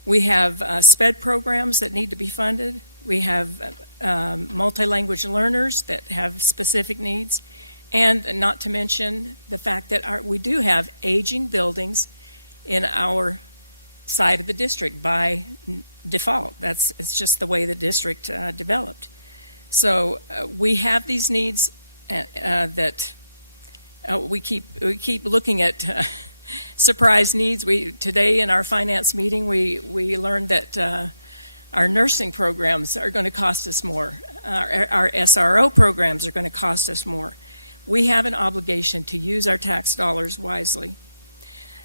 We have SPED programs that need to be funded. We have multi-language learners that have specific needs. And not to mention the fact that we do have aging buildings in our side of the district by default. It's just the way the district developed. So we have these needs that we keep looking at. Surprise needs. Today in our finance meeting, we learned that our nursing programs are going to cost us more. Our SRO programs are going to cost us more. We have an obligation to use our tax dollars wisely.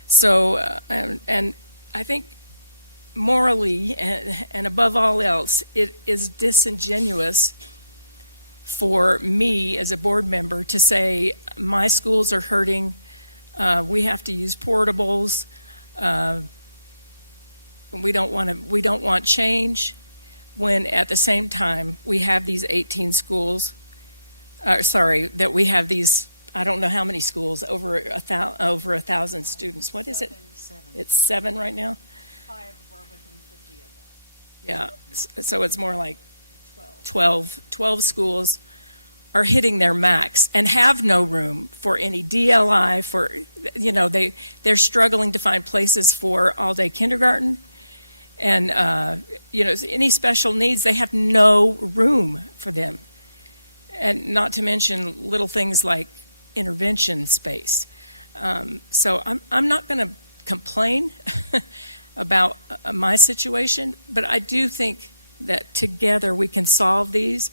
So, and I think morally and above all else, it is disingenuous for me as a board member to say my schools are hurting. We have to use portables. We don't want change, when at the same time we have these 18 schools. That we have these. I don't know how many schools, over 1,000 students. What is it? Seven. It's 7 right now. 5 were within 50 of that. Yeah. So it's more like 12 schools are hitting their max and have no room for any DLI, they're struggling to find places for all-day kindergarten. And, any special needs, they have no room for them. And not to mention little things like intervention space. So I'm not going to complain about my situation, but I do think that together we can solve these,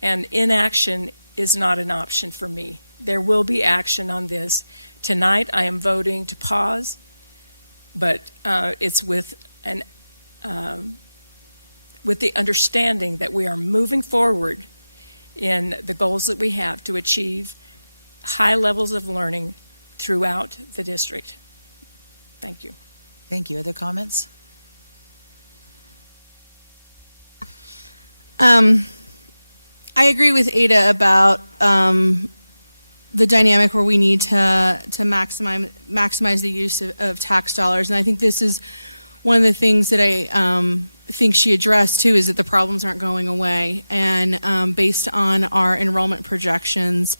and inaction is not an option for me. There will be action on this. Tonight I am voting to pause, but it's with the understanding that we are moving forward in the goals that we have to achieve high levels of learning throughout the district. Thank you. Thank you. Other comments? I agree with Ada about the dynamic where we need to maximize the use of tax dollars, and I think this is one of the things that I think she addressed too, is that the problems aren't going away, and based on our enrollment projections,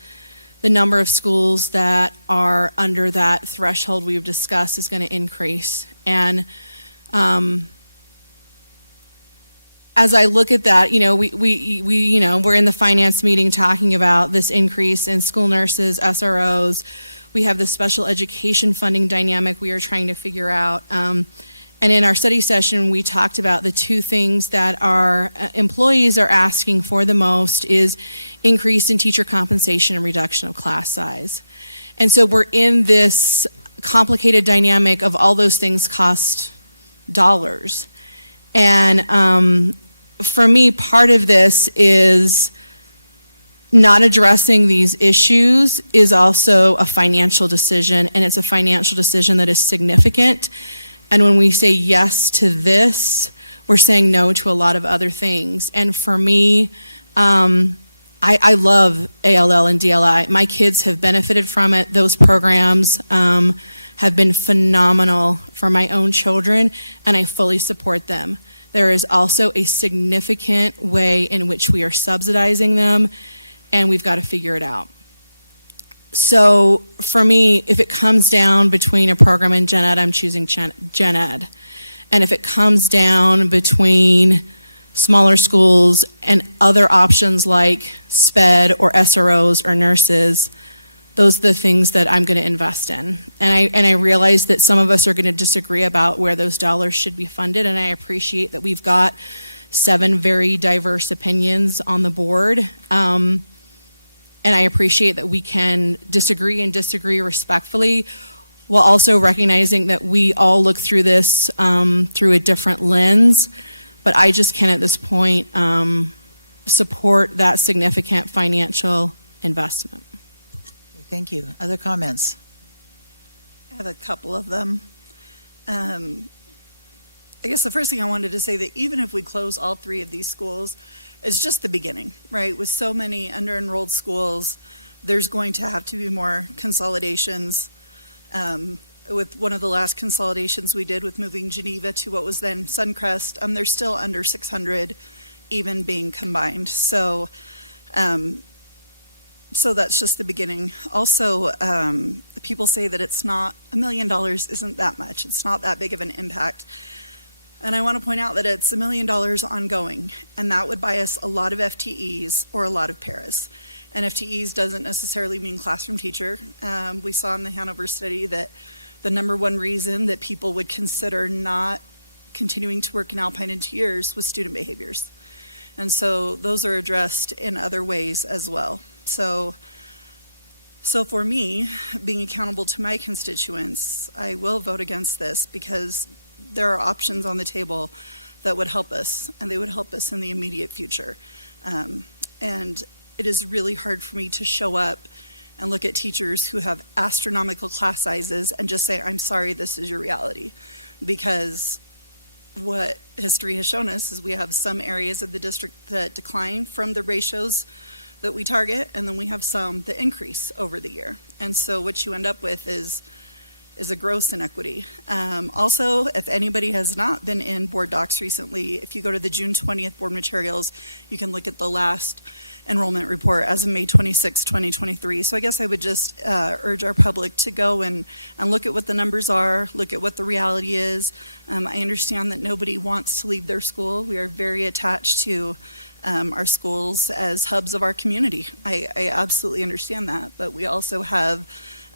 the number of schools that are under that threshold we've discussed is going to increase. And as I look at that, we're in the finance meeting talking about this increase in school nurses, SROs. We have the special education funding dynamic we are trying to figure out. And in our study session, we talked about the 2 things that our employees are asking for the most is increase in teacher compensation and reduction of class size. And so we're in this complicated dynamic of all those things cost dollars. And for me, part of this is not addressing these issues is also a financial decision, and it's a financial decision that is significant. And when we say yes to this, we're saying no to a lot of other things. And for me, I love ALL and DLI. My kids have benefited from it. Those programs have been phenomenal for my own children, and I fully support them. There is also a significant way in which we are subsidizing them, and we've got to figure it out. So for me, if it comes down between a program and gen ed, I'm choosing gen ed. And if it comes down between smaller schools and other options like SPED or SROs or nurses, those are the things that I'm going to invest in. And I realize that some of us are going to disagree about where those dollars should be funded, and I appreciate that we've got 7 very diverse opinions on the board. And I appreciate that we can disagree and disagree respectfully. while also recognizing that we all look through this through a different lens. But I just can at this point support that significant financial investment. Thank you. Other comments? I have a couple of them. I guess the first thing I wanted to say that even if we close all 3 of these schools, it's just the beginning, right? With so many under-enrolled schools, there's going to have to be more consolidations. With one of the last consolidations we did with moving Geneva to what was then Suncrest, they're still under 600 even being combined. So that's just the beginning. Also, people say that it's not, $1 million isn't that much. It's not that big of an impact. And I want to point out that it's $1 million ongoing, and that would buy us a lot of FTEs or a lot of paras. And FTEs doesn't necessarily mean classroom teacher. We saw in the Hanover study that the number one reason that people would consider not continuing to work in Alpine in 2 years was student behaviors. And so those are addressed in other ways as well. So for me, being accountable to my constituents, I will vote against this because there are options on the table that would help us, and they would help us in the immediate future. And it is really hard for me to show up and look at teachers who have astronomical class sizes and just say, I'm sorry, this is your reality. Because what history has shown us is we have some areas of the district that decline from the ratios that we target, and then we have some that increase over the year. And so what you end up with is a gross inequity. Also, if anybody has not been in board docs recently, if you go to the June 20th board materials, you can look at the last enrollment report as of May 26, 2023. So I guess I would just urge our public to go and look at what the numbers are, look at what the reality is. I understand that nobody wants to leave their school. We are very attached to our schools as hubs of our community. I absolutely understand that, but we also have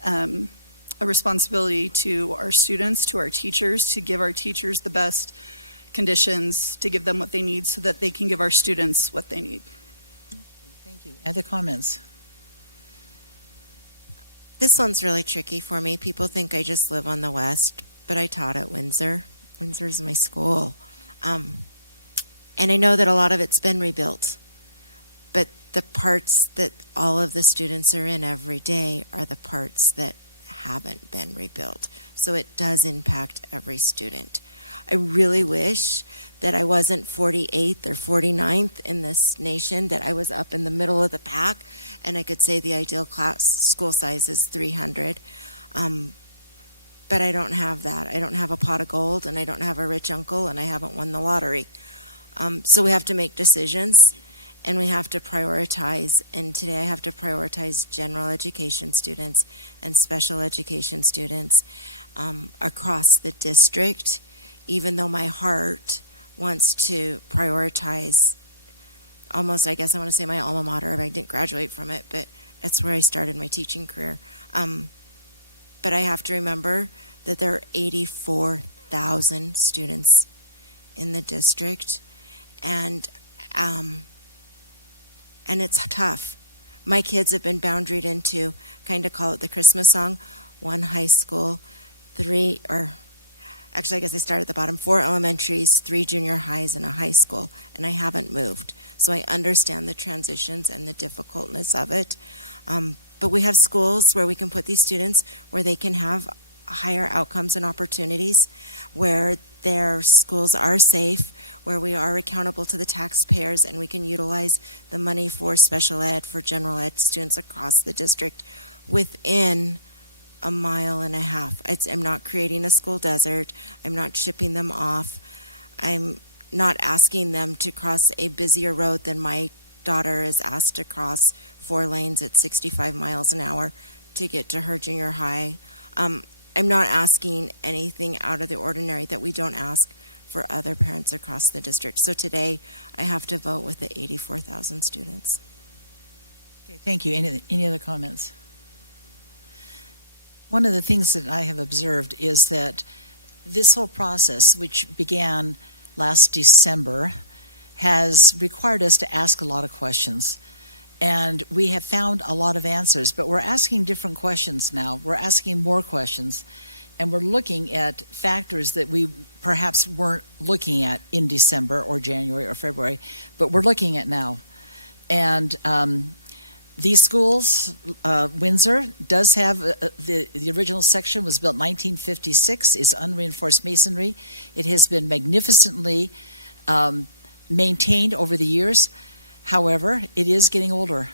a responsibility to our students, to our teachers, to give our teachers the best conditions, to give them what they need so that they can give our students what they need. Thank you. Other comments? This one's really tricky for me. People think I just live on the west, but I taught at Windsor. Windsor's my school. And I know that a lot of it's been rebuilt, but the parts that all of the students are in every day are the parts that haven't been rebuilt. So it does impact every student. I really wish that I wasn't 48th or 49th in this nation, that I was up in the middle of the pack, and I could say the ideal class school size is 300. But I don't have that. I don't have a pot of gold, and I don't have a rich uncle, and I haven't won the lottery. So we have to make decisions, and we have to prioritize. And today I have to prioritize general education students and special education students across the district, even though my heart wants to prioritize almost, I guess I want to say my alma mater. I didn't graduate from it, but it's where I started my teaching career. But I have to remember that there are 84,000 students in the district, and it's tough. My kids have been boundaried into, kind of call it the Christmas song, 1 high school, 3, or actually I guess I started at the bottom, 4 elementaries, 3 junior highs, and a high school, and I haven't moved. So I understand the transitions and the difficultness of it. But we have schools where we can put these students where they can have higher outcomes and opportunities, where their schools are safe, where we are accountable to the taxpayers, and we can utilize the money for special ed, for general ed students across the district within a mile and a half. I'm not creating a school desert. I'm not shipping them off. I'm not asking them to cross a busier road than my daughter is asked to cross 4 lanes at 65 miles an hour to get to her junior high. I'm not asking anything out of the ordinary that we don't ask for other parents across the district. So today I have to vote with the 84,000 students. Okay, thank you. Any other comments? One of the things that I have observed is that this whole process, which began last December, has required us to ask a lot of questions. And we have found a lot of answers, but we're asking different questions now. We're asking more questions, and we're looking at factors that we perhaps weren't looking at in December or January or February, but we're looking at now. And these schools, Windsor does have, the original section was built in 1956. It's unreinforced masonry. It has been magnificently maintained over the years. However, it is getting older,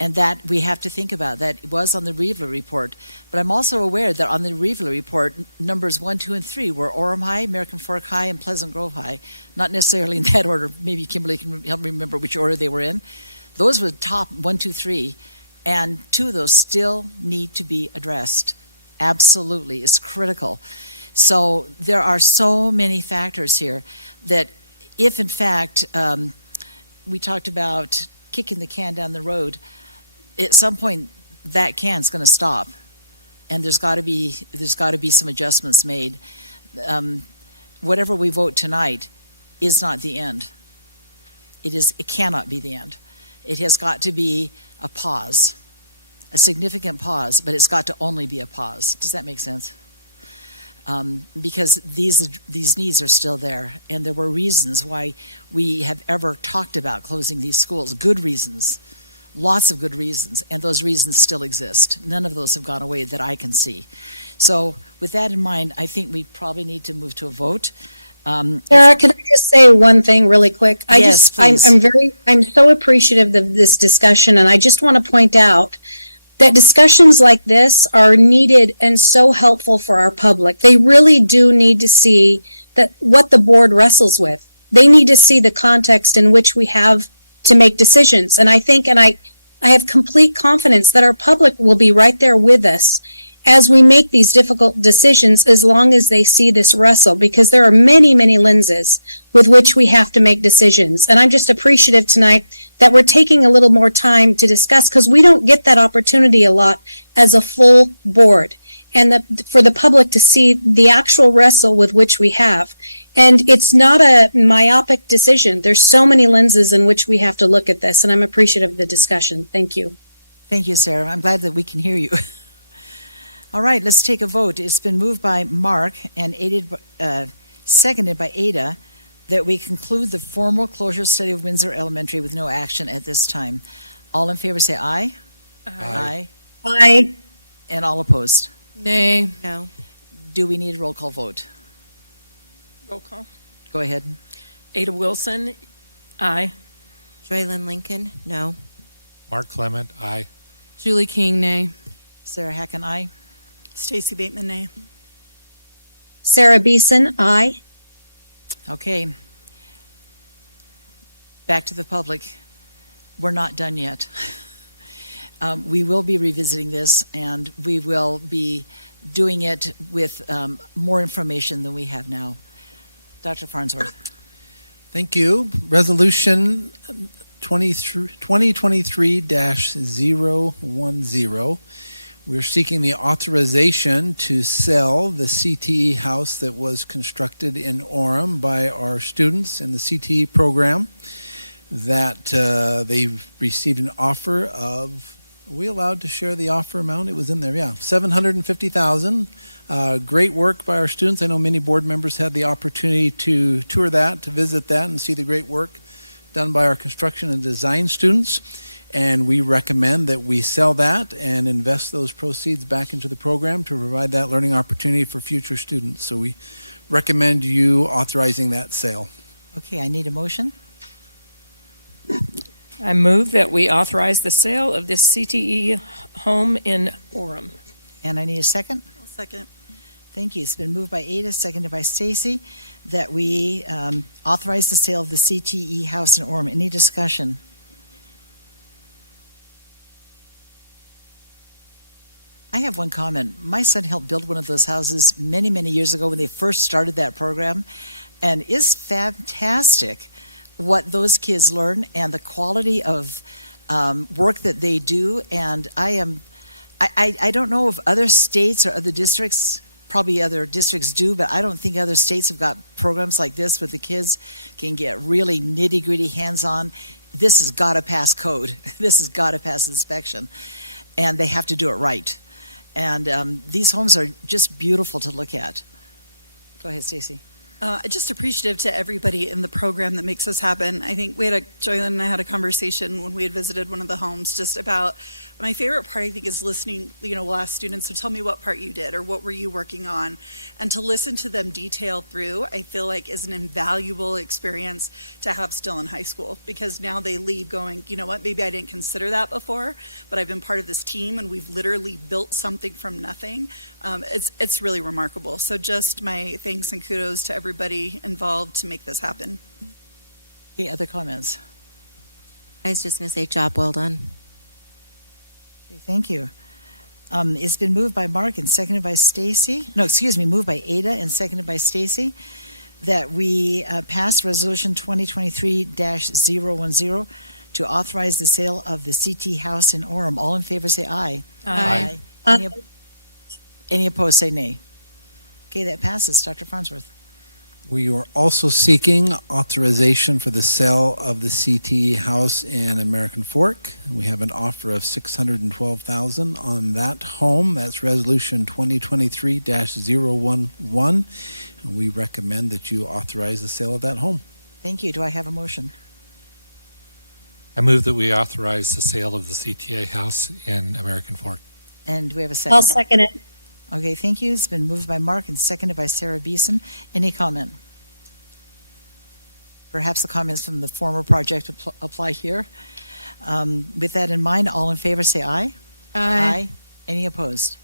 and that we have to think about. That was on the Reevler report. But I'm also aware that on the Reevler report, numbers 1, 2, and 3 were Orem High, American Fork High, and Pleasant Grove High. Not necessarily in that order. Maybe Kimberly can help me remember which order they were in. Those were the top 1, 2, 3, and 2 of those still need to be addressed. Absolutely, it's critical. So there are so many factors here that if, in fact, we talked about kicking the can down the road, at some point that can's going to stop, and there's got to be some adjustments made. Whatever we vote tonight is not the end. It cannot be the end. It has got to be a pause, a significant pause, but it's got to only be a pause. Does that make sense? Because these needs are still there, and there were reasons why we have ever talked about closing these schools. Good reasons, lots of good reasons, and those reasons still exist. None of those have gone away that I can see. So with that in mind, I think we probably need to move to a vote. Sarah, can I just say one thing really quick? Yes, please. I'm so appreciative of this discussion, and I just want to point out that discussions like this are needed and so helpful for our public. They really do need to see that what the board wrestles with. They need to see the context in which we have to make decisions. And I think, and I have complete confidence that our public will be right there with us as we make these difficult decisions, as long as they see this wrestle, because there are many, many lenses with which we have to make decisions. And I'm just appreciative tonight that we're taking a little more time to discuss, because we don't get that opportunity a lot as a full board, and for the public to see the actual wrestle with which we have. And it's not a myopic decision. There's so many lenses in which we have to look at this, and I'm appreciative of the discussion. Thank you. Thank you, Sarah. I'm glad that we can hear you. All right, let's take a vote. It's been moved by Mark and seconded by Ada that we conclude the formal closure study of Windsor Elementary with no action at this time. All in favor say aye. Aye. Aye. And all opposed? Nay. No. Do we need a roll call vote? Roll call. Go ahead. Ada Wilson, aye. Joylyn Lincoln, no. Mark Clement, aye. Julie King, nay. Sarah Hacken, aye. Stacy Bateman, nay. Sarah Beeson, aye. Okay. Back to the public. We're not done yet. We will be revisiting this, and we will be doing it with more information than we have now. Dr. Farnsworth. Thank you. Resolution 2023-010. We're seeking the authorization to sell the CTE house that was constructed in Orem by our students in the CTE program. That they received an offer of, are we allowed to share the offer amount? It was in there, yeah, $750,000. Great work by our students. I know many board members had the opportunity to tour that, to visit that, and see the great work done by our construction and design students. And we recommend that we sell that and invest those proceeds back into the program to provide that learning opportunity for future students. So we recommend you authorizing that sale. Okay, I need a motion. I move that we authorize the sale of this CTE home in Orem. And I need a second. I'll second. Thank you. It's been moved by Ada, seconded by Stacy, that we authorize the sale of the CTE house in Orem. Any discussion? I have one comment. My son helped build one of those houses many, many years ago when they first started that program, and it's fantastic what those kids learn and the quality of work that they do. And I don't know if other states or other districts, probably other districts do, but I don't think other states have got programs like this where the kids can get really nitty-gritty hands-on. this has got to pass code. This has got to pass inspection. And they have to do it right. And these homes are just beautiful to look at. Go ahead, Stacy. Just appreciative to everybody in the program that makes this happen. I think Joylyn and I had a conversation when we had visited one of the homes just about, my favorite part I think is listening, we'll ask students, so tell me what part you did or what were you working on? And to listen to them detail through, I feel like is an invaluable experience to have still in high school, because now they leave going, you know what, maybe I didn't consider that before, but I've been part of this team and we've literally built something from nothing. It's really remarkable. So just my thanks and kudos to everybody involved to make this happen. Any other comments? I was just going to say, job well done. Okay, thank you. It's been moved by Mark and seconded by Stacy. No, excuse me, moved by Ada and seconded by Stacy that we pass Resolution 2023-010 to authorize the sale of the CT House in Orem. All in favor say aye. Aye. Any opposed say nay. Okay, that passes. Dr. Farnsworth. We are also seeking authorization for the sale of the CTE house in American Fork. We have an offer of $612,000 on that home. That's Resolution 2023-011. And we recommend that you authorize the sale of that home. Thank you. Do I have a motion? I move that we authorize the sale of the CTA house in American Fork. And do we have a second? I'll second it. Okay, thank you. It's been moved by Mark and seconded by Sarah Beeson. Any comment? Perhaps the comments from the former project apply here. With that in mind, all in favor say aye. Aye. Any opposed?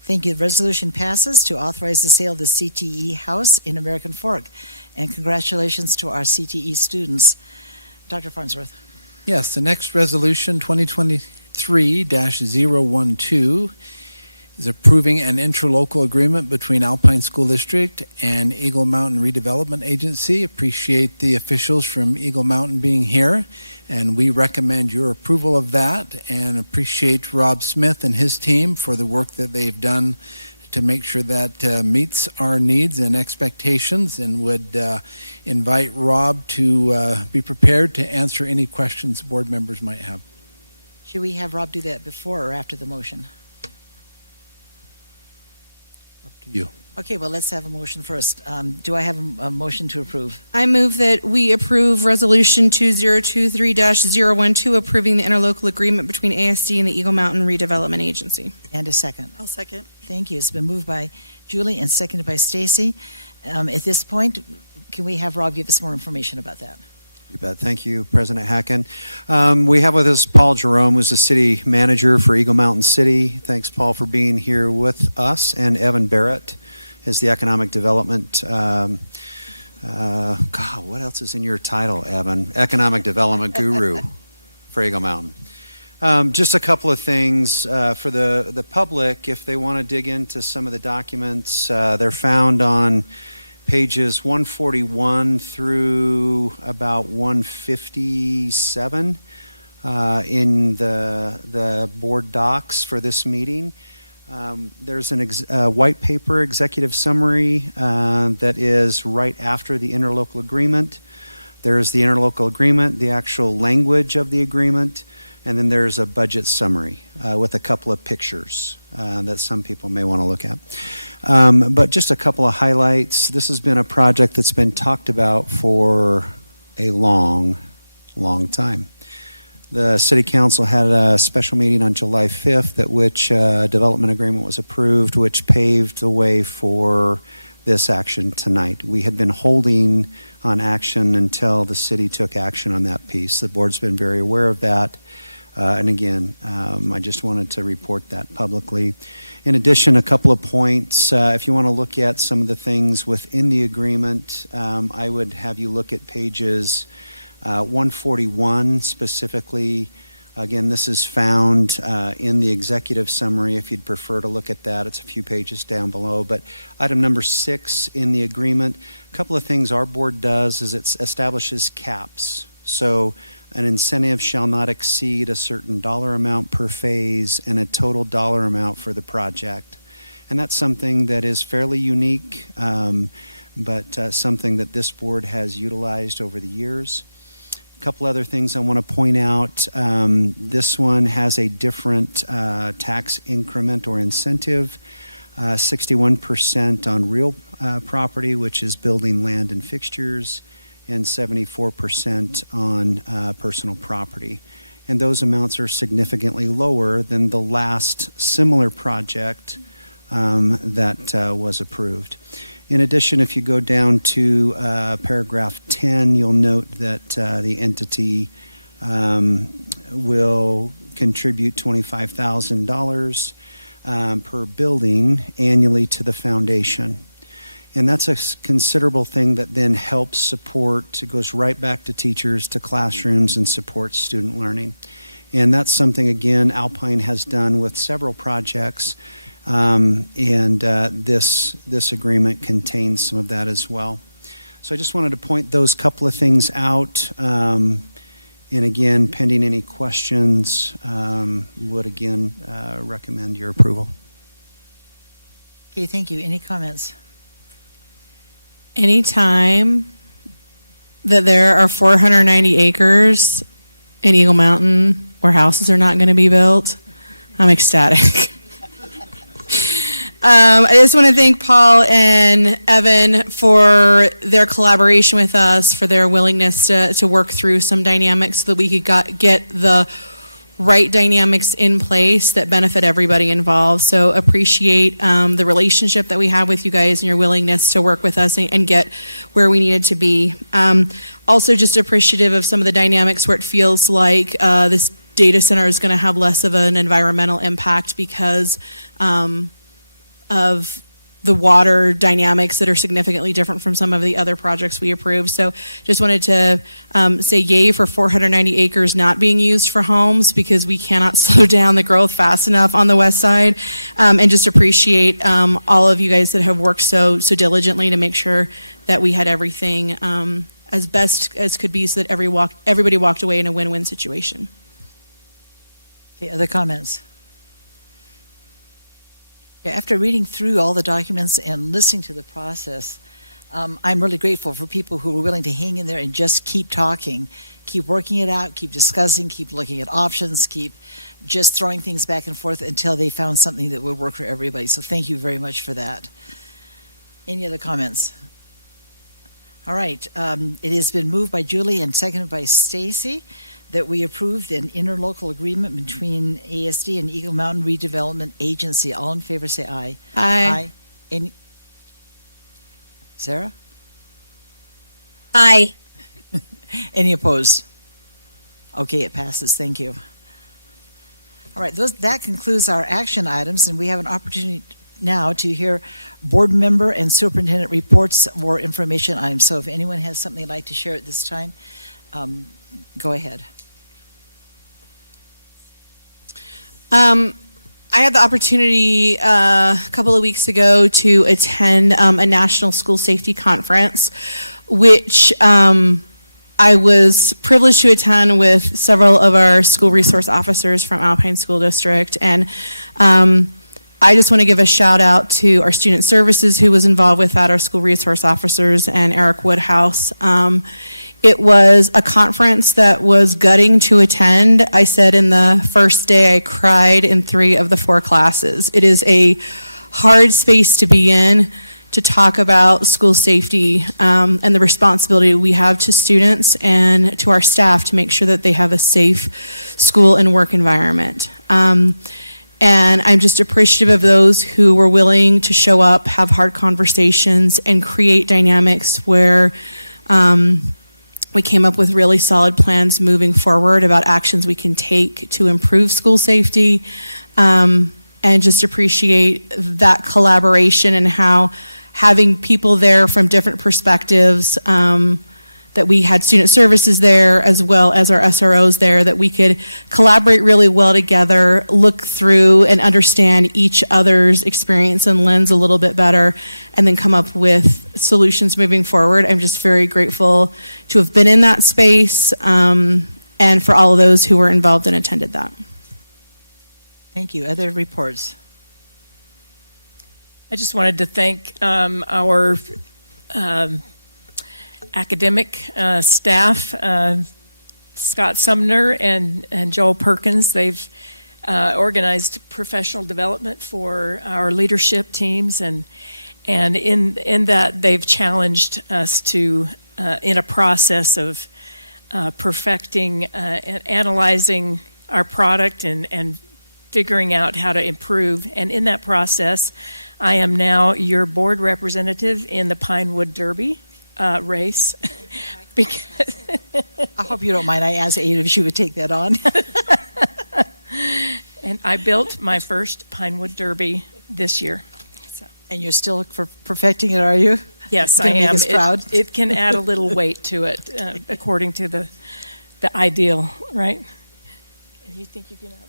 Thank you. The resolution passes to authorize the sale of the CTE house in American Fork. And congratulations to our CTE students. Dr. Farnsworth. Yes, the next resolution, 2023-012, is approving an interlocal agreement between Alpine School District and Eagle Mountain Redevelopment Agency. Appreciate the officials from Eagle Mountain being here, and we recommend your approval of that, and appreciate Rob Smith and his team for the work that they've done to make sure that meets our needs and expectations, and would invite Rob to be prepared to answer any questions board members might have. Should we have Rob do that before or after the motion? Up to you. Okay, well, let's have a motion first. Do I have a motion to approve? I move that we approve Resolution 2023-012, approving the interlocal agreement between ASD and the Eagle Mountain Redevelopment Agency. And a second. I'll second. Thank you. It's been moved by Julie and seconded by Stacy. At this point, can we have Rob give us more information about that? You bet. Thank you, President Hacken. We have with us Paul Jerome, who's the city manager for Eagle Mountain City. Thanks, Paul, for being here with us. And Evan Barrett is the economic development. God, what else is in your title, Evan? Economic development guru for Eagle Mountain. Just a couple of things for the public. If they want to dig into some of the documents, they're found on pages 141 through about 157 in the board docs for this meeting. There's a white paper executive summary that is right after the interlocal agreement. There's the interlocal agreement, the actual language of the agreement, and then there's a budget summary with a couple of pictures that some people may want to look at. But just a couple of highlights. This has been a project that's been talked about for a long, long time. The City Council had a special meeting on July 5th at which a development agreement was approved, which paved the way for this action tonight. We had been holding on action until the city took action on that piece. The board's been very aware of that. And again, I just wanted to report that publicly. In addition, a couple of points. If you want to look at some of the things within the agreement, I would have you look at pages 141 specifically. Again, this is found in the executive summary. If you'd prefer to look at that, it's a few pages down below. But item number 6 in the agreement, a couple of things our board does is it establishes caps. So an incentive shall not exceed a certain dollar amount per phase and a total dollar amount for the project. And that's something that is fairly unique, but something that this board has utilized over the years. A couple other things I want to point out. This one has a different tax increment or incentive, 61% on real property, which is building, land, and fixtures, and 74% on personal property. And those amounts are significantly lower than the last similar project that was approved. In addition, if you go down to paragraph 10, you'll note that the entity will contribute $25,000 per building annually to the foundation. And that's a considerable thing that then helps support, it goes right back to teachers, to classrooms, and supports student learning. And that's something, again, Alpine has done with several projects. This agreement contains some of that as well. So I just wanted to point those couple of things out. And again, pending any questions, would again recommend your approval. Okay, thank you. Any comments? Anytime that there are 490 acres in Eagle Mountain where houses are not going to be built, I'm ecstatic. I just want to thank Paul and Evan for their collaboration with us, for their willingness to work through some dynamics so that we could get the right dynamics in place that benefit everybody involved. So appreciate the relationship that we have with you guys and your willingness to work with us and get where we needed to be. Also just appreciative of some of the dynamics where it feels like this data center is going to have less of an environmental impact because of the water dynamics that are significantly different from some of the other projects we approved. So just wanted to say yay for 490 acres not being used for homes because we cannot slow down the growth fast enough on the west side. And just appreciate all of you guys that have worked so diligently to make sure that we had everything as best as could be so that everybody walked away in a win-win situation. Okay, other comments? Yeah, after reading through all the documents and listening to the process, I'm really grateful for people who are willing to hang in there and just keep talking, keep working it out, keep discussing, keep looking at options, keep just throwing things back and forth until they found something that would work for everybody. So thank you very much for that. Any other comments? All right. It has been moved by Julie and seconded by Stacy that we approved an interlocal agreement between ASD and Eagle Mountain Redevelopment Agency. All in favor say aye. Aye. Any? Sarah? Aye. Any opposed? Okay, it passes. Thank you. All right, that concludes our action items, and we have an opportunity now to hear board member and superintendent reports or information items. So if anyone has something they'd like to share at this time, go ahead. I had the opportunity a couple of weeks ago to attend a national school safety conference, which I was privileged to attend with several of our school resource officers from Alpine School District. And I just want to give a shout out to our student services who was involved with that, our school resource officers, and Eric Woodhouse. It was a conference that was gutting to attend. I said in the first day I cried in 3 of the 4 classes. It is a hard space to be in to talk about school safety and the responsibility we have to students and to our staff to make sure that they have a safe school and work environment. And I'm just appreciative of those who were willing to show up, have hard conversations, and create dynamics where we came up with really solid plans moving forward about actions we can take to improve school safety, and just appreciate that collaboration and how having people there from different perspectives, that we had student services there as well as our SROs there, that we could collaborate really well together, look through and understand each other's experience and lens a little bit better, and then come up with solutions moving forward. I'm just very grateful to have been in that space, and for all of those who were involved and attended that. Thank you. Other reports? I just wanted to thank our academic staff Scott Sumner and Joel Perkins. They've organized professional development for our leadership teams, and in that they've challenged us to in a process of perfecting and analyzing our product and figuring out how to improve. And in that process, I am now your board representative in the Pinewood Derby race. Because I hope you don't mind. I asked Ada if she would take that on. And I built my first Pinewood Derby this year. So. And you're still perfecting it, are you? Yes, I Gonna make am. us proud? It can add a little weight to it, according to the ideal, right? And you think you can have?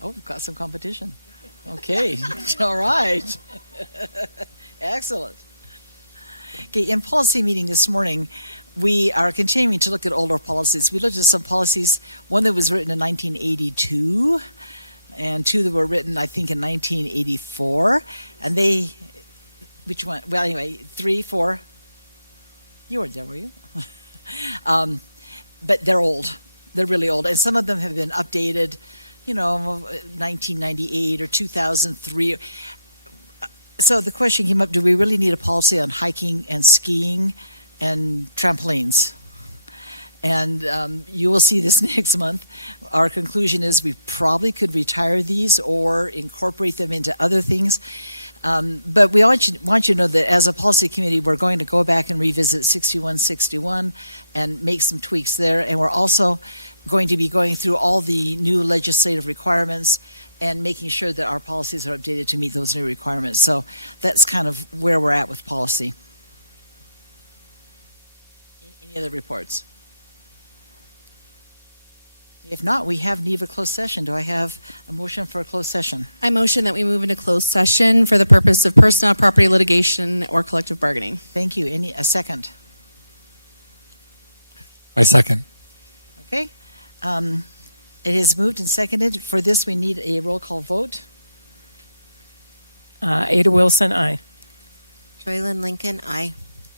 Oh, we've got some competition. Okay, all right. Excellent. Okay, in policy meeting this morning, we are continuing to look at older policies. We looked at some policies, one that was written in 1982, and two that were written, I think, in 1984. And they, which one? Well, anyway, 3, 4. You weren't there, were you? But they're old. They're really old. And some of them have been updated, 1998 or 2003. So the question came up, do we really need a policy on hiking and skiing and trampolines? And you will see this next month. Our conclusion is we probably could retire these or incorporate them into other things. But we want you to know that as a policy committee, we're going to go back and revisit 6161 and make some tweaks there. And we're also going to be going through all the new legislative requirements and making sure that our policies are updated to meet those new requirements. So that's kind of where we're at with policy. Any other reports? If not, we have need of a closed session. Do I have a motion for a closed session? I motion that we move into closed session for the purpose of personnel, property litigation, or collective bargaining. Thank you. A second? I second. Okay. It is moved and seconded. For this, we need a roll call vote. Ada Wilson, aye. Traylon Lincoln, aye.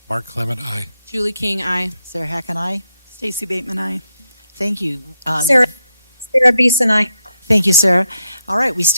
Mark Clement, aye. Julie King, aye. Sarah Hacken, aye. Stacy Bateman, aye. Thank you. Sarah Beeson, aye. Thank you, Sarah. All right, we stand.